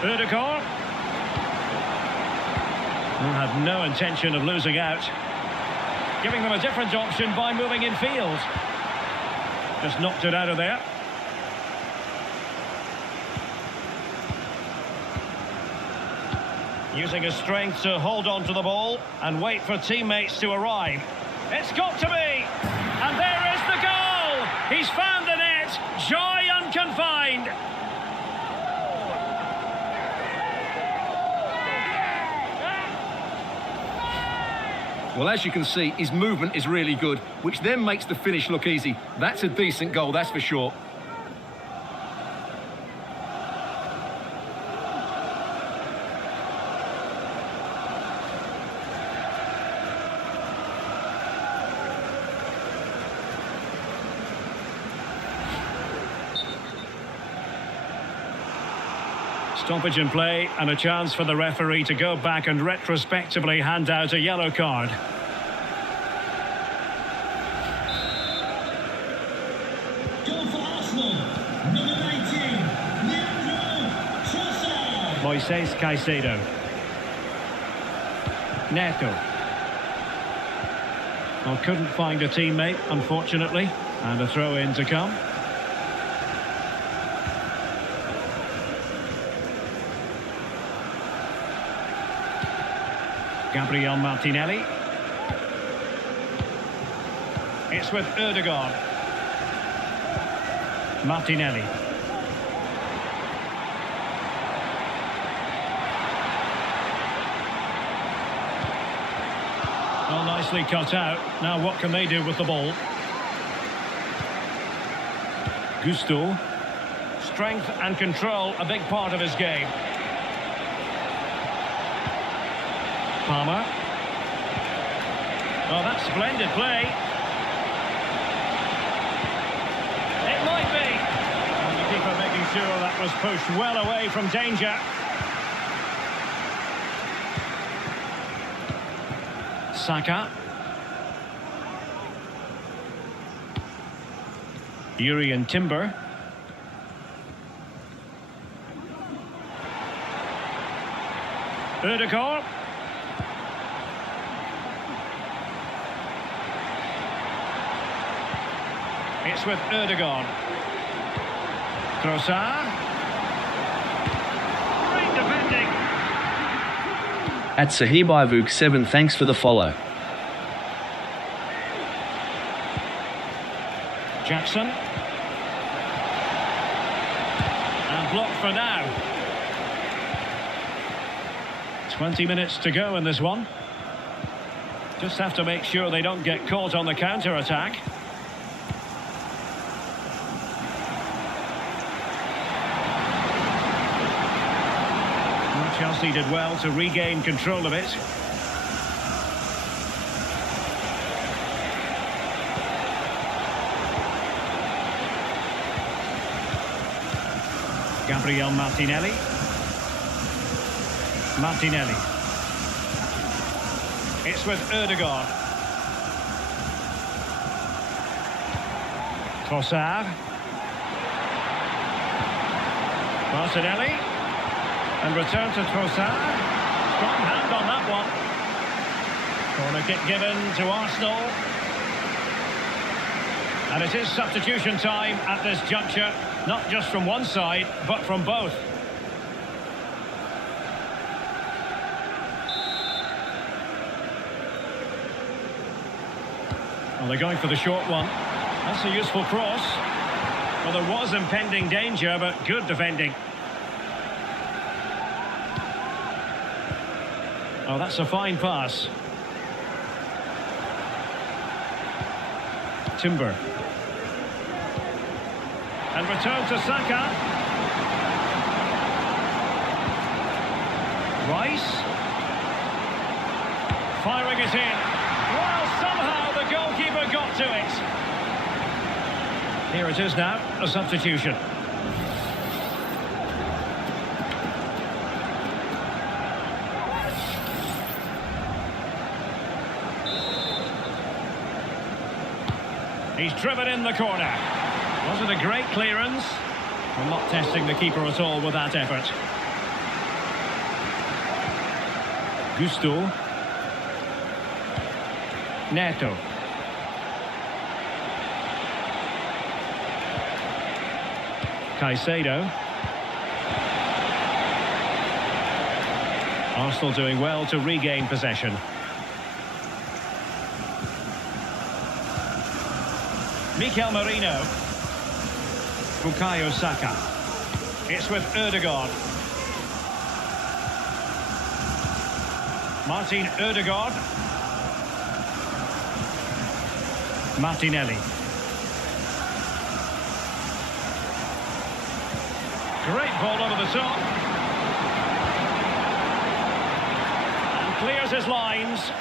Ødegaard. Will have no intention of losing out. Giving them a different option by moving in field. Just knocked it out of there. Using his strength to hold on to the ball and wait for teammates to arrive. It's got to be! And there is the goal! He's found the net! Joy unconfined! Well, as you can see, his movement is really good, which then makes the finish look easy. That's a decent goal, that's for sure. Stoppage in play and a chance for the referee to go back and retrospectively hand out a yellow card. Goal for Arsenal, number 19, Leandro Trossard. Moises Caicedo. Neto. Well, couldn't find a teammate, unfortunately, and a throw-in to come. Gabriel Martinelli. It's with Ødegaard. Martinelli. Well, nicely cut out. Now what can they do with the ball? Gusto. Strength and control, a big part of his game. Palmer. Oh, that's splendid play. It might be. And the keeper making sure that was pushed well away from danger. Saka. Jurrien Timber. Ødegaard. It's with Ødegaard. Trossard. Great defending. At Sahibivuk 7, thanks for the follow. Jackson. And blocked for now. 20 minutes to go in this one. Just have to make sure they don't get caught on the counter-attack. Well, Chelsea did well to regain control of it. Gabriel Martinelli. Martinelli. It's with Ødegaard. Trossard. Martinelli. And return to Trossard. Strong hand on that one. Corner kick given to Arsenal. And it is substitution time at this juncture. Not just from one side, but from both. Well, they're going for the short one. That's a useful cross. Well, there was impending danger, but good defending. Oh, that's a fine pass. Timber. And return to Saka. Rice. Firing it in. Well, somehow the goalkeeper got to it. Here it is now, a substitution. He's driven in the corner. Was it a great clearance? Well, not testing the keeper at all with that effort. Gusto. Neto. Caicedo. Arsenal doing well to regain possession. Mikel Merino. Bukayo Saka. It's with Ødegaard. Martin Ødegaard. Martinelli. Great ball over the top. And clears his lines.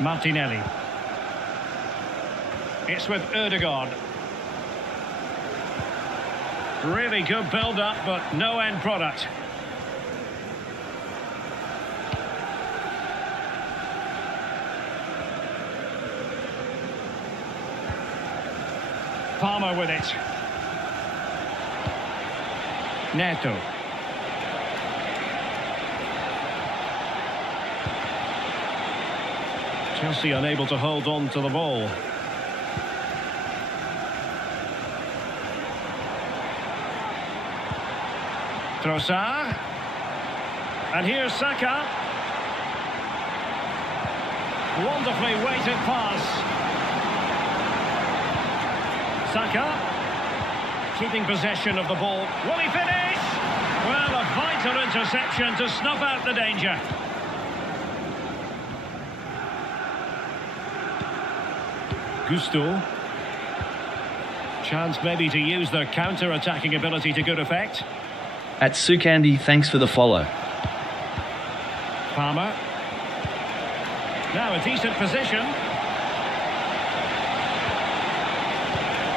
Martinelli. It's with Ødegaard. Really good build-up, but no end product. Palmer with it. Neto. Chelsea unable to hold on to the ball. Trossard. And here's Saka. Wonderfully weighted pass. Saka. Keeping possession of the ball. Will he finish? Well, a vital interception to snuff out the danger. Gusto. Chance maybe to use their counter-attacking ability to good effect. At Sukandi, thanks for the follow. Palmer. Now a decent position.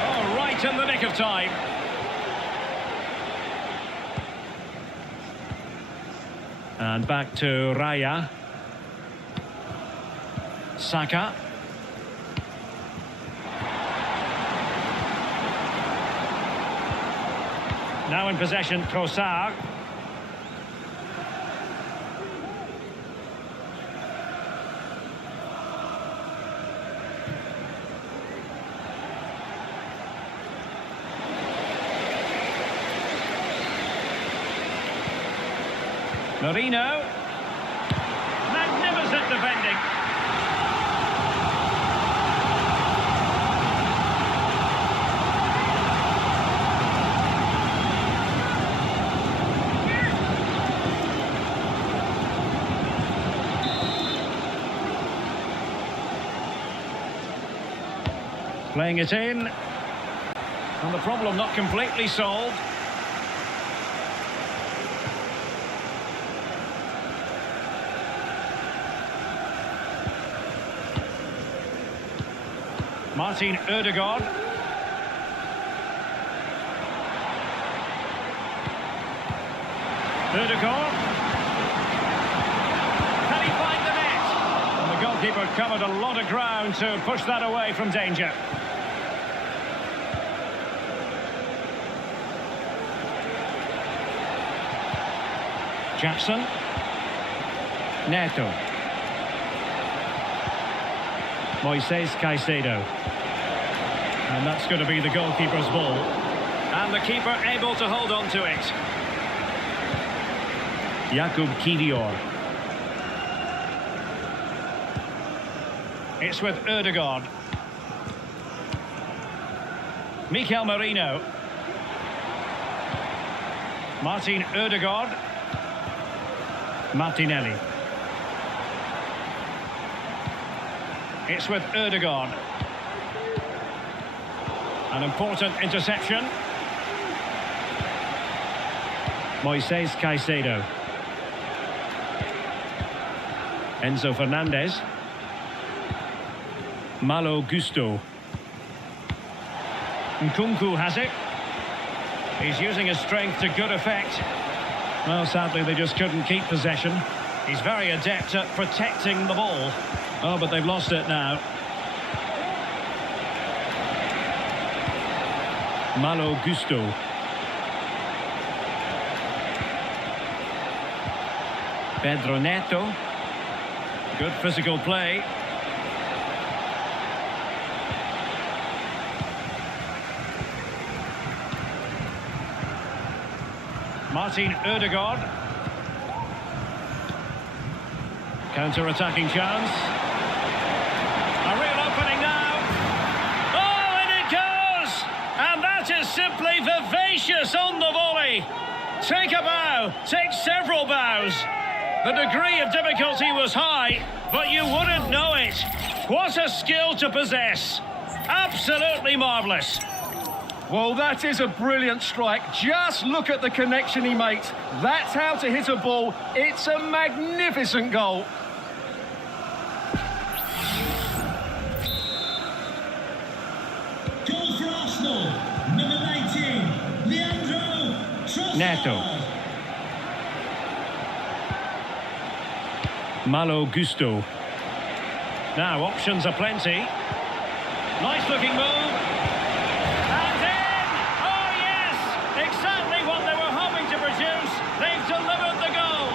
Oh, right in the nick of time. And back to Raya. Saka. Now in possession, Trossard. Marino. Magnificent defending. Playing it in. And the problem not completely solved. Martin Ødegaard. Ødegaard. Can he find the net? And the goalkeeper covered a lot of ground to push that away from danger. Jackson. Neto. Moises Caicedo. And that's going to be the goalkeeper's ball. And the keeper able to hold on to it. Jakub Kivior. It's with Ødegaard. Mikel Merino. Martin Ødegaard. Martinelli. It's with Ødegaard. An important interception. Moises Caicedo. Enzo Fernandez. Malo Gusto. Nkunku has it. He's using his strength to good effect. Well, sadly, they just couldn't keep possession. He's very adept at protecting the ball. Oh, but they've lost it now. Malo Gusto. Pedro Neto. Good physical play. Martin Ødegaard. Counter-attacking chance. A real opening now. Oh, and it goes! And that is simply vivacious on the volley. Take a bow, take several bows. The degree of difficulty was high, but you wouldn't know it. What a skill to possess. Absolutely marvellous. Well, that is a brilliant strike. Just look at the connection he makes. That's how to hit a ball. It's a magnificent goal. Goal for Arsenal, number 19, Leandro Trossard. Neto. Malo Gusto. Now, options are plenty. Nice looking move. And in! Oh, yes! Exactly what they were hoping to produce. They've delivered the goal.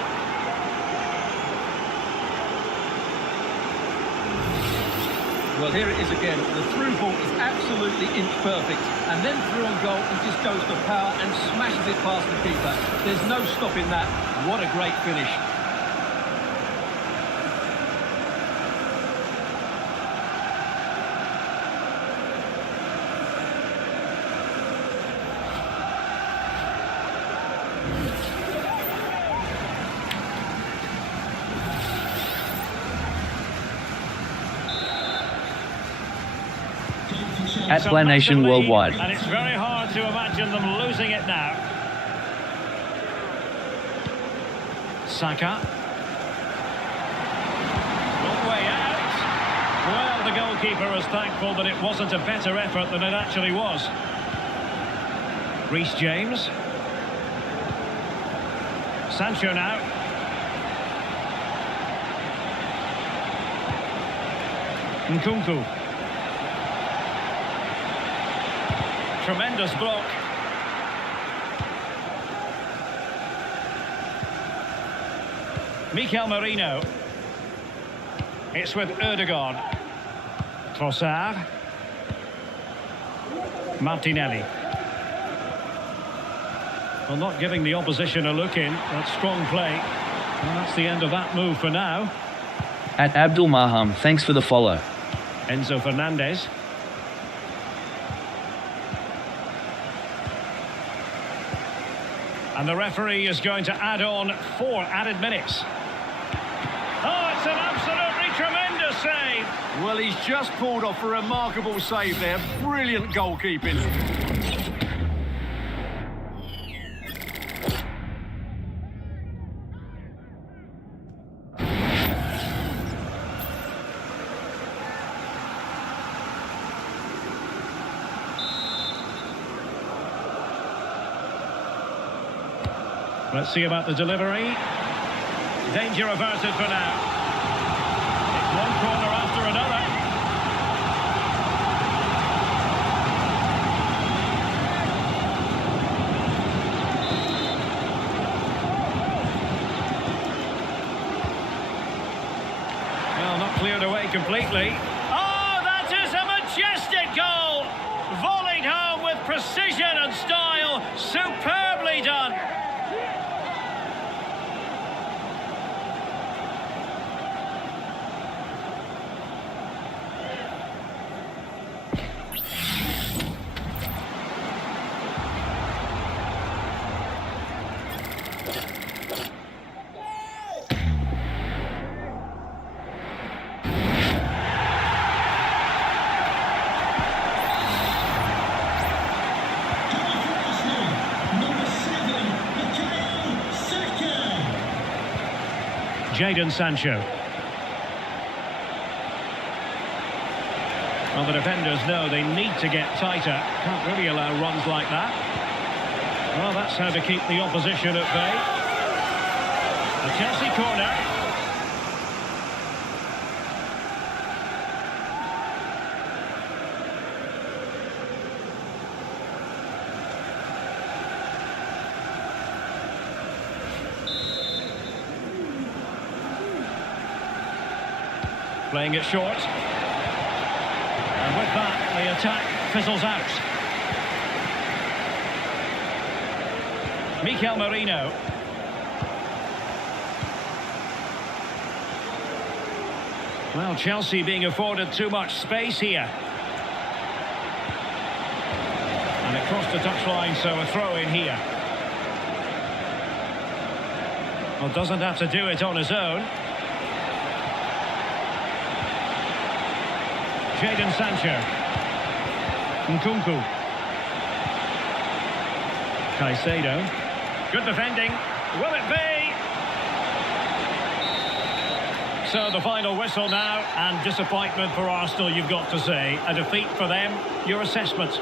Well, here it is again. The through ball is absolutely inch perfect. And then through on goal, he just goes for power and smashes it past the keeper. There's no stopping that. What a great finish. At It's a Planation massive lead, Worldwide. and it's very hard to imagine them losing it now. Saka. Long way out. Well, the goalkeeper is thankful that it wasn't a better effort than it actually was. Reece James. Sancho now. Nkunku. Tremendous block. Mikel Merino. It's with Ødegaard. Trossard. Martinelli. Well, not giving the opposition a look in. That's strong play. And that's the end of that move for now. At Abdul Maham, thanks for the follow. Enzo Fernandez. And the referee is going to add on 4 added minutes. Oh, it's an absolutely tremendous save. Well, he's just pulled off a remarkable save there. Brilliant goalkeeping. Let's see about the delivery. Danger averted for now. It's one corner after another. Well, not cleared away completely. Oh, that is a majestic goal! Volleyed home with precision and style. Superbly done. Jadon Sancho. Well, the defenders know they need to get tighter. Can't really allow runs like that. Well, that's how to keep the opposition at bay. A Chelsea corner. Playing it short. And with that, the attack fizzles out. Mikel Merino. Well, Chelsea being afforded too much space here. And it crossed the touchline, so a throw in here. Well, doesn't have to do it on his own. Jadon Sancho. Nkunku. Caicedo. Good defending. Will it be? So the final whistle now, and disappointment for Arsenal, you've got to say. A defeat for them. Your assessment?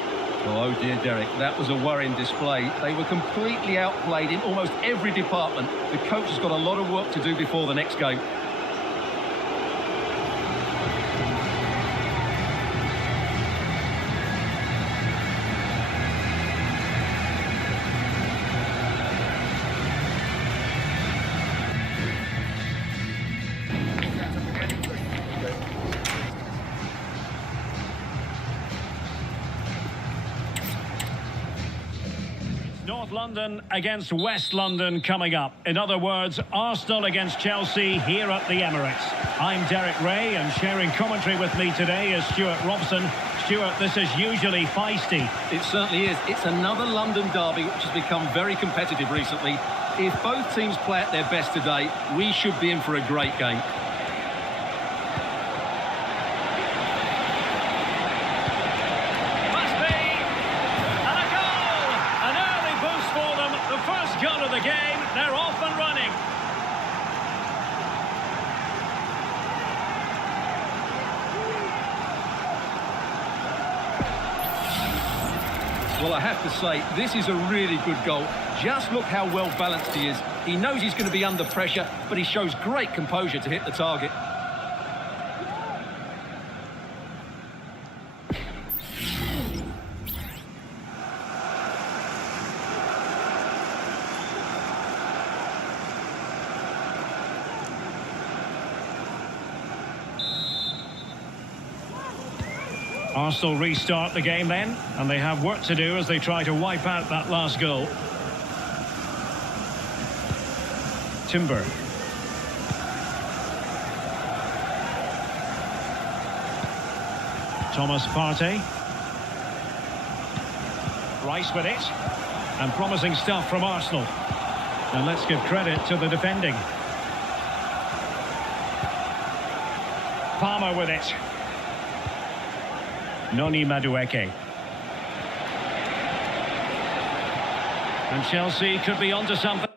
Oh dear, Derek, that was a worrying display. They were completely outplayed in almost every department. The coach has got a lot of work to do before the next game. North London against West London coming up. In other words, Arsenal against Chelsea here at the Emirates. I'm Derek Ray, and sharing commentary with me today is Stuart Robson. Stuart, this is usually feisty. It certainly is. It's another London derby which has become very competitive recently. If both teams play at their best today, we should be in for a great game. Well, I have to say, this is a really good goal. Just look how well balanced he is. He knows he's going to be under pressure, but he shows great composure to hit the target. Arsenal restart the game then, and they have work to do as they try to wipe out that last goal. Timber. Thomas Partey. Rice with it. And promising stuff from Arsenal. And let's give credit to the defending. Palmer with it. Noni Madueke. And Chelsea could be onto something.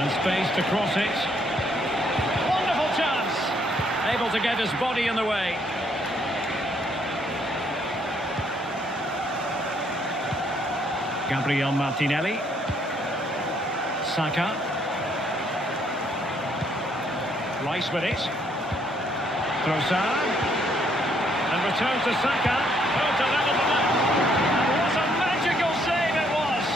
And space to cross it. Wonderful chance. Able to get his body in the way. Gabriel Martinelli. Saka. Rice with it. Trossard. And return to Saka. Oh, to level the match. And what a magical save it was.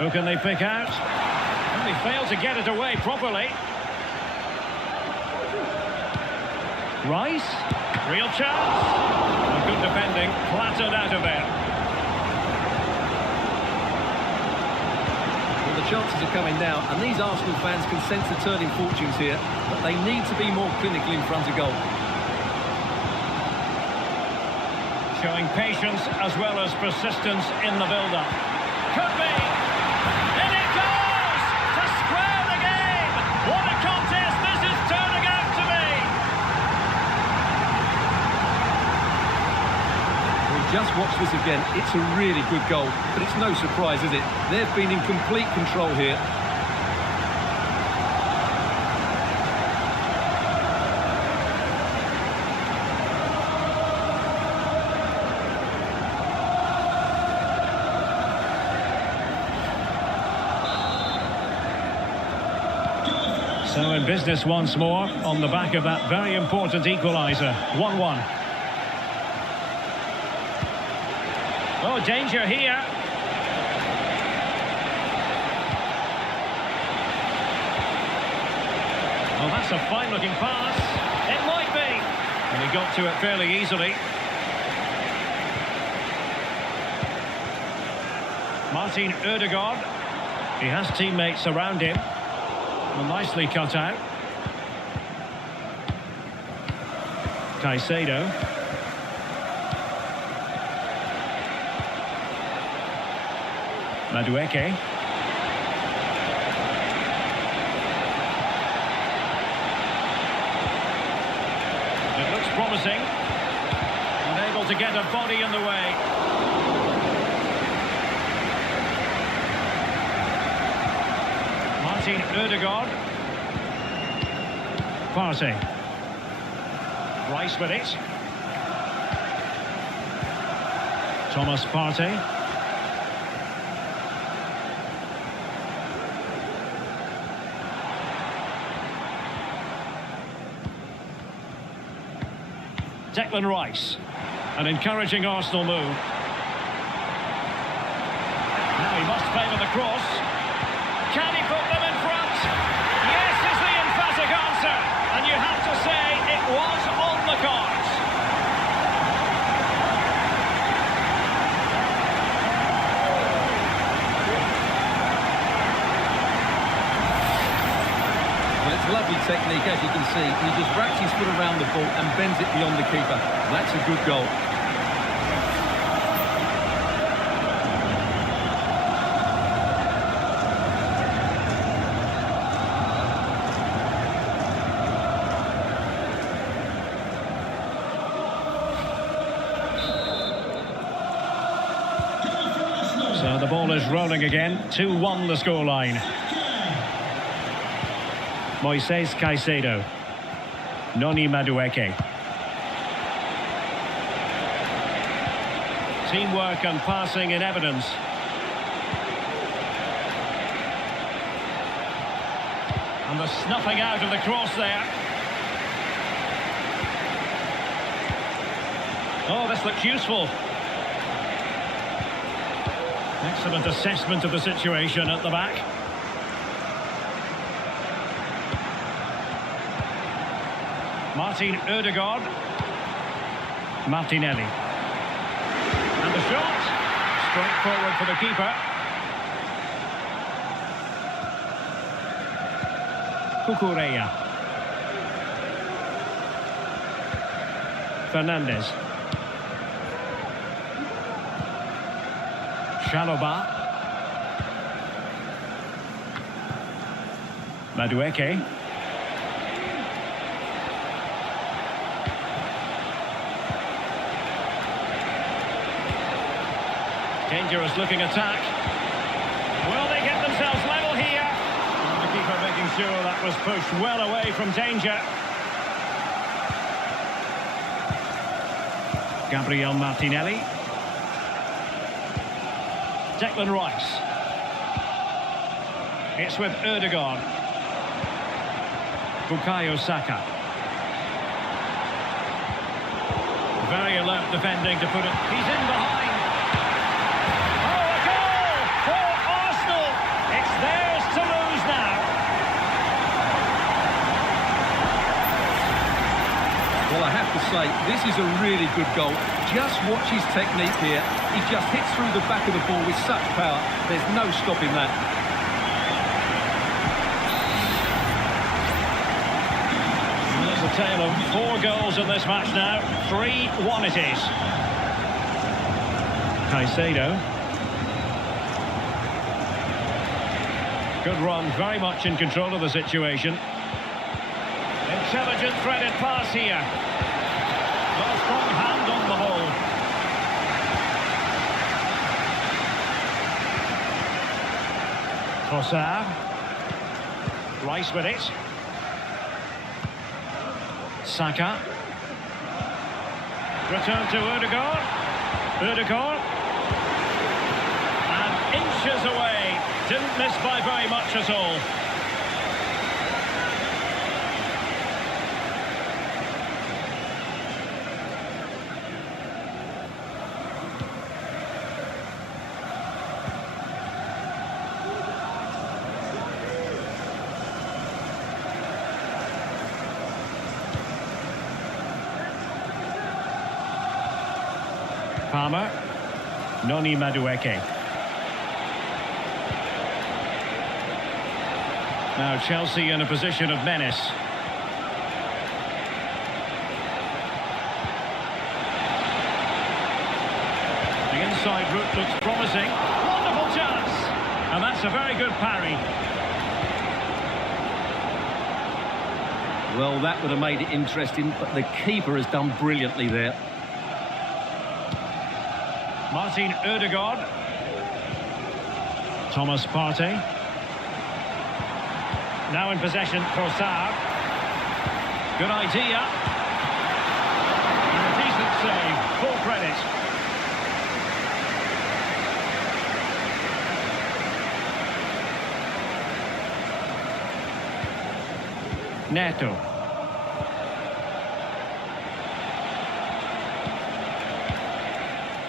Who can they pick out? And they failed to get it away properly. Rice, real chance. And good defending, flattered out of there. Well, the chances are coming now, and these Arsenal fans can sense the turning fortunes here, but they need to be more clinical in front of goal. Showing patience as well as persistence in the build-up. Could be. In it goes! To square the game! What a contest this is turning out to be! Just watch this again. It's a really good goal, but it's no surprise, is it? They've been in complete control here. So in business once more on the back of that very important equaliser. 1-1. Oh, danger here. Oh, that's a fine-looking pass. It might be. And he got to it fairly easily. Martin Ødegaard. He has teammates around him. Well, nicely cut out. Caicedo. Madueke. It looks promising. And able to get a body in the way. Martin Ødegaard. Partey. Rice with it. Thomas Partey. Declan Rice. An encouraging Arsenal move. Now he must favour the cross. Can he put them in front? Yes is the emphatic answer. And you have to say it was on the cards. Well, it's lovely technique, as you can see. He just wraps his foot around the ball and bends it beyond the keeper. That's a good goal. So the ball is rolling again. 2-1 the scoreline. Moises Caicedo. Noni Madueke. Teamwork and passing in evidence. And the snuffing out of the cross there. Oh, this looks useful. Excellent assessment of the situation at the back. Martin Ødegaard. Martinelli. And the shot. Straight forward for the keeper. Cucurella. Fernandes. Chalobah. Madueke. Dangerous looking attack. Will they get themselves level here? And the keeper making sure that was pushed well away from danger. Gabriel Martinelli. Declan Rice. It's with Ødegaard. Bukayo Saka. Very alert defending to put it. He's in behind. Oh, a goal for Arsenal. It's theirs to lose now. Well, I have to say, this is a really good goal. Just watch his technique here. He just hits through the back of the ball with such power. There's no stopping that. There's a tale of 4 goals in this match now. 3-1 it is. Caicedo. Good run, very much in control of the situation. Intelligent threaded pass here. Got a strong hand on the ball. Trossard. Rice with it. Saka. Return to Ødegaard. Ødegaard. And inches away. Didn't miss by very much at all. Palmer. Noni Madueke. Now Chelsea in a position of menace. The inside route looks promising. Wonderful chance! And that's a very good parry. Well, that would have made it interesting, but the keeper has done brilliantly there. Martin Ødegaard. Thomas Partey. Now in possession, Trossard. Good idea. And a decent save, full credit. Neto.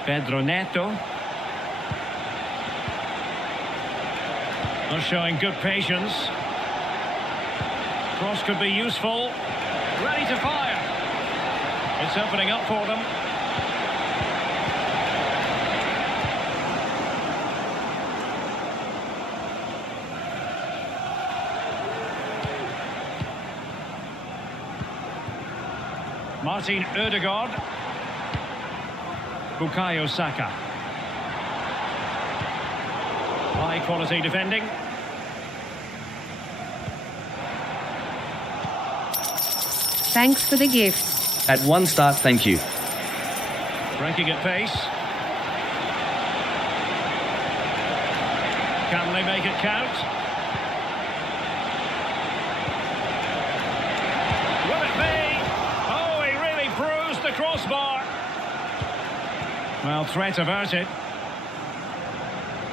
Pedro Neto. Not showing good patience. Cross could be useful. Ready to fire. It's opening up for them. Martin Ødegaard. Bukayo Saka. High quality defending. Thanks for the gift. At 1 start, thank you. Breaking at pace. Can they make it count? Will it be? Oh, he really bruised the crossbar. Well, threat averted.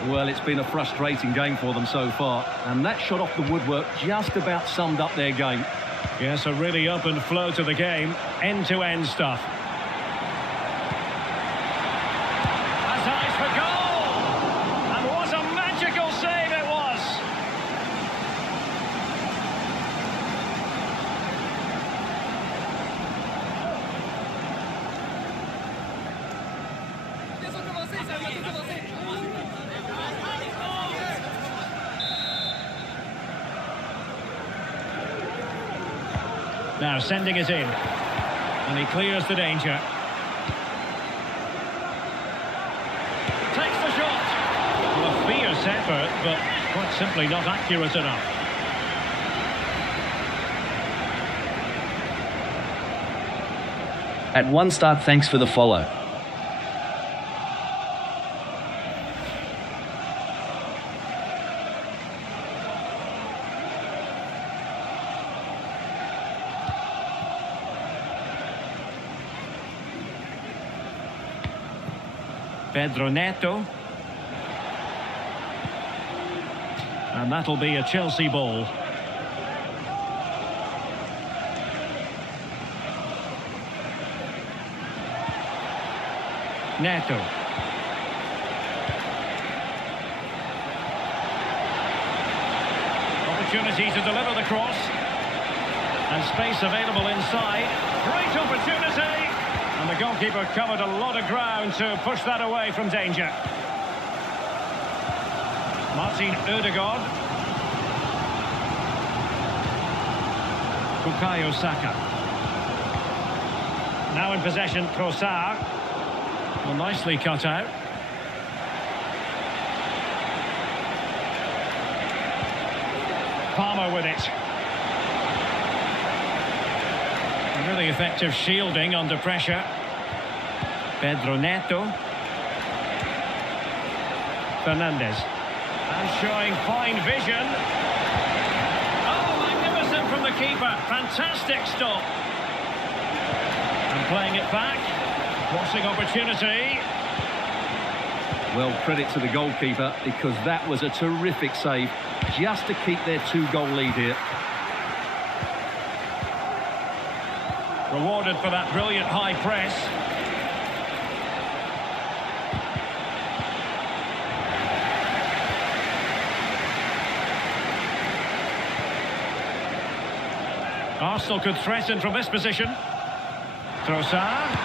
Well, it's been a frustrating game for them so far, and that shot off the woodwork just about summed up their game. Yes, a really open flow to the game. End-to-end stuff. Has eyes for goal! And what a magical save it was! Now sending it in. And he clears the danger. Takes the shot. Well, a fierce effort, but quite simply not accurate enough. At 1 start, thanks for the follow. Pedro Neto. And that'll be a Chelsea ball. Neto. Opportunity to deliver the cross. And space available inside. Great opportunity. And the goalkeeper covered a lot of ground to push that away from danger. Martin Ødegaard. Bukayo Saka. Now in possession, Trossard. Well, nicely cut out. Palmer with it. Really effective shielding under pressure. Pedro Neto. Fernandes. And showing fine vision. Oh, magnificent from the keeper. Fantastic stop. And playing it back. Crossing opportunity. Well, credit to the goalkeeper, because that was a terrific save, just to keep their 2-goal lead here. Rewarded for that brilliant high press. Arsenal could threaten from this position. Trossard.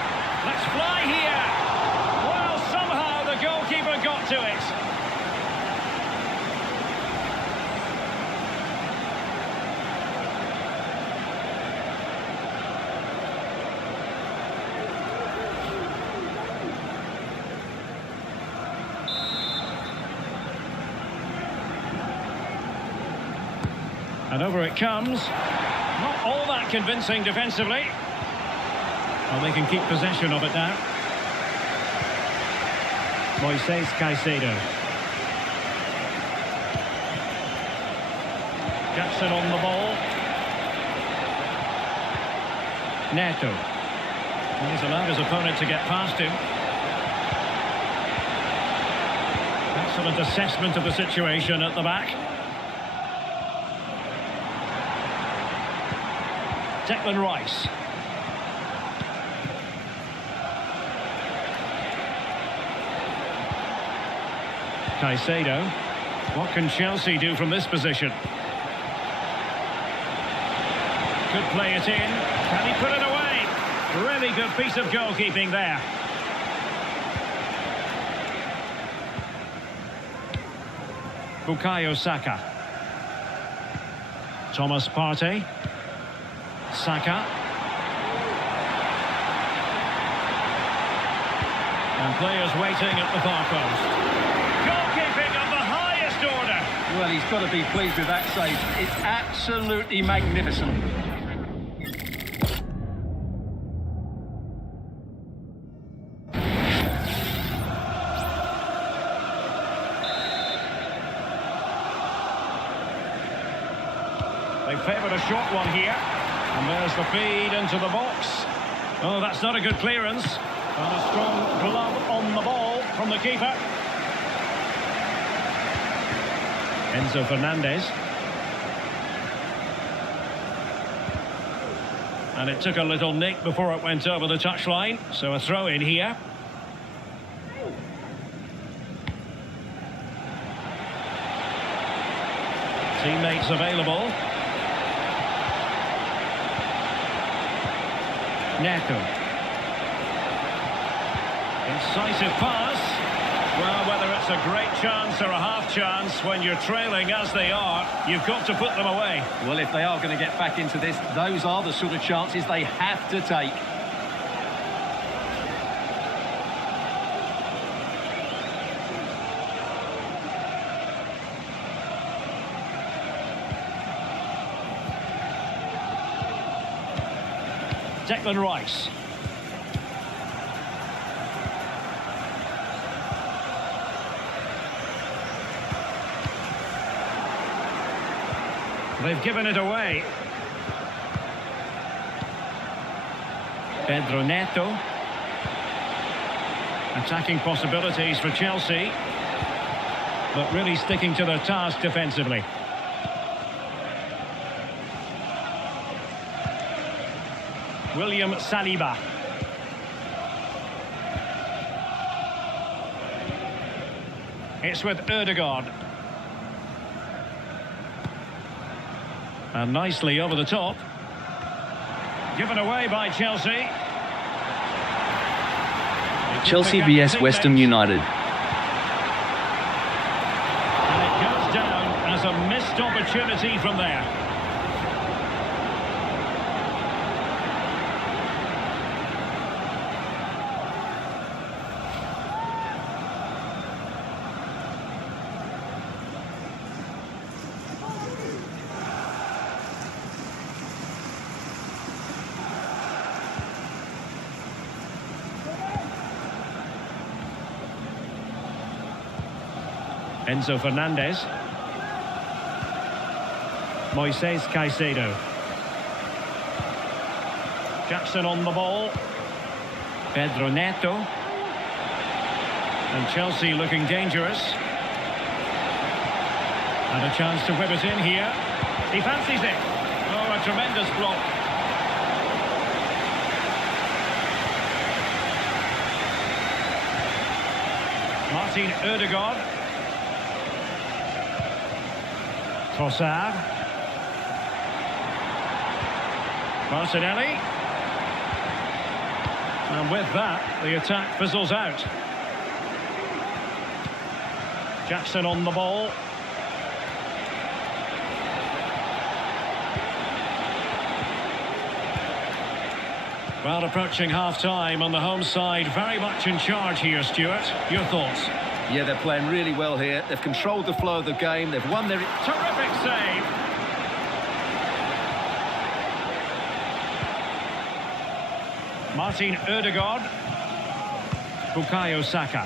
Let's fly here. Well, somehow the goalkeeper got to it. And over it comes. Not all that convincing defensively. Well, they can keep possession of it now. Moises Caicedo. Jackson on the ball. Neto. Well, he's allowed his opponent to get past him. Excellent assessment of the situation at the back. Declan Rice. Caicedo. What can Chelsea do from this position? Could play it in. Can he put it away? Really good piece of goalkeeping there. Bukayo Saka. Thomas Partey. Saka. And players waiting at the far post. Goalkeeping of the highest order. Well, he's got to be pleased with that save. It's absolutely magnificent. They favoured a short one here. And there's the feed into the box. Oh, that's not a good clearance. And a strong glove on the ball from the keeper. Enzo Fernandez. And it took a little nick before it went over the touchline. So a throw in here. Teammates available. Neto. Incisive pass. Well, whether it's a great chance or a half chance, when you're trailing as they are, you've got to put them away. Well, if they are going to get back into this, those are the sort of chances they have to take. Declan Rice. They've given it away. Pedro Neto. Attacking possibilities for Chelsea, but really sticking to their task defensively. William Saliba. It's with Ødegaard. And nicely over the top. Given away by Chelsea. Chelsea vs West Ham United. And it goes down as a missed opportunity from there. Enzo Fernandez. Moises Caicedo. Jackson on the ball. Pedro Neto. And Chelsea looking dangerous. And a chance to whip it in here. He fancies it. Oh, a tremendous block. Martin Ødegaard. Trossard. Martinelli. And with that, the attack fizzles out. Jackson on the ball. Well, approaching half-time on the home side, very much in charge here, Stuart. Your thoughts? Yeah, they're playing really well here. They've controlled the flow of the game. They've won their... Terrific save. Martin Ødegaard. Bukayo Saka.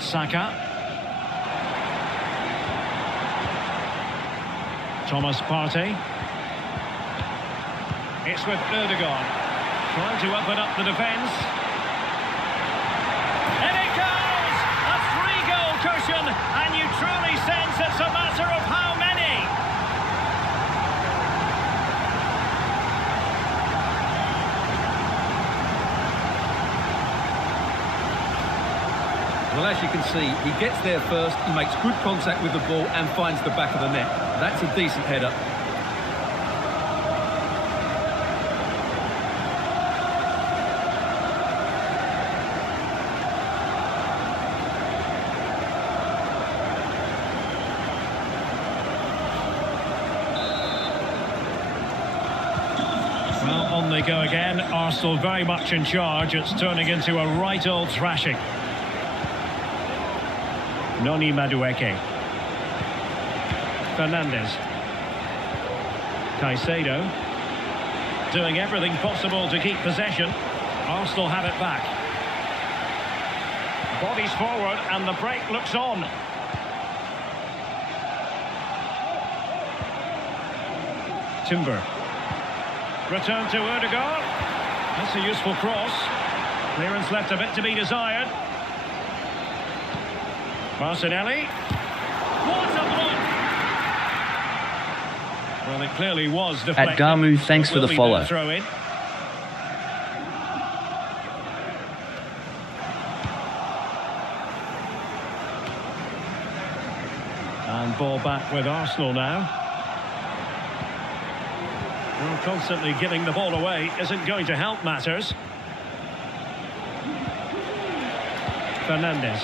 Saka. Thomas Partey. It's with Ødegaard. Trying to open up the defence. And you truly sense it's a matter of how many. as you can see, he gets there first, he makes good contact with the ball and finds the back of the net. That's a decent header. Well, on they go again. Arsenal very much in charge. It's turning into a right old thrashing. Noni Madueke. Fernandes. Caicedo. Doing everything possible to keep possession. Arsenal have it back. Bodies forward and the break looks on. Timber. Return to Ødegaard. That's a useful cross. Clearance left a bit to be desired. Martinelli. What a block! Well, it clearly was deflected. At Gamu, thanks for the follow. Throw in. And ball back with Arsenal now. Well, constantly giving the ball away isn't going to help matters. Fernandes.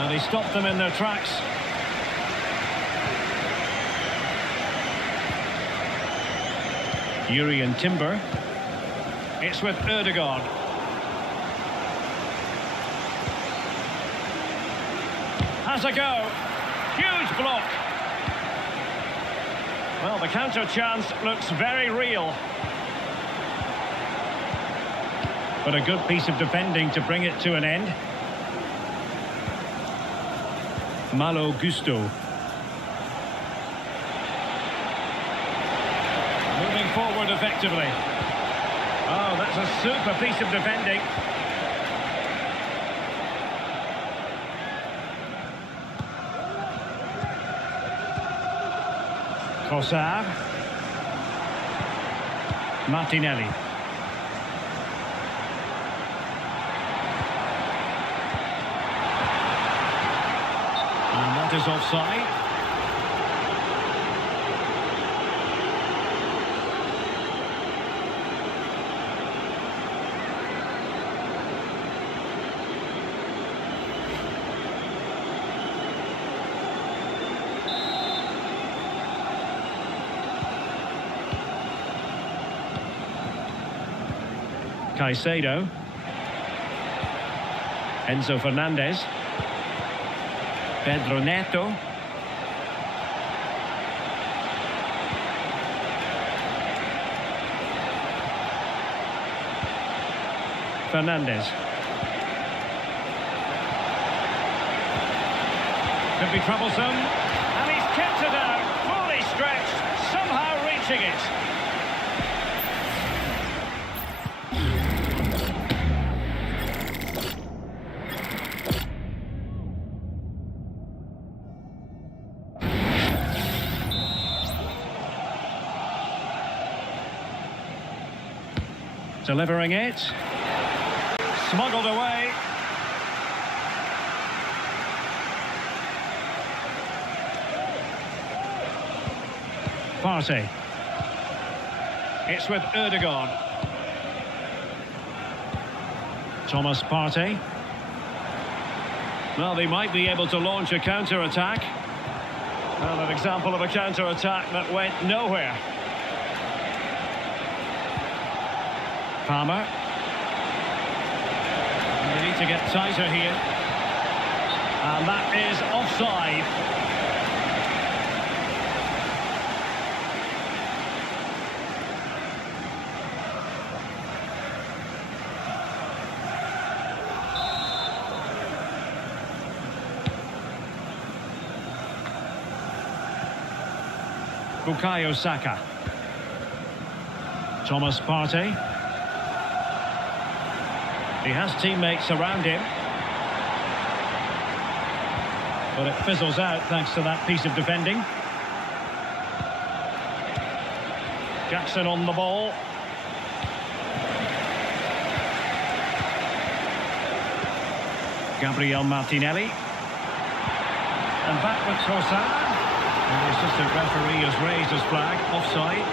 And he stopped them in their tracks. Yuri and Timber. It's with Ødegaard. Has a go. Huge block. Well, the counter chance looks very real. But a good piece of defending to bring it to an end. Malo Gusto. Moving forward effectively. Oh, that's a super piece of defending. Trossard. Martinelli. And that is offside. Caicedo. Enzo Fernandez. Pedro Neto. Fernandes. Could be troublesome. And he's kept it out. Fully stretched. Somehow reaching it. Delivering it. Smuggled away. Partey. It's with Ødegaard. Thomas Partey. Well, they might be able to launch a counter-attack. Well, an example of a counter-attack that went nowhere. Palmer. They need to get tighter here. And that is offside. Bukayo Saka. Thomas Partey. He has teammates around him. But it fizzles out thanks to that piece of defending. Jackson on the ball. Gabriel Martinelli. And back with Trossard. And the assistant referee has raised his flag, offside.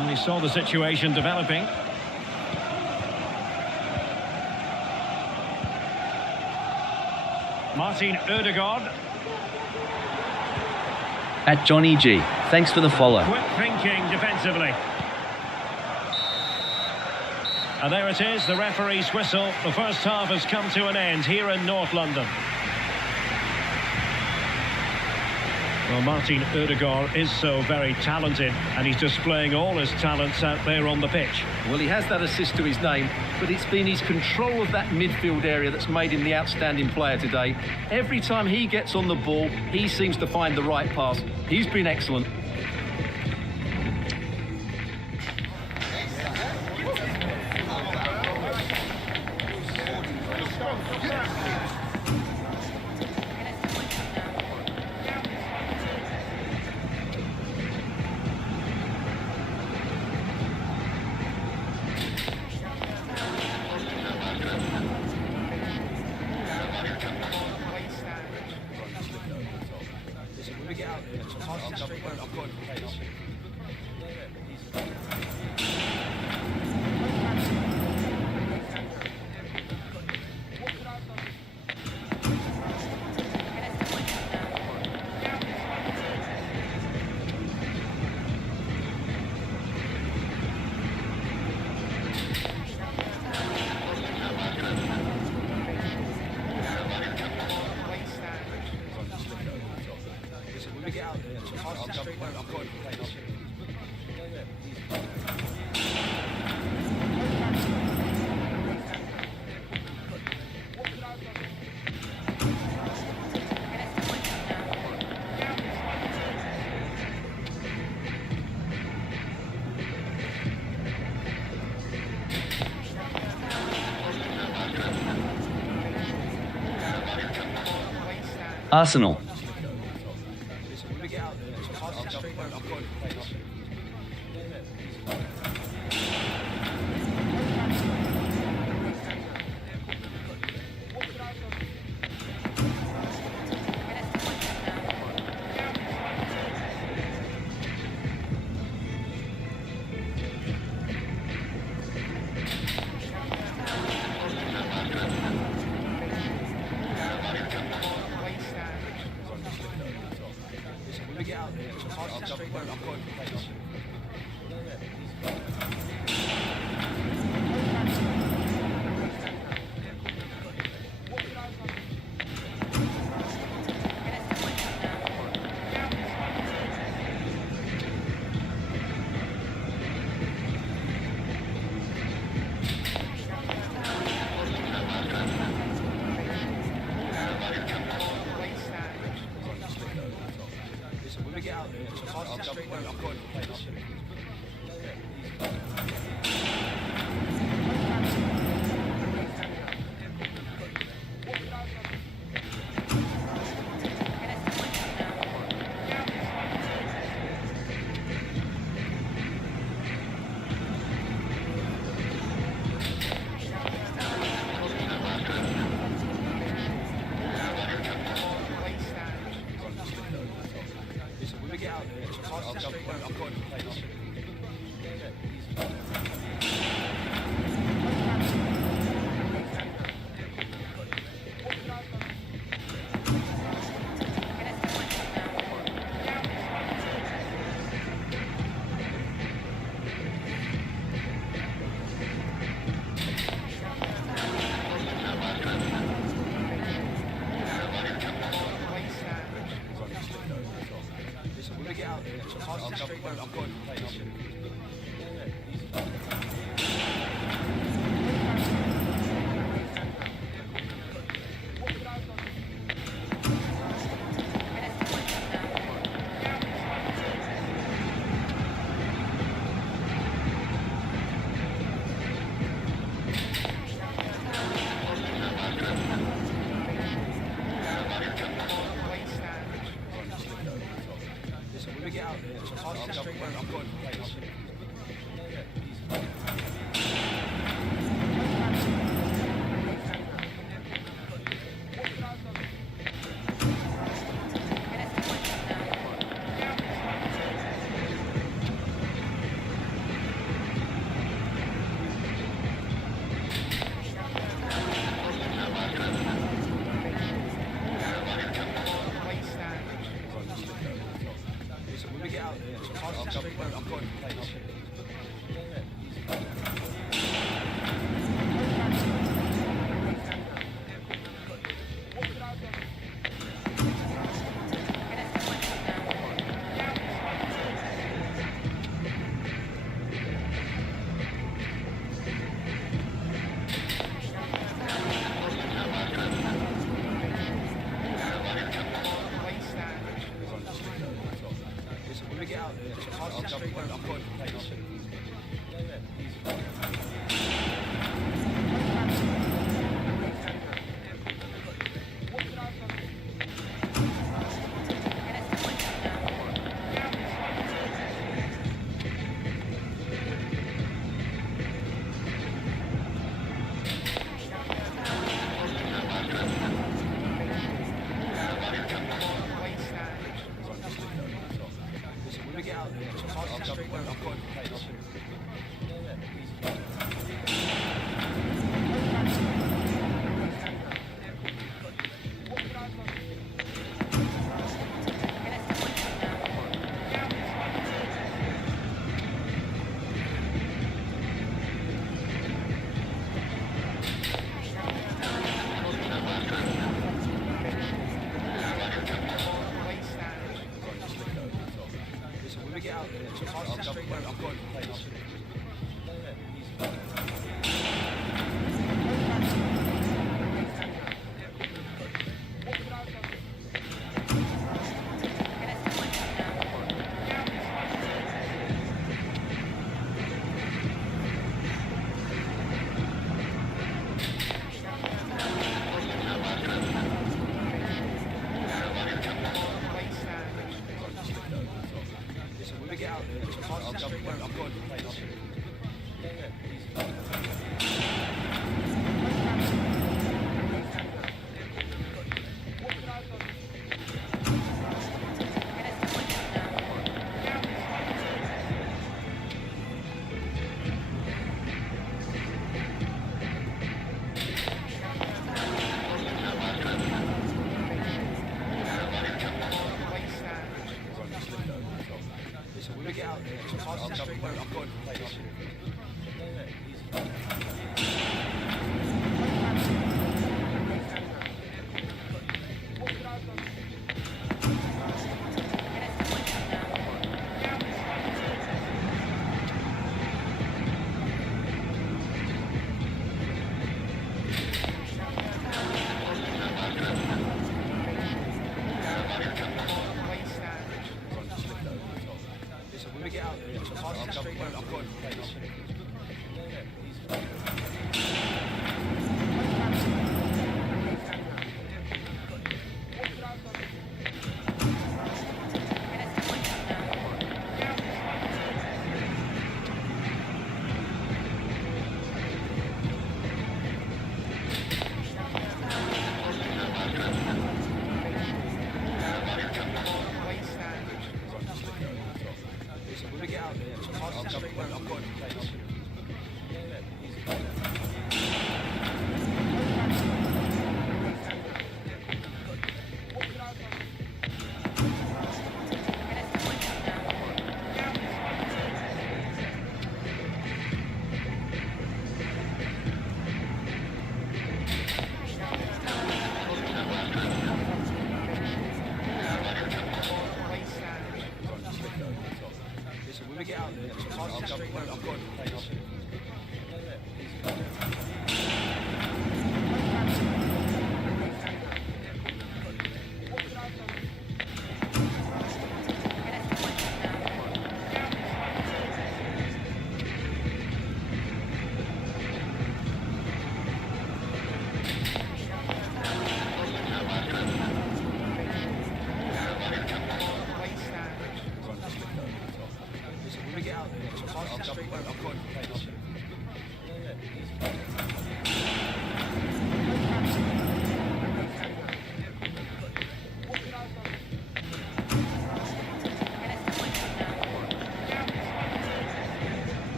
And he saw the situation developing. Martin Odegaard. At Johnny G. Thanks for the follow. Quick thinking defensively. And there it is, the referee's whistle. The first half has come to an end here in North London. Well, Martin Odegaard is so very talented, and he's displaying all his talents out there on the pitch. Well, he has that assist to his name, but it's been his control of that midfield area that's made him the outstanding player today. Every time he gets on the ball, he seems to find the right pass. He's been excellent. Arsenal.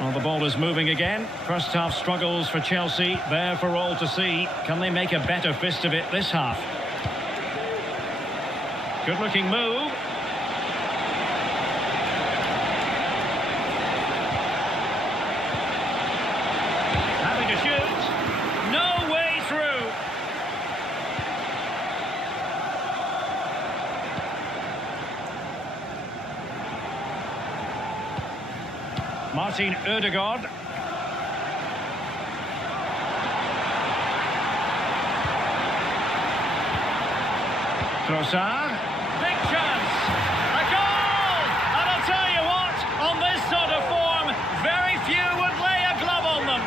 Well, the ball is moving again. First half struggles for Chelsea, there for all to see. Can they make a better fist of it this half? Good looking move. Having to shoot. No way through. Martin Ødegaard. Trossard. Big chance. A goal! And I'll tell you what, on this sort of form, very few would lay a glove on them.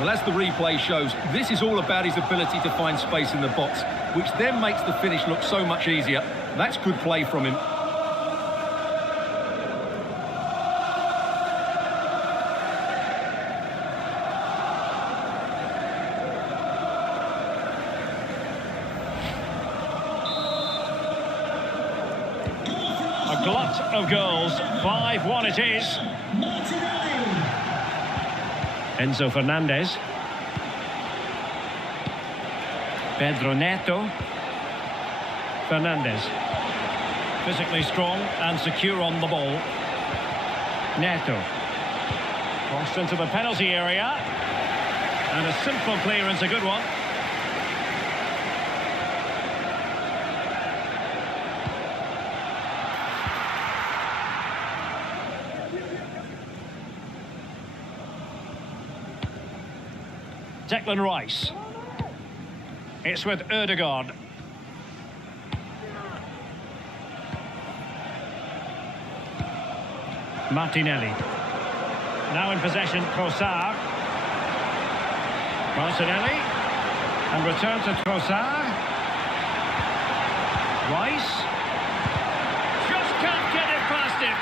Well, as the replay shows, this is all about his ability to find space in the box, which then makes the finish look so much easier. That's good play from him. set of goals. 5-1 it is. Martinelli. Enzo Fernandez. Pedro Neto. Fernandez. Physically strong and secure on the ball. Neto. Crossed into the penalty area. And a simple clearance, a good one. Declan Rice. It's with Ødegaard. Martinelli. Now in possession, Trossard. Martinelli. And return to Trossard. Rice. Just can't get it past him.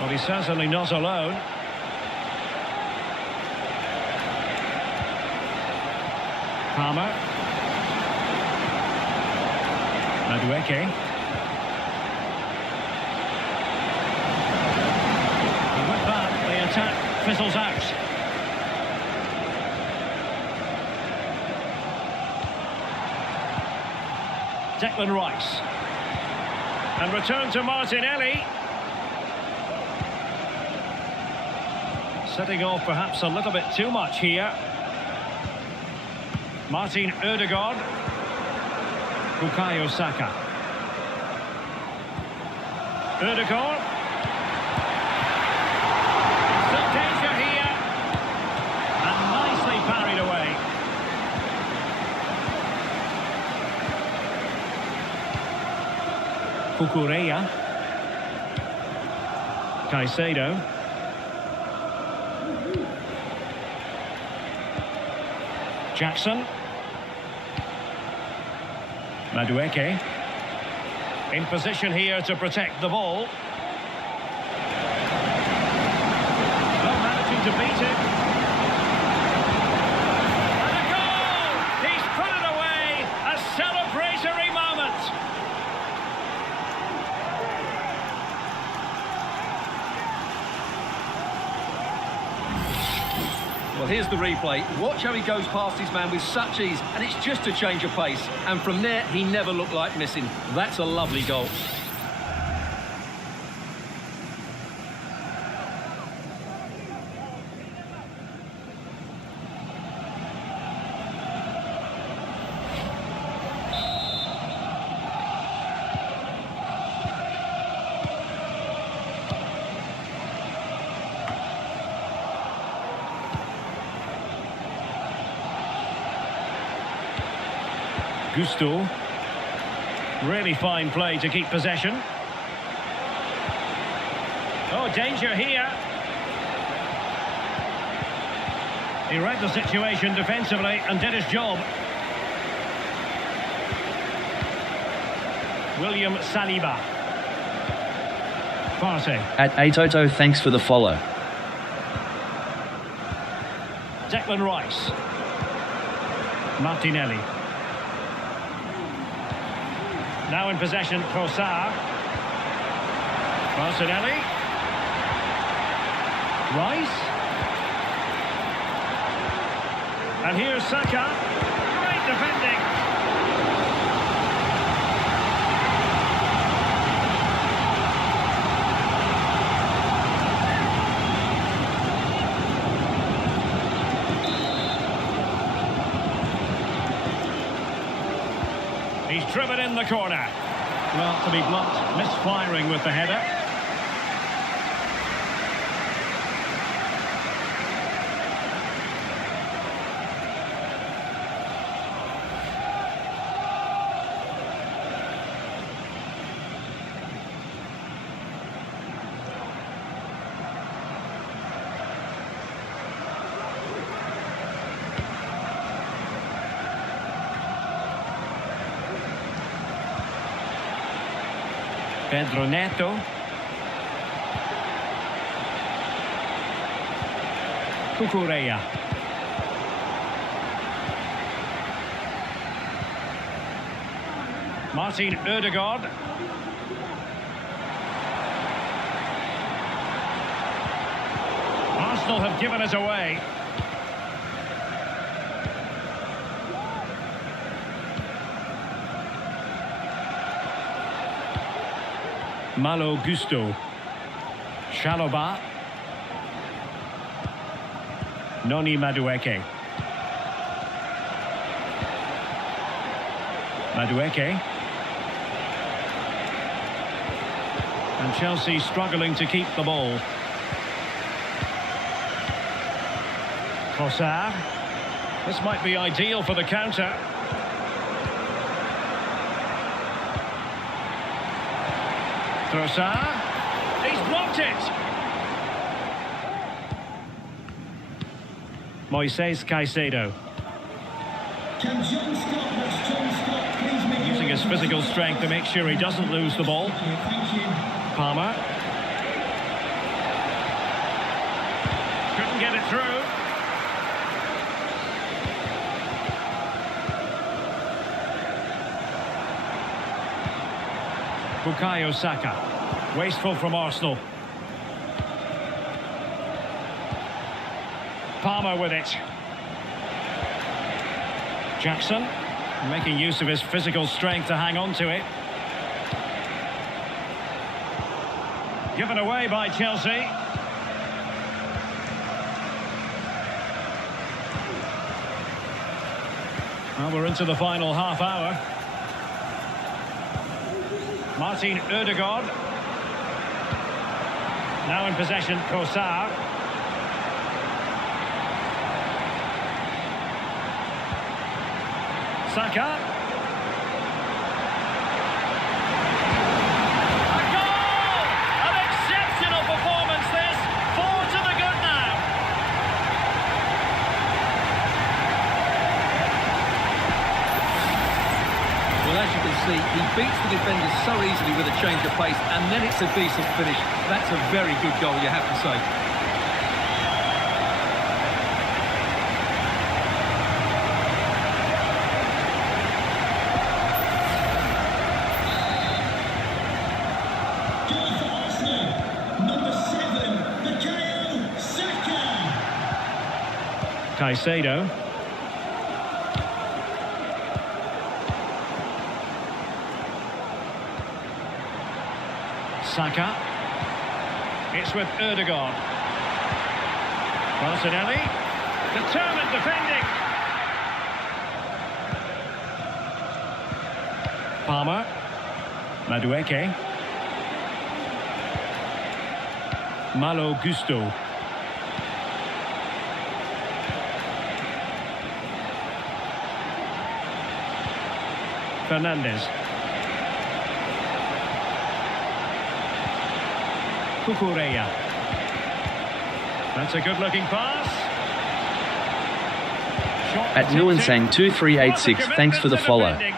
Well, he's certainly not alone. Palmer. Madueke. And with that, the attack fizzles out. Declan Rice. And return to Martinelli. Setting off perhaps a little bit too much here. Martin Ødegaard. Bukayo Saka. Ødegaard. Some danger here. And nicely parried away. Cucurella. Caicedo. Jackson. Madueke. In position here to protect the ball. Well, managing to beat it. And a goal! He's put it away! A celebratory moment! Well, here's the replay. Watch how he goes past his man with such ease, and it's just a change of pace. And from there, he never looked like missing. That's a lovely goal. Gusto. Really fine play to keep possession. Oh, danger here. He read the situation defensively and did his job. William Saliba. Partey. At Atoto, thanks for the follow. Declan Rice. Martinelli. Now in possession, Trossard. Martinelli. Rice. And here's Saka. Great defending. He's driven in the corner. Well, to be blunt, misfiring with the header. Pedro Neto. Cucurella. Martin Ødegaard. Arsenal have given it away. Malo Gusto. Chalobah. Noni Madueke. Madueke. And Chelsea struggling to keep the ball. Trossard. This might be ideal for the counter. Trossard. He's blocked it. Moises Caicedo. Can John Scott, that's John Scott, please make Using his physical strength to make sure he doesn't lose the ball. Thank you. Palmer. Couldn't get it through. Bukayo Saka. Wasteful from Arsenal. Palmer with it. Jackson making use of his physical strength to hang on to it. Given away by Chelsea. Well, we're into the final half hour. Martin Ødegaard. Now in possession, Trossard. Saka. A goal! An exceptional performance this. 4 to the good now. Well, as you can see, he beats the defenders so easily with a change of pace, and then it's a decent finish. That's a very good goal, you have to say. Goal for Arsenal, number 7, Bukayo Saka. Caicedo. Saka. It's with Ødegaard. Martinelli. Determined defending. Palmer. Madueke. Malo Gusto. Fernandes. Cucurella. That's a good-looking pass. Shot At Nuansang attempted. 2386, What a thanks for the commitment to follow. defending.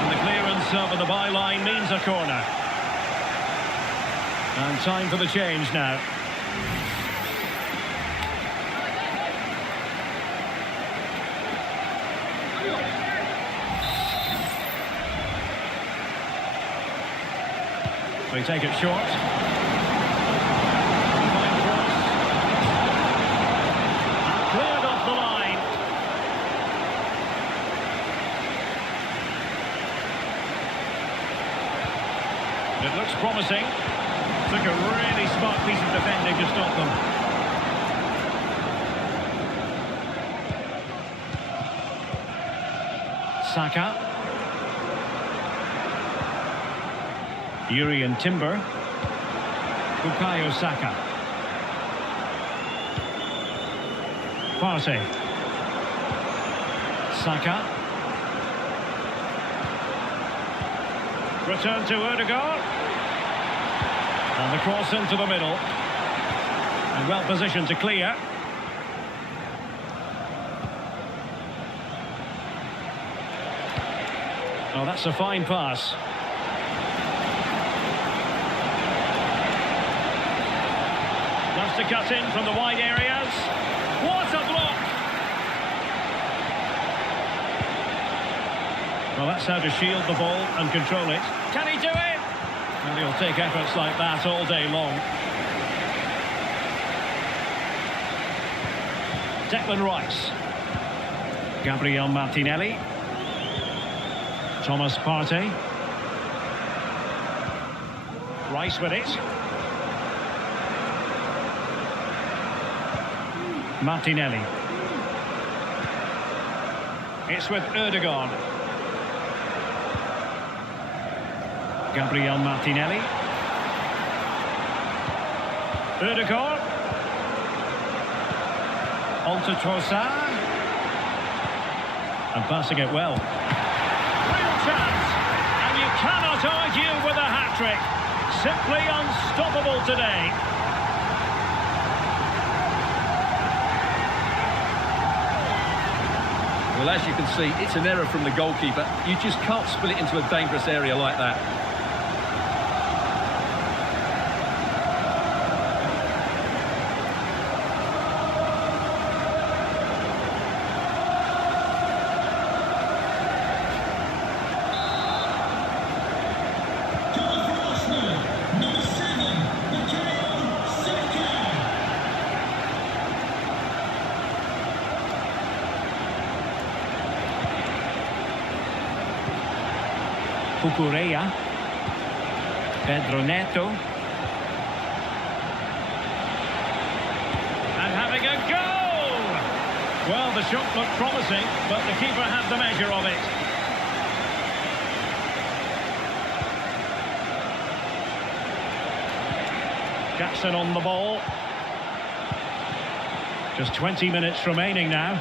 And the clearance over the byline means a corner. And time for the change now. They take it short. Fine cross. And cleared off the line. It looks promising. Took a really smart piece of defending to stop them. Saka. Urian Timber. Bukayo Saka. Partey. Saka. Return to Ødegaard. And the cross into the middle. And well positioned to clear. Oh, that's a fine pass. Loves to cut in from the wide areas. What a block! Well, that's how to shield the ball and control it. Can he do it? And he'll take efforts like that all day long. Declan Rice. Gabriel Martinelli. Thomas Partey. Rice with it. Martinelli. It's with Ødegaard. Gabriel Martinelli. Ødegaard. On to Trossard. And passing it well. Real chance. And you cannot argue with a hat-trick. Simply unstoppable today. Well, as you can see, it's an error from the goalkeeper. You just can't spill it into a dangerous area like that. Cucurella. Pedro Neto. And having a goal! Well, the shot looked promising, but the keeper had the measure of it. Jackson on the ball. Just 20 minutes remaining now.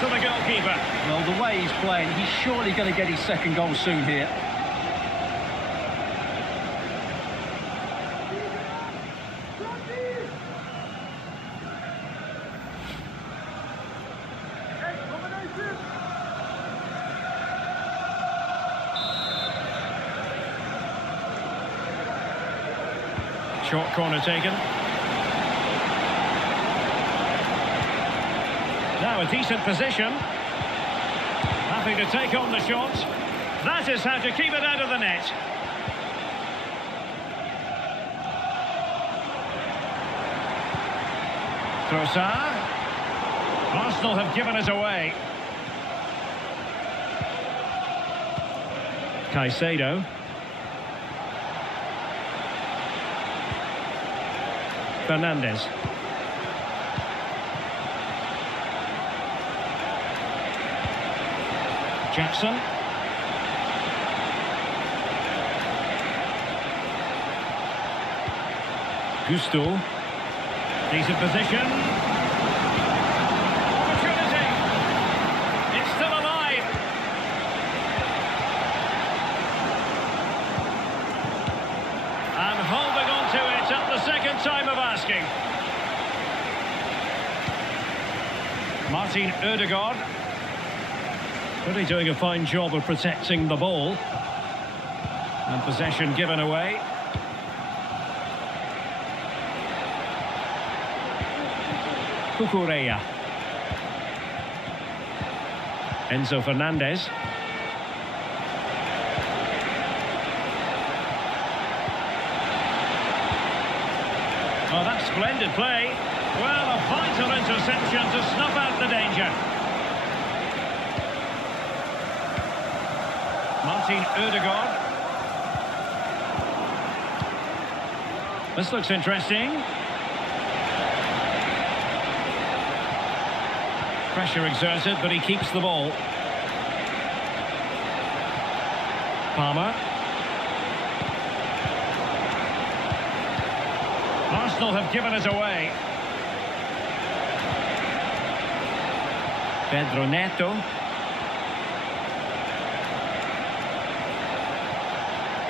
To the goalkeeper. Well, the way he's playing, he's surely going to get his second goal soon here. Short corner taken. Now a decent position. Happy to take on the shot. That is how to keep it out of the net. Trossard. Arsenal have given it away. Caicedo. Fernandes. Jackson. Gusto. Decent position. Opportunity. It's still alive. And holding on to it at the second time of asking. Martin Ødegaard. Really doing a fine job of protecting the ball. And possession given away. Cucurella. Enzo Fernandez. Oh, that's splendid play. Well, a vital interception to snuff out the danger. Martin Ødegaard. This looks interesting. Pressure exerted, but he keeps the ball. Palmer. Arsenal have given it away. Pedro Neto.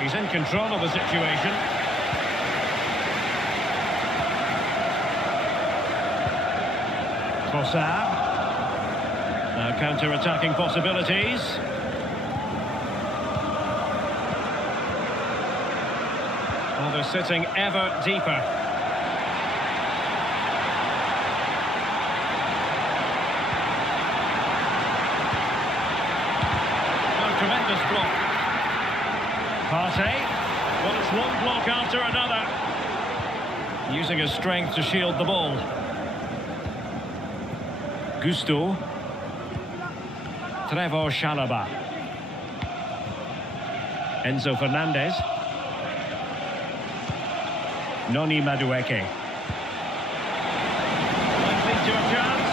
He's in control of the situation. Trossard. Now counter-attacking possibilities. Well, they're sitting ever deeper. Oh, tremendous block. Partey. Well, it's one block after another. Using his strength to shield the ball. Gusto. Trevor Chalobah. Enzo Fernandez. Noni Madueke. Might lead to a chance.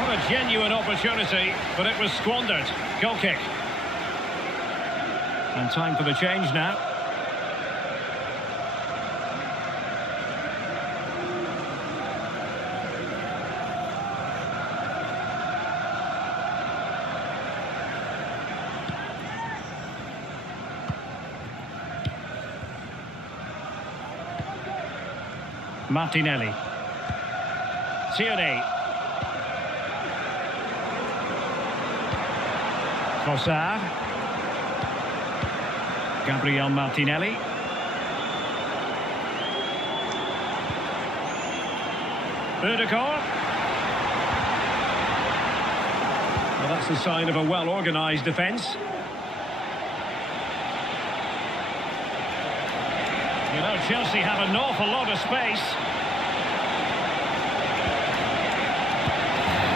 What a genuine opportunity, but it was squandered. Goal kick. And time for the change now. Martinelli. Tierney. Trossard. Gabriel Martinelli. Ødegaard. Well, that's the sign of a well-organised defence. You know, Chelsea have an awful lot of space.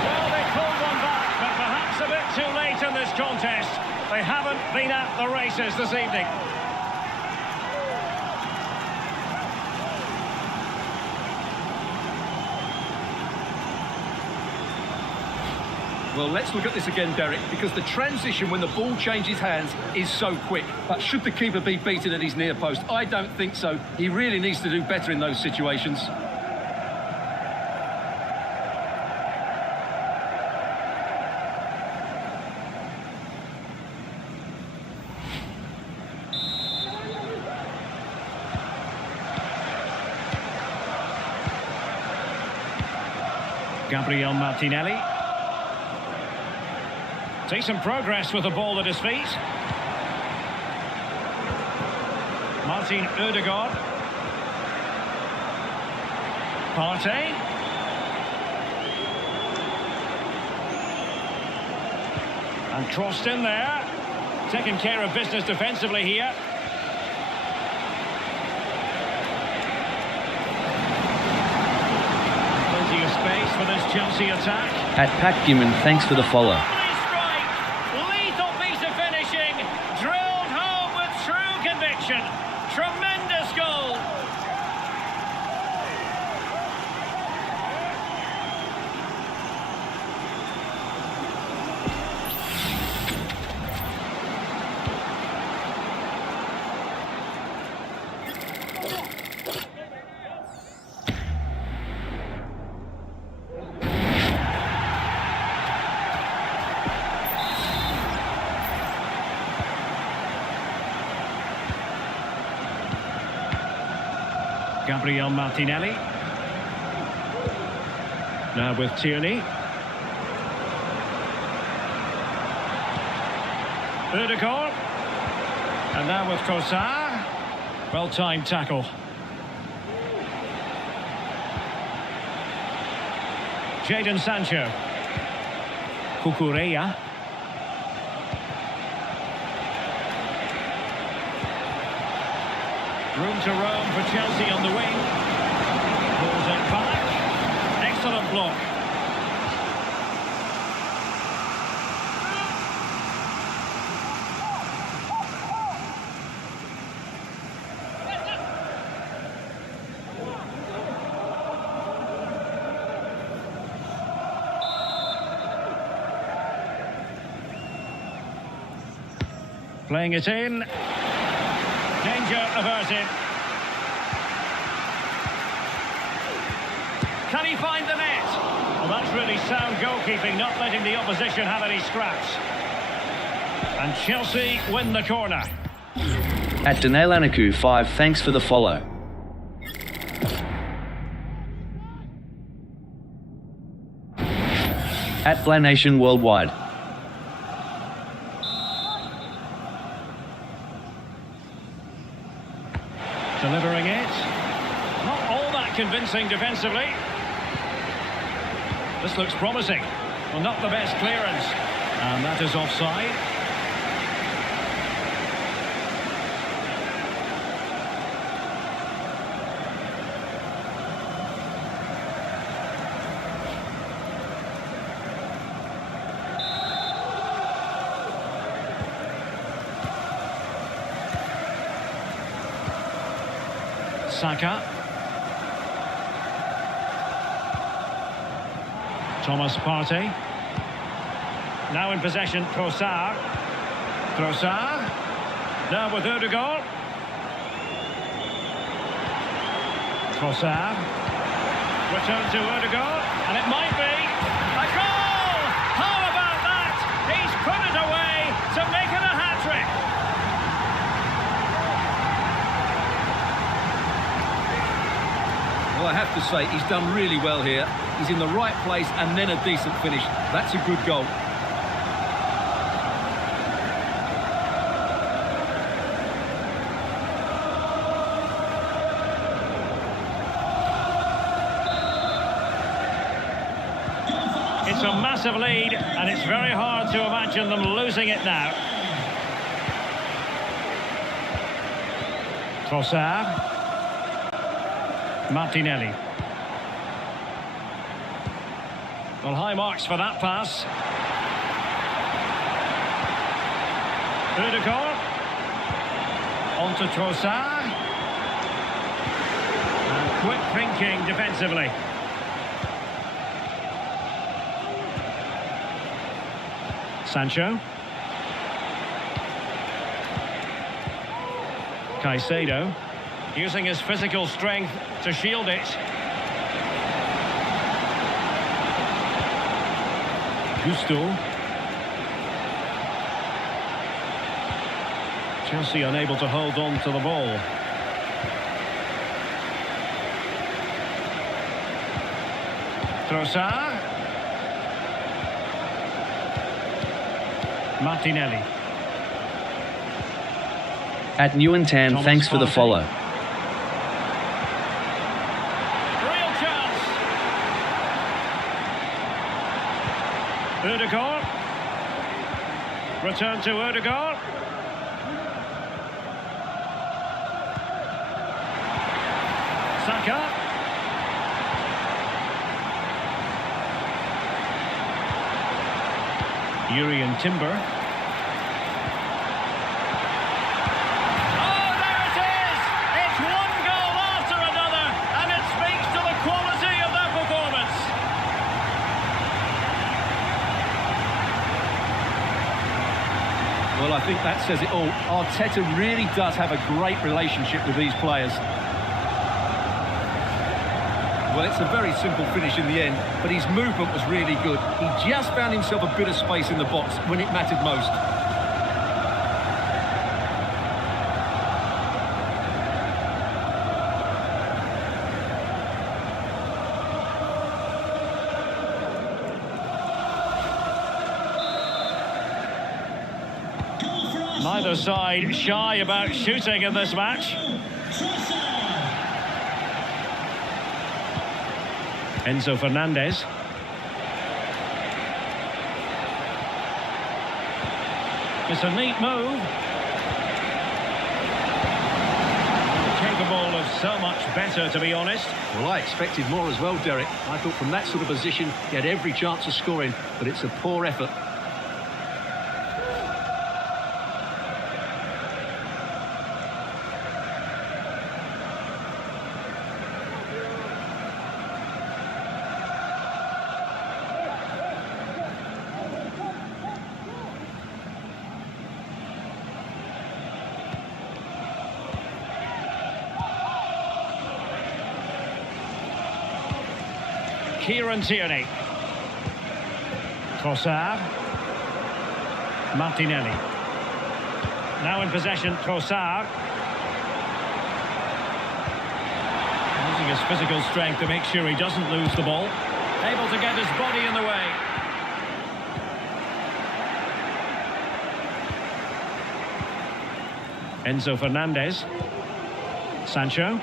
Well, they pulled one back, but perhaps a bit too late in this contest. They haven't been at the races this evening. Well, let's look at this again, Derek, because the transition when the ball changes hands is so quick. But should the keeper be beaten at his near post? I don't think so. He really needs to do better in those situations. Gabriel Martinelli. Decent progress with the ball at his feet. Martin Ødegaard. Partey. And crossed in there. Taking care of business defensively here. Plenty of space for this Chelsea attack. At Pat Gimmon, thanks for the follow. Tremendous goal. Gabriel Martinelli. Now with Tierney. Ødegaard. And now with Trossard. Well-timed tackle. Jadon Sancho. Cucurella. Room to roam for Chelsea on the wing. Pulls it back. Excellent block. Playing it in. Danger averted. Can he find the net? Well, that's really sound goalkeeping, not letting the opposition have any scraps. And Chelsea win the corner. At Danail Anaku 5, thanks for the follow. At Blanation Worldwide. Delivering it. Not all that convincing defensively. This looks promising. Well, not the best clearance. And that is offside. Saka. Thomas Partey. Now in possession, Trossard. Trossard. Now with Ødegaard. Trossard. Return to Ødegaard. And it might be a goal! How about that? He's put it away to make it a hat-trick. Well, I have to say, he's done really well here. He's in the right place and then a decent finish. That's a good goal. It's a massive lead, and it's very hard to imagine them losing it now. Trossard. Martinelli. Well, high marks for that pass. Ødegaard. On to Trossard. And quick thinking defensively. Sancho. Caicedo. Using his physical strength to shield it. Gusto. Chelsea unable to hold on to the ball. Trossard. Martinelli. At Newentan, Thomas thanks for the Partey. follow. Real chance. Ødegaard. Return to Ødegaard. Saka. Jurrien Timber. Oh, there it is! It's one goal after another, and it speaks to the quality of their performance. Well, I think that says it all. Arteta really does have a great relationship with these players. Well, it's a very simple finish in the end, but his movement was really good. He just found himself a bit of space in the box when it mattered most. Neither side shy about shooting in this match. Enzo Fernandez. It's a neat move. Capable of so much better, to be honest. Well, I expected more as well, Derek. I thought from that sort of position, he had every chance of scoring, but it's a poor effort. Kieran Tierney. Trossard. Martinelli. Now in possession, Trossard. Using his physical strength to make sure he doesn't lose the ball. Able to get his body in the way. Enzo Fernandez. Sancho.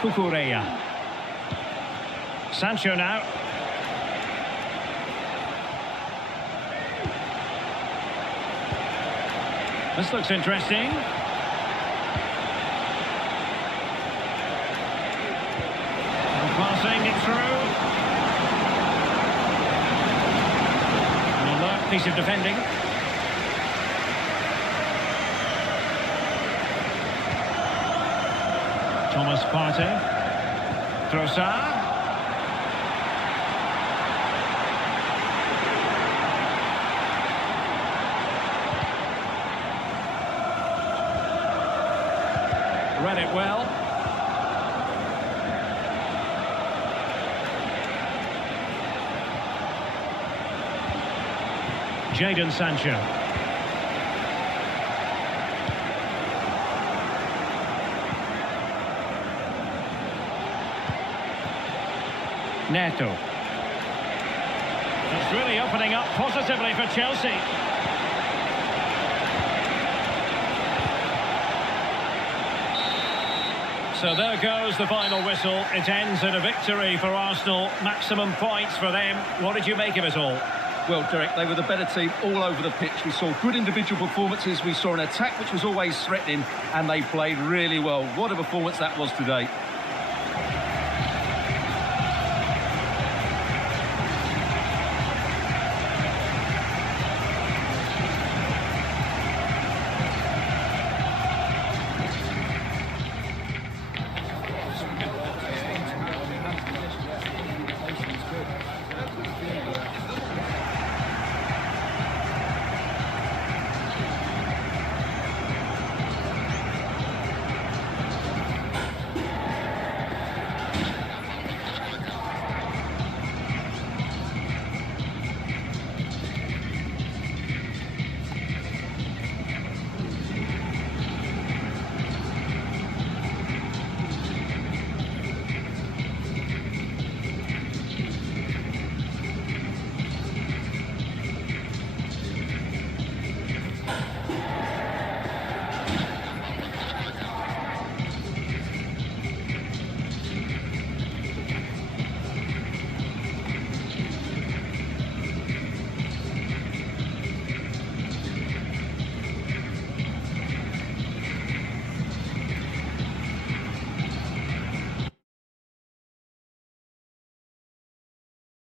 Cucurella. Sancho now. This looks interesting. And passing it through. An alert piece of defending. Thomas Partey. Trossard. Read it well. Jadon Sancho. Neto. It's really opening up positively for Chelsea. So there goes the final whistle. It ends in a victory for Arsenal. Maximum points for them. What did you make of it all? Well, Derek, they were the better team all over the pitch. We saw good individual performances. We saw an attack which was always threatening, and they played really well. What a performance that was today.